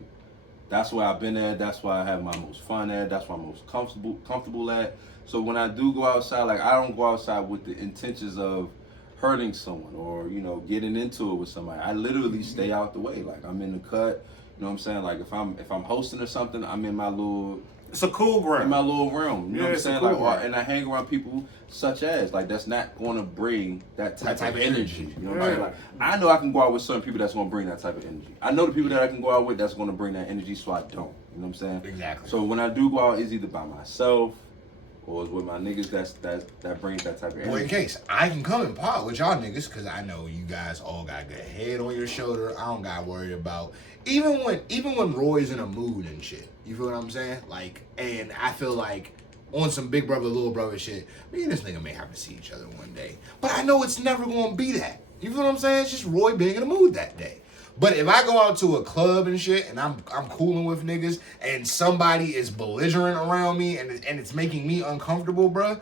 that's where I've been at. That's where I have my most fun at. That's where I'm most comfortable at. So when I do go outside, like, I don't go outside with the intentions of hurting someone or, you know, getting into it with somebody. I literally stay out the way. Like, I'm in the cut. You know what I'm saying? Like, if I'm hosting or something, I'm in my little It's a cool in ground. my little realm. You know what I'm it's a saying? cool Like, ground. and I hang around people such as, like, that's not going to bring that type of energy. You know what I'm saying? Yeah. Like, I know I can go out with certain people that's going to bring that type of energy. I know the people that I can go out with that's going to bring that energy, so I don't. You know what I'm saying? Exactly. So when I do go out, it's either by myself or it's with my niggas that brings that type of Well, in energy. case I can come and pot with y'all niggas, cause I know you guys all got good head on your shoulder. I don't got worried about even when Roy's in a mood and shit. You feel what I'm saying? Like, and I feel like on some big brother, little brother shit, me and this nigga may have to see each other one day. But I know it's never gonna be that. You feel what I'm saying? It's just Roy being in a mood that day. But if I go out to a club and shit and I'm cooling with niggas and somebody is belligerent around me and it's making me uncomfortable, bruh,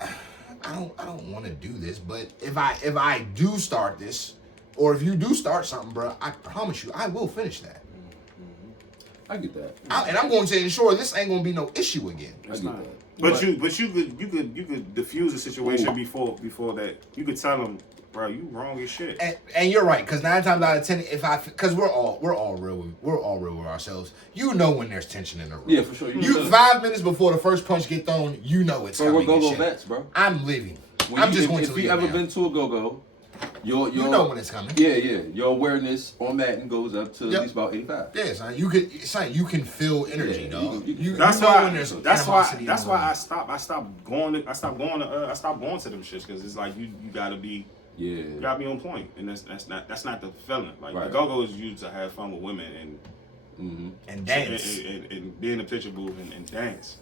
I don't want to do this. But if I do start this, or if you do start something, bruh, I promise you I will finish that. I get that. And I'm going to ensure this ain't gonna be no issue again. I get that. But you could diffuse the situation before that. You could tell them, bro, you wrong as shit. And you're right, because 9 times out of 10, because we're all real with ourselves. You know when there's tension in the room. Yeah, for sure. You 5 minutes before the first punch get thrown, you know it's So coming. we're go-go vets, bro. I'm leaving. When I'm you, just going to if leave you ever now. been to a go-go, your You know when it's coming. Yeah. Your awareness on Madden goes up to at least about 85. Yeah, son. You can feel energy, Yeah, dog. That's you know when there's That's why animosity I stopped going to them shits, because it's like you gotta be. Yeah. You gotta be on point, and that's not the feeling. Like Right. the go-go is used to have fun with women and dance. and be in the picture booth and dance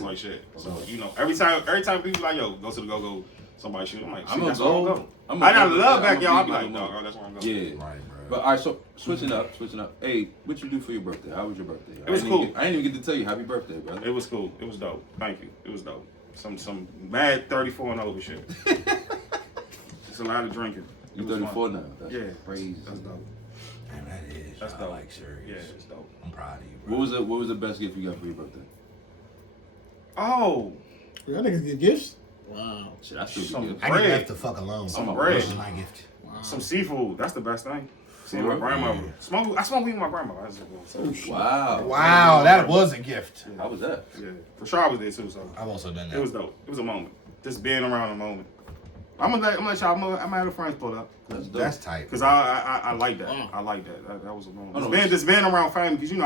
like shit. So every time people like, yo, go to the go-go, somebody shoot. I'm like, shit, that's where I'm going. I love backyard. I'm like, no, that's where I'm going. Yeah. Right, bro. But all right, so switching up. Hey, what you do for your birthday? How was your birthday? It was cool. I didn't even get to tell you happy birthday, brother. It was cool. It was dope. Thank you. It was dope. Some mad 34 and over shit. It's a lot of drinking. You 34 now. That's Yeah, crazy. That's dope. Man, that is. That's I dope. like serious. Yeah, it's dope. I'm proud of you, bro. What was the best gift you got for your birthday? Oh, Y'all niggas get gifts? Wow. Shit, I still Some- get I bread. get left the fuck alone. Some I'm a bread. This is my gift. some seafood. That's the best thing. Seeing my real? grandmother. I smoke weed with my grandmother. Wow. Wow, that was a gift. How was that? Yeah. For sure I was there too, so I've also done that. it was dope. It was a moment. Just being around a moment. I'm gonna let y'all. I'm gonna have a friends pull up. That's dope. That's tight. Cause I like that. I like that. That was a moment. I know. Just being around family. Cause a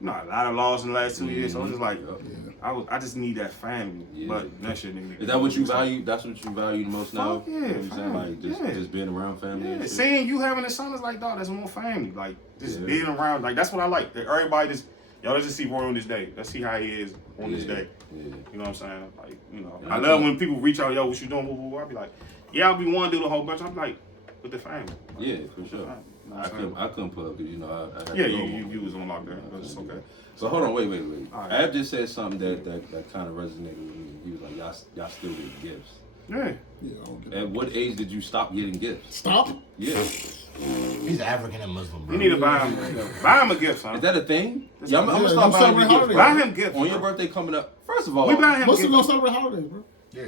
lot of laws in the last 2 years. So it's just like, Yeah. I just need that family. Yeah. But that shit didn't. Is that what you value? That's what you value the most now? Fuck yeah, You know what I'm saying? family. Like just being around family. Yeah, and shit? seeing you having a son is like, dog, that's more family. Like, just Yeah. being around. Like, that's what I like. That everybody just, let's just see Roy on this day. Let's see how he is on this day. Yeah. You know what I'm saying? Like, Yeah, I love when people reach out, yo, what you doing? Boo, boo, boo. I'll be like, yeah, I'll be one to do the whole bunch. I'm like, with the family. Like, Yeah, for sure. I couldn't pull up because I had Yeah, to go. you was on lockdown. That's okay. So hold on, wait. All right. Ab just said something that kind of resonated with me. He was like, y'all still get gifts. Yeah. Yeah, I don't get At it. what age did you stop getting gifts? Stop? Yeah. He's African and Muslim, bro. You need to buy him a gift, son. Is that a thing? That's Yeah, I'm right. gonna Yeah, start don't buying you celebrate gifts. Buy holidays. him gifts. On your birthday coming up. First of all, We buy him Most of them gifts. don't celebrate holidays, bro. Yeah.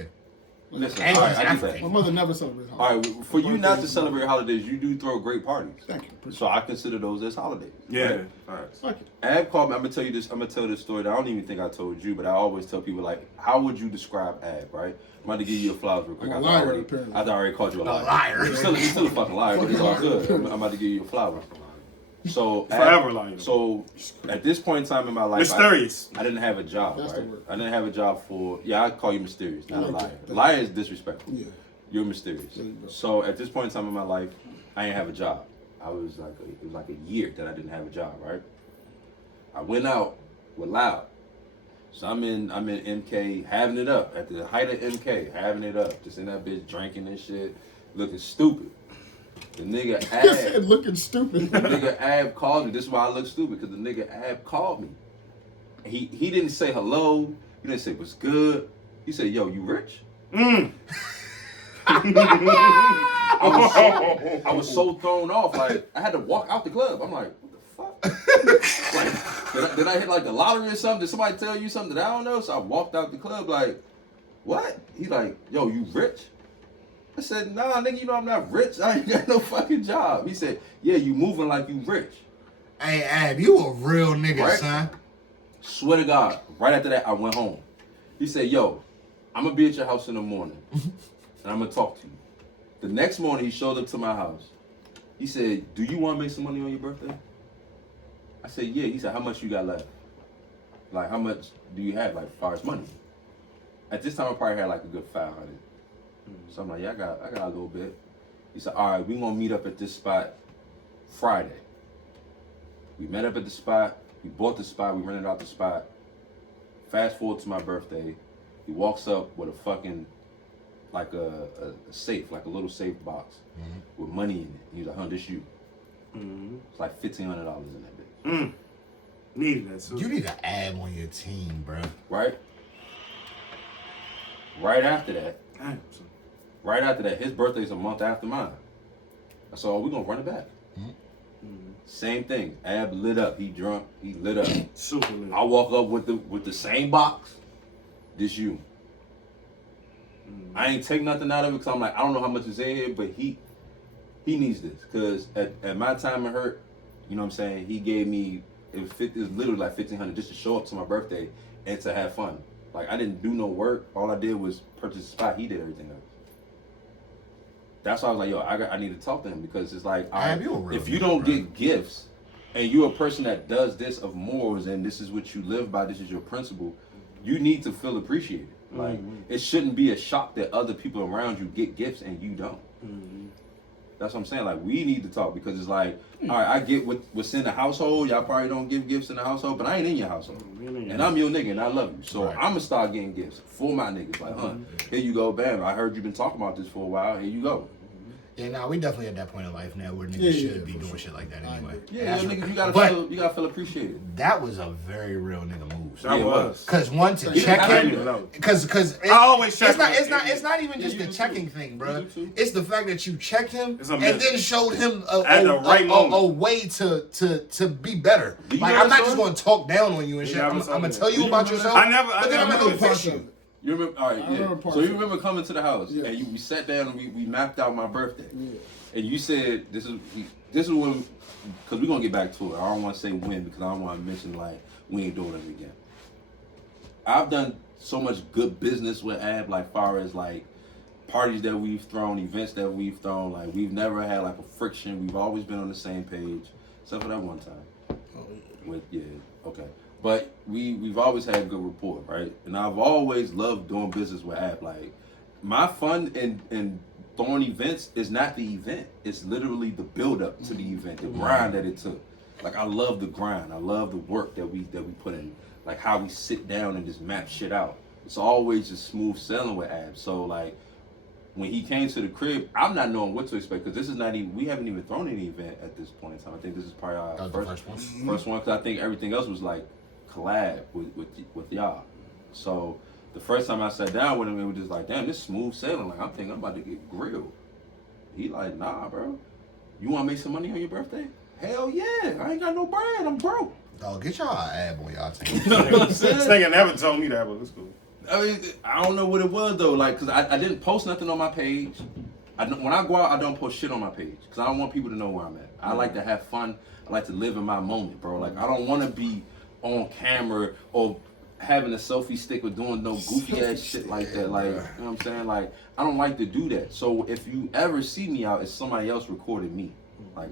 listen, And all he's right, I do African. My that. mother never celebrates All holidays. right, for you not to celebrate holidays, you do throw great parties. Thank you. Appreciate So I consider those as holidays. Yeah. right? Facts. it. Thank you. Ab called me. I'm gonna tell you this. I'm gonna tell this story that I don't even think I told you, but I always tell people like, how would you describe Ab? Right? I'm about to give you your flowers real quick. I'm a I liar, apparently. already called you a liar. liar. You're still a fucking liar, but it's all good. I'm about to give you your flowers. So Forever lying. So at this point in time in my life, Mysterious. I didn't have a job. That's right? the word. I didn't have a job for. Yeah, I call you mysterious, not I a like liar. that. Liar is disrespectful. Yeah. You're mysterious. There you go. So at this point in time in my life, I didn't have a job. It was like a year that I didn't have a job, right? I went out with Loud. So I'm in MK having it up at the height of MK, having it up, just in that bitch drinking and shit, looking stupid. The nigga He said Ab, looking stupid. the nigga Ab called me. This is why I look stupid, because the nigga Ab called me. He didn't say hello. He didn't say what's good. He said, "Yo, you rich?" I was so thrown off. Like I had to walk out the club. I'm like, what the fuck? Like, did I hit like the lottery or something? Did somebody tell you something that I don't know? So I walked out the club like, what? He like, yo, you rich? I said, nah, nigga, you know I'm not rich. I ain't got no fucking job. He said, yeah, you moving like you rich. Hey, Ab, you a real nigga, Right? son. Swear to God, right after that, I went home. He said, yo, I'm gonna be at your house in the morning, and I'm gonna talk to you. The next morning, he showed up to my house. He said, do you want to make some money on your birthday? I said, yeah. He said, how much you got left? Like, how much do you have, like, as far as money? At this time, I probably had, like, a good 500. So I'm like, yeah, I got a little bit. He said, all right, we gonna meet up at this spot Friday. We met up at the spot. We bought the spot. We rented out the spot. Fast forward to my birthday. He walks up with a fucking, like a safe, like a little safe box with money in it. He's like, huh, this you. It's like $1,500 in that bitch. Needed that too. You need an Ab on your team, bro. Right? Right after that, Damn, son. his birthday's a month after mine. So we're gonna run it back. Same thing. Ab lit up. He drunk. He lit up. Super lit. I walk up with the same box. This you. I ain't take nothing out of it because I'm like, I don't know how much is in here, but he needs this. Because at my time it hurt, you know what I'm saying? He gave me, it was literally like $1,500 just to show up to my birthday and to have fun. Like, I didn't do no work. All I did was purchase a spot. He did everything else. That's why I was like, yo, I need to talk to him because it's like, if you don't get gifts and you're a person that does this of morals and this is what you live by, this is your principle, you need to feel appreciated. Like, it shouldn't be a shock that other people around you get gifts and you don't. That's what I'm saying. Like, we need to talk because it's like, all right, I get what's in the household. Y'all probably don't give gifts in the household, but I ain't in your household. And I'm your nigga and I love you. So I'm going to start getting gifts for my niggas. Like, here you go, bam. I heard you been talking about this for a while. Here you go. Yeah, nah, we definitely at that point in life now where niggas should be doing shit like that anyway. Yeah, niggas, you gotta feel appreciated. That was a very real nigga move. That was. Cause one to check him, cause I always check. It's not even just the checking thing, bro. It's the fact that you checked him and then showed him a way to be better. Like, I'm not just gonna talk down on you and shit. I'm gonna tell you about yourself. But then I'm gonna go fix you. You remember? All right, yeah. So you remember coming to the house and we sat down and we mapped out my birthday, and you said this is when, because we're gonna get back to it. I don't want to say when because I don't want to mention like we ain't doing it again. I've done so much good business with Ab, like far as like parties that we've thrown, events that we've thrown. Like, we've never had like a friction. We've always been on the same page, except for that one time. Okay. But we've always had good rapport, right? And I've always loved doing business with Ab. Like, my fun in throwing events is not the event. It's literally the build up to the event, the grind that it took. Like, I love the grind. I love the work that we put in. Like, how we sit down and just map shit out. It's always just smooth sailing with Ab. So, like, when he came to the crib, I'm not knowing what to expect because this is not even, we haven't even thrown any event at this point in time. I think this is probably our first one because I think everything else was like collab with y'all. So the first time I sat down with him, it was just like, damn, this smooth sailing. Like, I'm thinking I'm about to get grilled. He like, nah, bro. You want to make some money on your birthday? Hell yeah. I ain't got no bread. I'm broke. Dog, get y'all Ab on y'all team. This nigga never told me that, but it's cool. I mean, I don't know what it was though. Like, cause I didn't post nothing on my page. When I go out, I don't post shit on my page because I don't want people to know where I'm at. I like to have fun. I like to live in my moment, bro. Like, I don't want to be on camera or having a selfie stick or doing no goofy ass shit like that. Like, you know what I'm saying? Like, I don't like to do that. So if you ever see me out, it's somebody else recorded me. Like,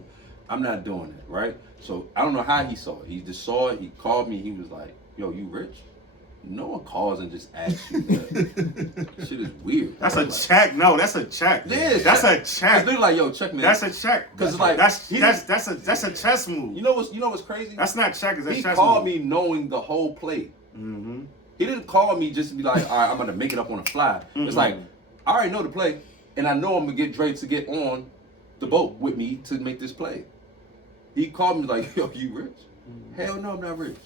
I'm not doing that, right? So I don't know how he saw it. He just saw it. He called me. He was like, "Yo, you rich?" No one calls and just asks you that. Shit is weird. That's a check. No, that's a check. Yeah, that's a check. They're like, yo, check me. That's a check. Because like that's a chess move. You know what's crazy? That's not check. It's a chess move. He called me knowing the whole play. Mm-hmm. He didn't call me just to be like, all right, I'm gonna make it up on the fly. It's like, I already know the play, and I know I'm gonna get Dre to get on the boat with me to make this play. He called me like, yo, you rich? Hell no, I'm not rich.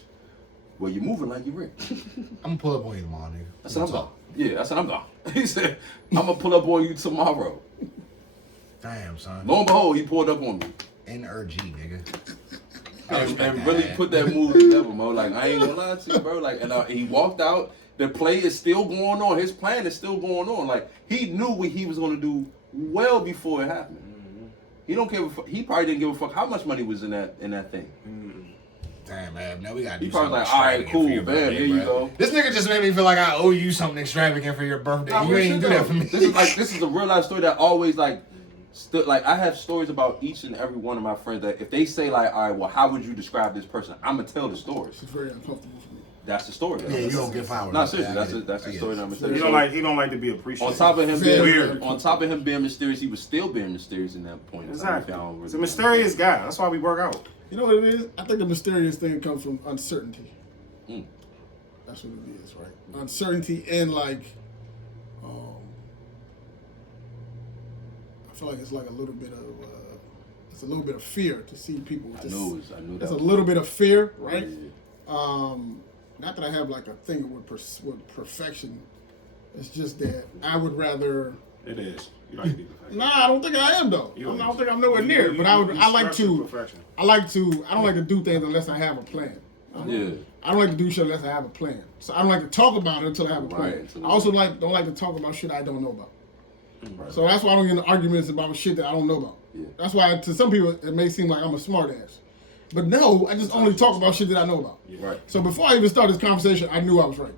Well, you're moving like you're rich. I'm gonna pull up on you tomorrow, nigga. I said, I'm gone. Yeah, I said, I'm gone. He said, I'm gonna pull up on you tomorrow. Damn, son. Lo and behold, he pulled up on me. NRG, nigga. And really put that move together, Mo. Like, I ain't gonna lie to you, bro. Like, and he walked out. The play is still going on. His plan is still going on. Like, he knew what he was gonna do well before it happened. He don't give a fuck. He probably didn't give a fuck how much money was in that thing. Damn, man. Now we gotta do he probably something like, all right, cool, bam, here you go. This nigga just made me feel like I owe you something extravagant for your birthday. Nah, you ain't do that for me. This is a real life story that always like I have stories about each and every one of my friends that if they say like, all right, well, how would you describe this person? I'm gonna tell the story. It's very uncomfortable for me. That's the story. Yeah, you don't get flowers. No, seriously, that's the story that I'm gonna tell you. He don't like to be appreciated. On top of him being mysterious, he was still being mysterious in that point. Exactly. He's a mysterious guy. That's why we work out. You know what it is? I think the mysterious thing comes from uncertainty. That's what it is, right? Uncertainty and like, I feel like it's like a little bit of, it's a little bit of fear to see people. I knew that. It's a little bit of fear, right? Yeah. Not that I have like a thing with perfection. It's just that I would rather It is. You like to be perfect. Nah, I don't think I am though. You I are. don't think I'm nowhere near. But I like to. I don't like to do things unless I have a plan. Yeah. I don't like to do shit unless I have a plan. So I don't like to talk about it until I have a plan. Right, I also don't like to talk about shit I don't know about. Right. So that's why I don't get into arguments about shit that I don't know about. Yeah. That's why to some people it may seem like I'm a smart ass. But no, I just only talk about shit that I know about. Right. So before I even started this conversation, I knew I was right.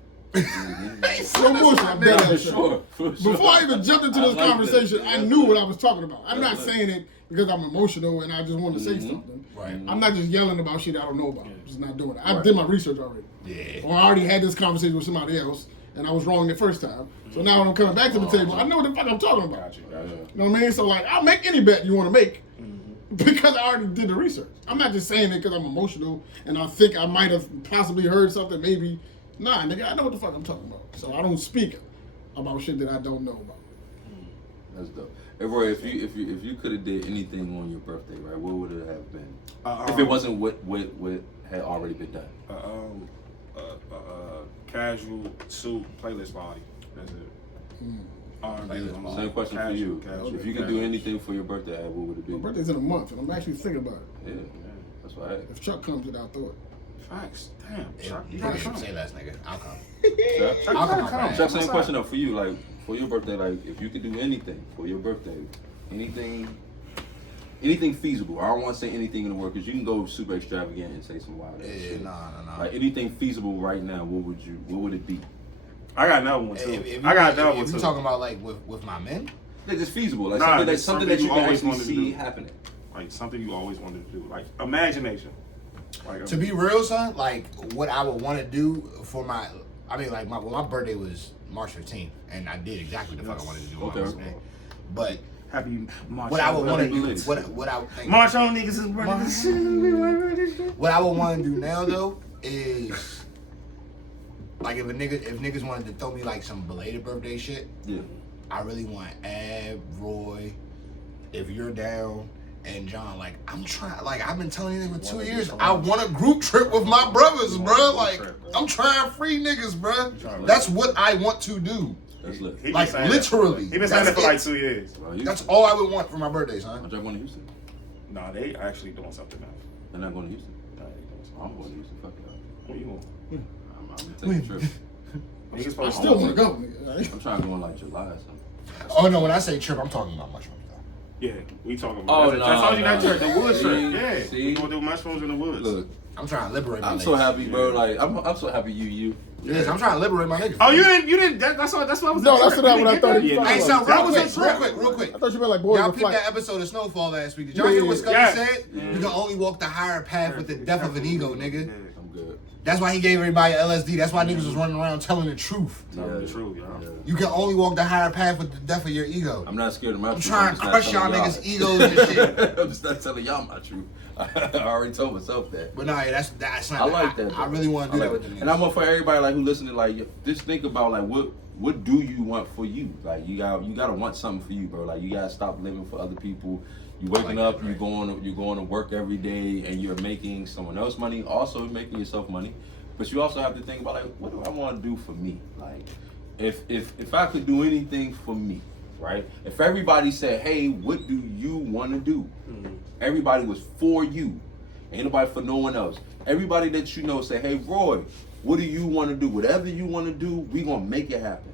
No bullshit. I'm dead For ass sure. serious. Before I even jumped into this I like conversation, that. I knew what I was talking about. I'm not That's saying it because I'm emotional and I just want to say something. Right. I'm not just yelling about shit I don't know about. I'm just not doing it. I Right. did my research already. Yeah. Or I already had this conversation with somebody else and I was wrong the first time. So now when I'm coming back to the table, I know what the fuck I'm talking about. Gotcha. Yeah. You know what I mean? So like, I'll make any bet you want to make because I already did the research. I'm not just saying it because I'm emotional and I think I might have possibly heard something. Maybe, nah, nigga, I know what the fuck I'm talking about. So I don't speak about shit that I don't know about. That's dope. Hey Roy, if you could have did anything on your birthday, right? What would it have been? If it wasn't what had already been done. Casual suit, playlist body. That's it. R&B. Same question for you. Casual, If you could do anything for your birthday, what would it be? My birthday's in a month and I'm actually thinking about it. Yeah, that's why I asked. If Chuck comes with, I'll throw it. Facts. Damn. Chuck, you You gotta should come. say less, nigga. I'll come. Chuck, I'll come. Right. Chuck, same question up for you. Like for your birthday, like if you could do anything for your birthday, anything feasible. I don't want to say anything in the word because you can go super extravagant and say some wild ass shit. Nah. Like anything feasible right now, what would it be? I got another one too. If I got another one If too. you talking about like with my men, It's just feasible, like Nah, something that you can always actually wanted to see do. happening. Like something you always wanted to do. Like imagination. Like to be real, son, like what I would want to do for my birthday was March 15th, and I did exactly what the fuck I wanted to do on my birthday. But happy March. what I would want to do, ladies. what I would think, March on niggas is birthday. what I would want to do now though is like if niggas wanted to throw me like some belated birthday shit, Yeah. I really want Ab, Roy, if you're down, and John. Like I'm trying. Like I've been telling you for 2 years, I want a group trip with my brothers, bro. Like I'm trying free niggas, bro. That's what I want to do. That's lit. He been Like saying literally. That. He been saying that for That's like it. 2 years. That's all I would want for my birthday, son. I'm going to Houston. Nah, they actually doing something else. They're not going to Houston. Nah, they doing something. I'm going to Houston. Fuck y'all. Where you going? I'm taking a trip. Niggas I supposed still want to go. Nigga. I'm trying to go in like July or something. Oh no, when I say trip, I'm talking about mushrooms though. Yeah, we talking Oh, about. I told you that trip, the wood See? trip. Yeah, See? we gonna do mushrooms in the woods. Look, I'm trying to liberate my I'm niggas. so happy, bro. Like I'm so happy you. Yes, I'm trying to liberate my niggas. Oh, you didn't. That's what I was. No, that's not what I thought he Yeah, was Hey, talking so about. real quick. I thought you meant like boys Y'all in peeped flight. that episode of Snowfall last week. Did y'all Yeah, hear what Scotty yeah. said? You can only walk the higher path with the death of an ego, nigga. I'm good. That's why he gave everybody LSD. That's why niggas was running around telling the truth. Telling the truth, y'all. Yeah. You can only walk the higher path with the death of your ego. I'm not scared of my I'm truth. trying to just not crush y'all telling niggas' egos and shit. I'm just not telling y'all my truth. I already told myself that. But no, that's not. I like that. I really want to do that with them. And I want for everybody like who listening, like just think about like what do you want for you? Like you gotta want something for you, bro. Like you gotta stop living for other people. You waking up, you're going to work every day, and you're making someone else money. Also making yourself money, but you also have to think about like what do I want to do for me? Like if I could do anything for me, right? If everybody said, hey, what do you want to do? Everybody was for you. Ain't nobody for no one else. Everybody that you know say, hey, Roy, what do you want to do? Whatever you want to do, we going to make it happen.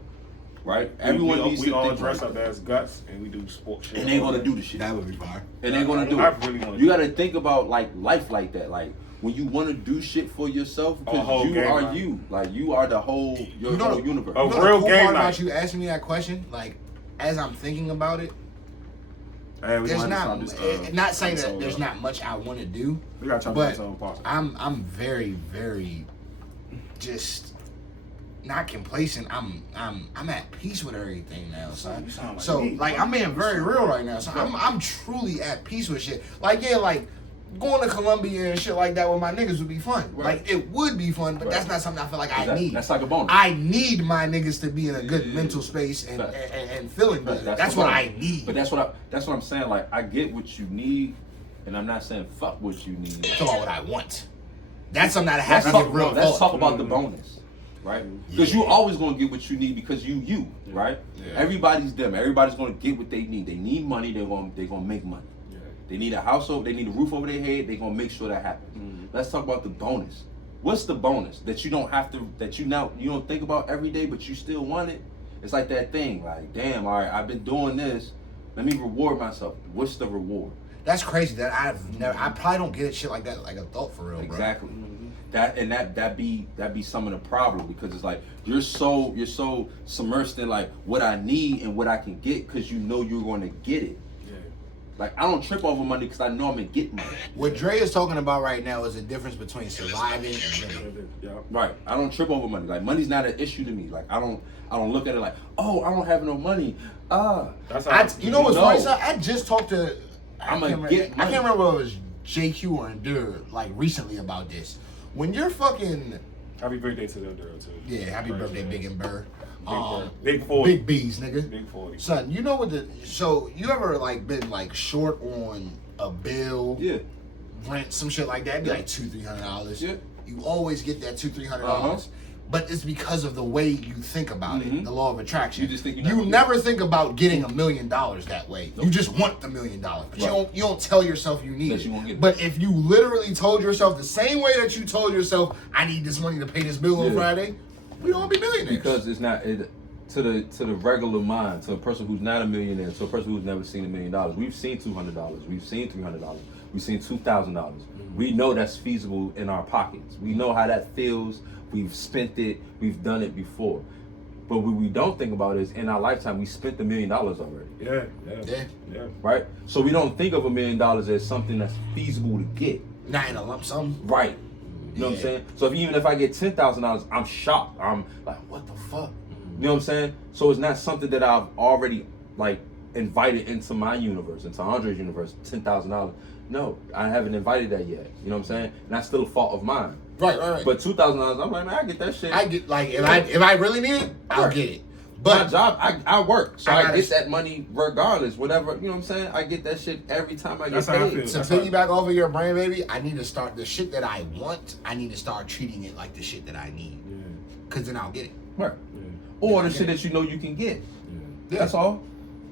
Right? Everyone needs to We all think dress like up that. as guts and we do sports shit. And they going to do the shit. That would be fire. And they're going to do I it. really wanna You do got to think about like life like that. Like when you want to do shit for yourself, A whole because you game are night. you. Like you are the whole, your whole universe. Oh, You know real the cool game part night. about you asking me that question, like as I'm thinking about it, Hey, we there's gonna not. have to start this, Not saying episode that there's up. not much I want to do, We gotta talk but about some parts. I'm very, very just not complacent. I'm at peace with everything now, son. You sound like So me. like I'm being very real right now. So I'm truly at peace with shit. Like yeah, like going to Colombia and shit like that with my niggas would be fun. Right. Like it would be fun, but that's not something I feel like I need. That's like a bonus. I need my niggas to be in a good Yeah. mental space and, Right. and feeling good. That's the what bonus. I need. But that's what I'm saying. Like I get what you need, and I'm not saying fuck what you need. It's all what I want. That's something that has to Let's get real talk thought. about the bonus. right? Because you always gonna get what you need because you, right? Yeah. Everybody's them. Everybody's gonna get what they need. They need money. They're gonna make money. Yeah. They need a household. They need a roof over their head. They're gonna make sure that happens. Let's talk about the bonus. What's the bonus that you don't have to? That you don't think about every day, but you still want it? It's like that thing. Like, damn, all right, I've been doing this. Let me reward myself. What's the reward? That's crazy. That I probably don't get shit like that, like a thought for real, bro. Exactly. That be some of the problem because it's like you're so submersed in like what I need and what I can get because you know you're going to get it. Yeah. Like I don't trip over money because I know I'm gonna get money. What Dre is talking about right now is the difference between surviving and living. Yeah. Right. I don't trip over money. Like money's not an issue to me. Like I don't look at it like, oh, I don't have no money. That's how you know what's funny? So I just talked to. I can't remember if it was JQ or Endure like recently about this. When you're fucking happy birthday to the Endure too. Yeah, happy birthday, Big and Burr. Big 40. Big B's, nigga. Big 40. Son, you know what so you ever like been like short on a bill? Yeah. Rent, some shit like that, it'd be like $200-300. Yeah. You always get that $200-300. But it's because of the way you think about it, the law of attraction. You just think you never think about getting $1 million that way. Nope. You just want the $1 million, but you don't tell yourself you need it. But if you literally told yourself the same way that you told yourself, I need this money to pay this bill on Friday, we'd all be millionaires. Because it's not to the regular mind, to a person who's not a millionaire, to a person who's never seen $1 million. We've seen $200, we've seen $300, we've seen $2,000. We know that's feasible in our pockets. We know how that feels. We've spent it. We've done it before. But what we don't think about is in our lifetime, we spent $1 million already. Yeah. Right? So we don't think of $1 million as something that's feasible to get. Not in a lump sum. Right. You know what I'm saying? So even if I get $10,000, I'm shocked. I'm like, what the fuck? You know what I'm saying? So it's not something that I've already like invited into my universe, into Andre's universe, $10,000. No, I haven't invited that yet. You know what I'm saying? And that's still a fault of mine. Right. But $2,000, I'm like, man, I get that shit. I get like if I really need it, I'll get it. But my job, I work, so I get that money regardless. Whatever, you know what I'm saying? I get that shit every time I get paid. To piggyback off of your brand, baby, I need to start the shit that I want. I need to start treating it like the shit that I need, because then I'll get it. Right. Yeah. Or the shit that you know you can get. Yeah. That's all.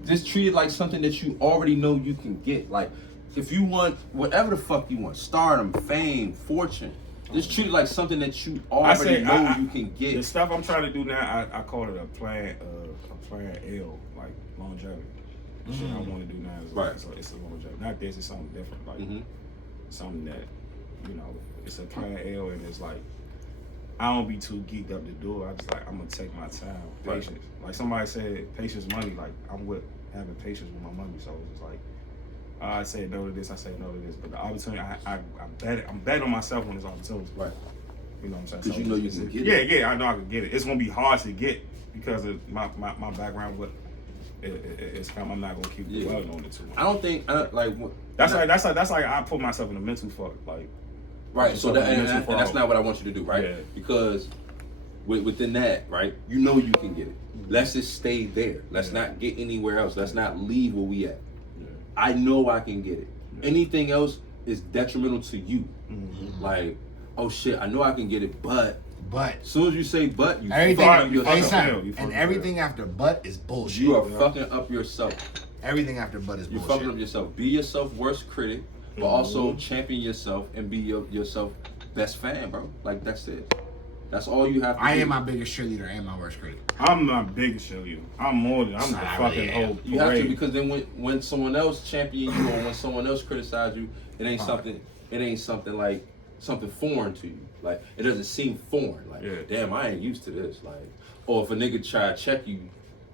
Just treat it like something that you already know you can get. Like if you want whatever the fuck you want, stardom, fame, fortune. Just treat it like something that you already know you can get. The stuff I'm trying to do now, I call it a plan L, like longevity. The shit I want to do now is like, so it's a longevity. Not this, it's something different. Like something that, it's a plan L, and it's like I don't be too geeked up to do it. I just like I'm gonna take my time, patience. Like somebody said, patience, money. Like I'm with having patience with my money, so it's just like. I say no to this, I say no to this, but the opportunity, I'm betting on myself when there's opportunity. Right. You know what I'm saying? Because you know you can get it. Yeah, I know I can get it. It's gonna be hard to get because of my background. It's kind of, I'm not gonna keep dwelling on it too much. I don't think that's like I put myself in a mental fuck. Like right. So and that's not what I want you to do, right? Yeah. Because within that, right, you know you can get it. Let's just stay there. Let's not get anywhere else. Let's not leave where we at. I know I can get it. Anything else is detrimental to you. Like, oh shit, I know I can get it, but as soon as you say but, you fuck yourself. And everything after but is bullshit. You are fucking up yourself. Everything after but is bullshit. You're fucking up yourself. Be yourself worst critic, but also champion yourself and be yourself best fan, bro. Like that's it. That's all you have to do. I am my biggest cheerleader and my worst critic. I'm my biggest cheerleader. I'm the fucking whole parade. You have to, because then when someone else champion you or when someone else criticize you, it ain't something like something foreign to you. Like it doesn't seem foreign. Like damn, I ain't used to this. Like, or if a nigga try to check you,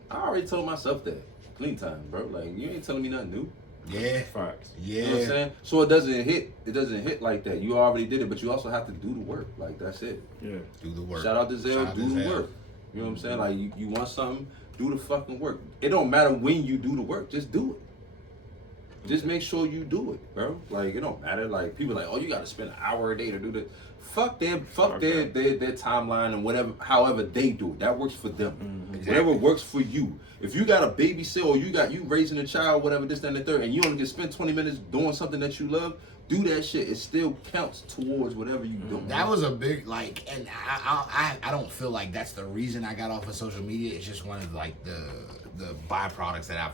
I already told myself that. Clean time, bro. Like you ain't telling me nothing new. Yeah. Facts. Yeah. You know what I'm saying? So it doesn't hit like that. You already did it, but you also have to do the work. Like that's it. Yeah. Do the work. Shout out to Zell, do the work. You know what I'm saying? Like you want something, do the fucking work. It don't matter when you do the work, just do it. Just make sure you do it, bro. Like it don't matter. Like people are like, oh, you gotta spend an hour a day to do this. Fuck their timeline and whatever, however they do it. That works for them. Exactly. Whatever works for you. If you got a babysit or you raising a child, whatever, this, that, and the third, and you only can spend 20 minutes doing something that you love, do that shit, it still counts towards whatever you do. That was a big and I don't feel like that's the reason I got off of social media. It's just one of like the byproducts that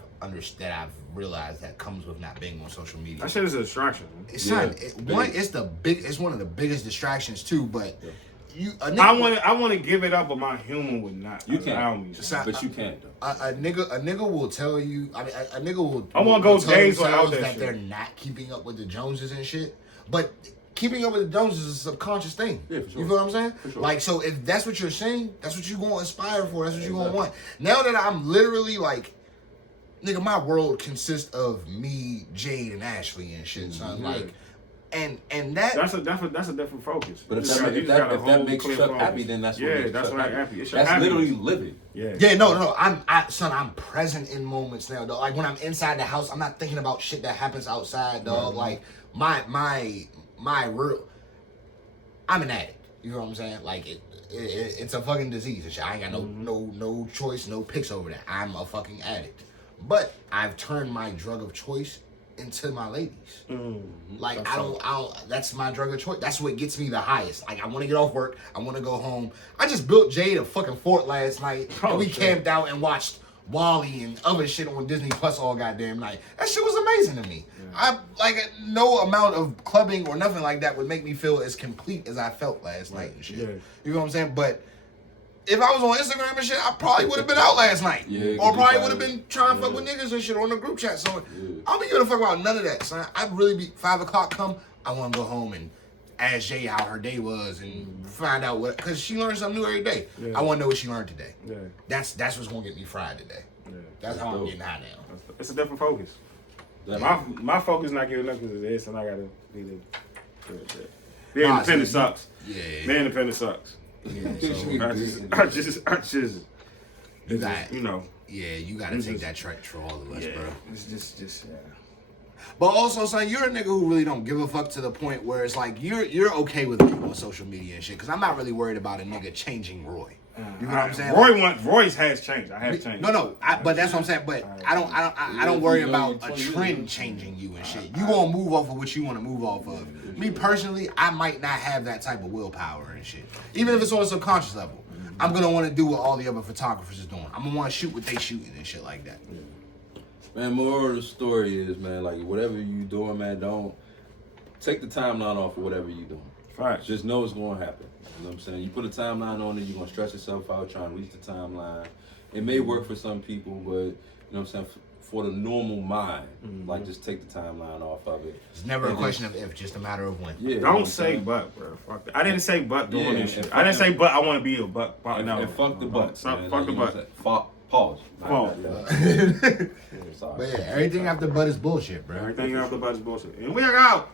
I've realized that comes with not being on social media. That shit is a distraction. It's it's one of the biggest distractions too. But I want to give it up, but my human would not. You can't. Allow me. But you can't though. A nigga will tell you. I mean, a nigga will. I want to go tell days without themselves that that shit. they're not keeping up with the Joneses and shit. But keeping up with the Joneses is a subconscious thing. Yeah, for sure. You feel what I'm saying? For sure. Like, so if that's what you're saying, that's what you're going to aspire for. That's what you're going to want. Now that I'm literally like, nigga, my world consists of me, Jade, and Ashley and shit, son. Like, and That's a different focus. But if You that, just gotta if that hold makes clear Chuck focus. happy, then that's what yeah, makes that's Chuck what happy. happy. It's your That's happiness. literally living. Yeah. no, I'm present in moments now, dog. Like when I'm inside the house, I'm not thinking about shit that happens outside, dog. Like my real, I'm an addict. You know what I'm saying? Like it's a fucking disease and shit. I ain't got no choice, no picks over that. I'm a fucking addict. But I've turned my drug of choice into my ladies. Like I don't that's my drug of choice. That's what gets me the highest. Like I want to get off work, I want to go home. I just built Jade a fucking fort last night and we camped out and watched Wall-E and other shit on Disney Plus all goddamn night. That shit was amazing to me. I like no amount of clubbing or nothing like that would make me feel as complete as I felt last night and shit. Yeah. You know what I'm saying? But if I was on Instagram and shit, I probably would have been out last night. Yeah, or probably you would have been trying to fuck with niggas and shit on the group chat. So I don't be giving a fuck about none of that, son. I'd really be 5 o'clock come, I want to go home and ask Jay how her day was and find out what, because she learns something new every day. Yeah. I want to know what she learned today. Yeah. That's what's going to get me fried today. Yeah. That's how I'm getting high now. It's a different focus. My focus not giving up because of this, and I gotta be the being independent sucks. Yeah. Being independent sucks. Yeah, so I just, you got, you know. yeah, you got to take that track for all of us, Yeah. bro. It's just yeah. But also, son, you're a nigga who really don't give a fuck to the point where it's like you're okay with people on social media and shit. Because I'm not really worried about a nigga changing Roy. You know what I'm saying? Royce has changed. I have changed. No, but that's what I'm saying. But I don't worry about a trend changing you and shit. You gonna move off of what you want to move off of. Me personally, I might not have that type of willpower and shit. Even if it's on a subconscious level, I'm gonna want to do what all the other photographers is doing. I'm gonna want to shoot what they shooting and shit like that. Man, moral of the story is, man, like whatever you doing, man, don't take the timeline off of whatever you doing. Facts. Just know it's gonna happen. You know what I'm saying? You put a timeline on it, you're gonna stress yourself out trying to reach the timeline. It may work for some people, but you know what I'm saying? For the normal mind, like just take the timeline off of it. It's never a question of if, just a matter of when. Yeah. You know what Don't I'm say saying? but, bro. Fuck that. I didn't say but doing Yeah, this shit. and I didn't fuck say but I want to be a but. And, No. and fuck the butts. Fuck man. the You know what I'm butt. saying? Pause. Pause. Yeah. Sorry. But yeah, everything after butt is bullshit, bro. Everything after the butt is bullshit. And we are out.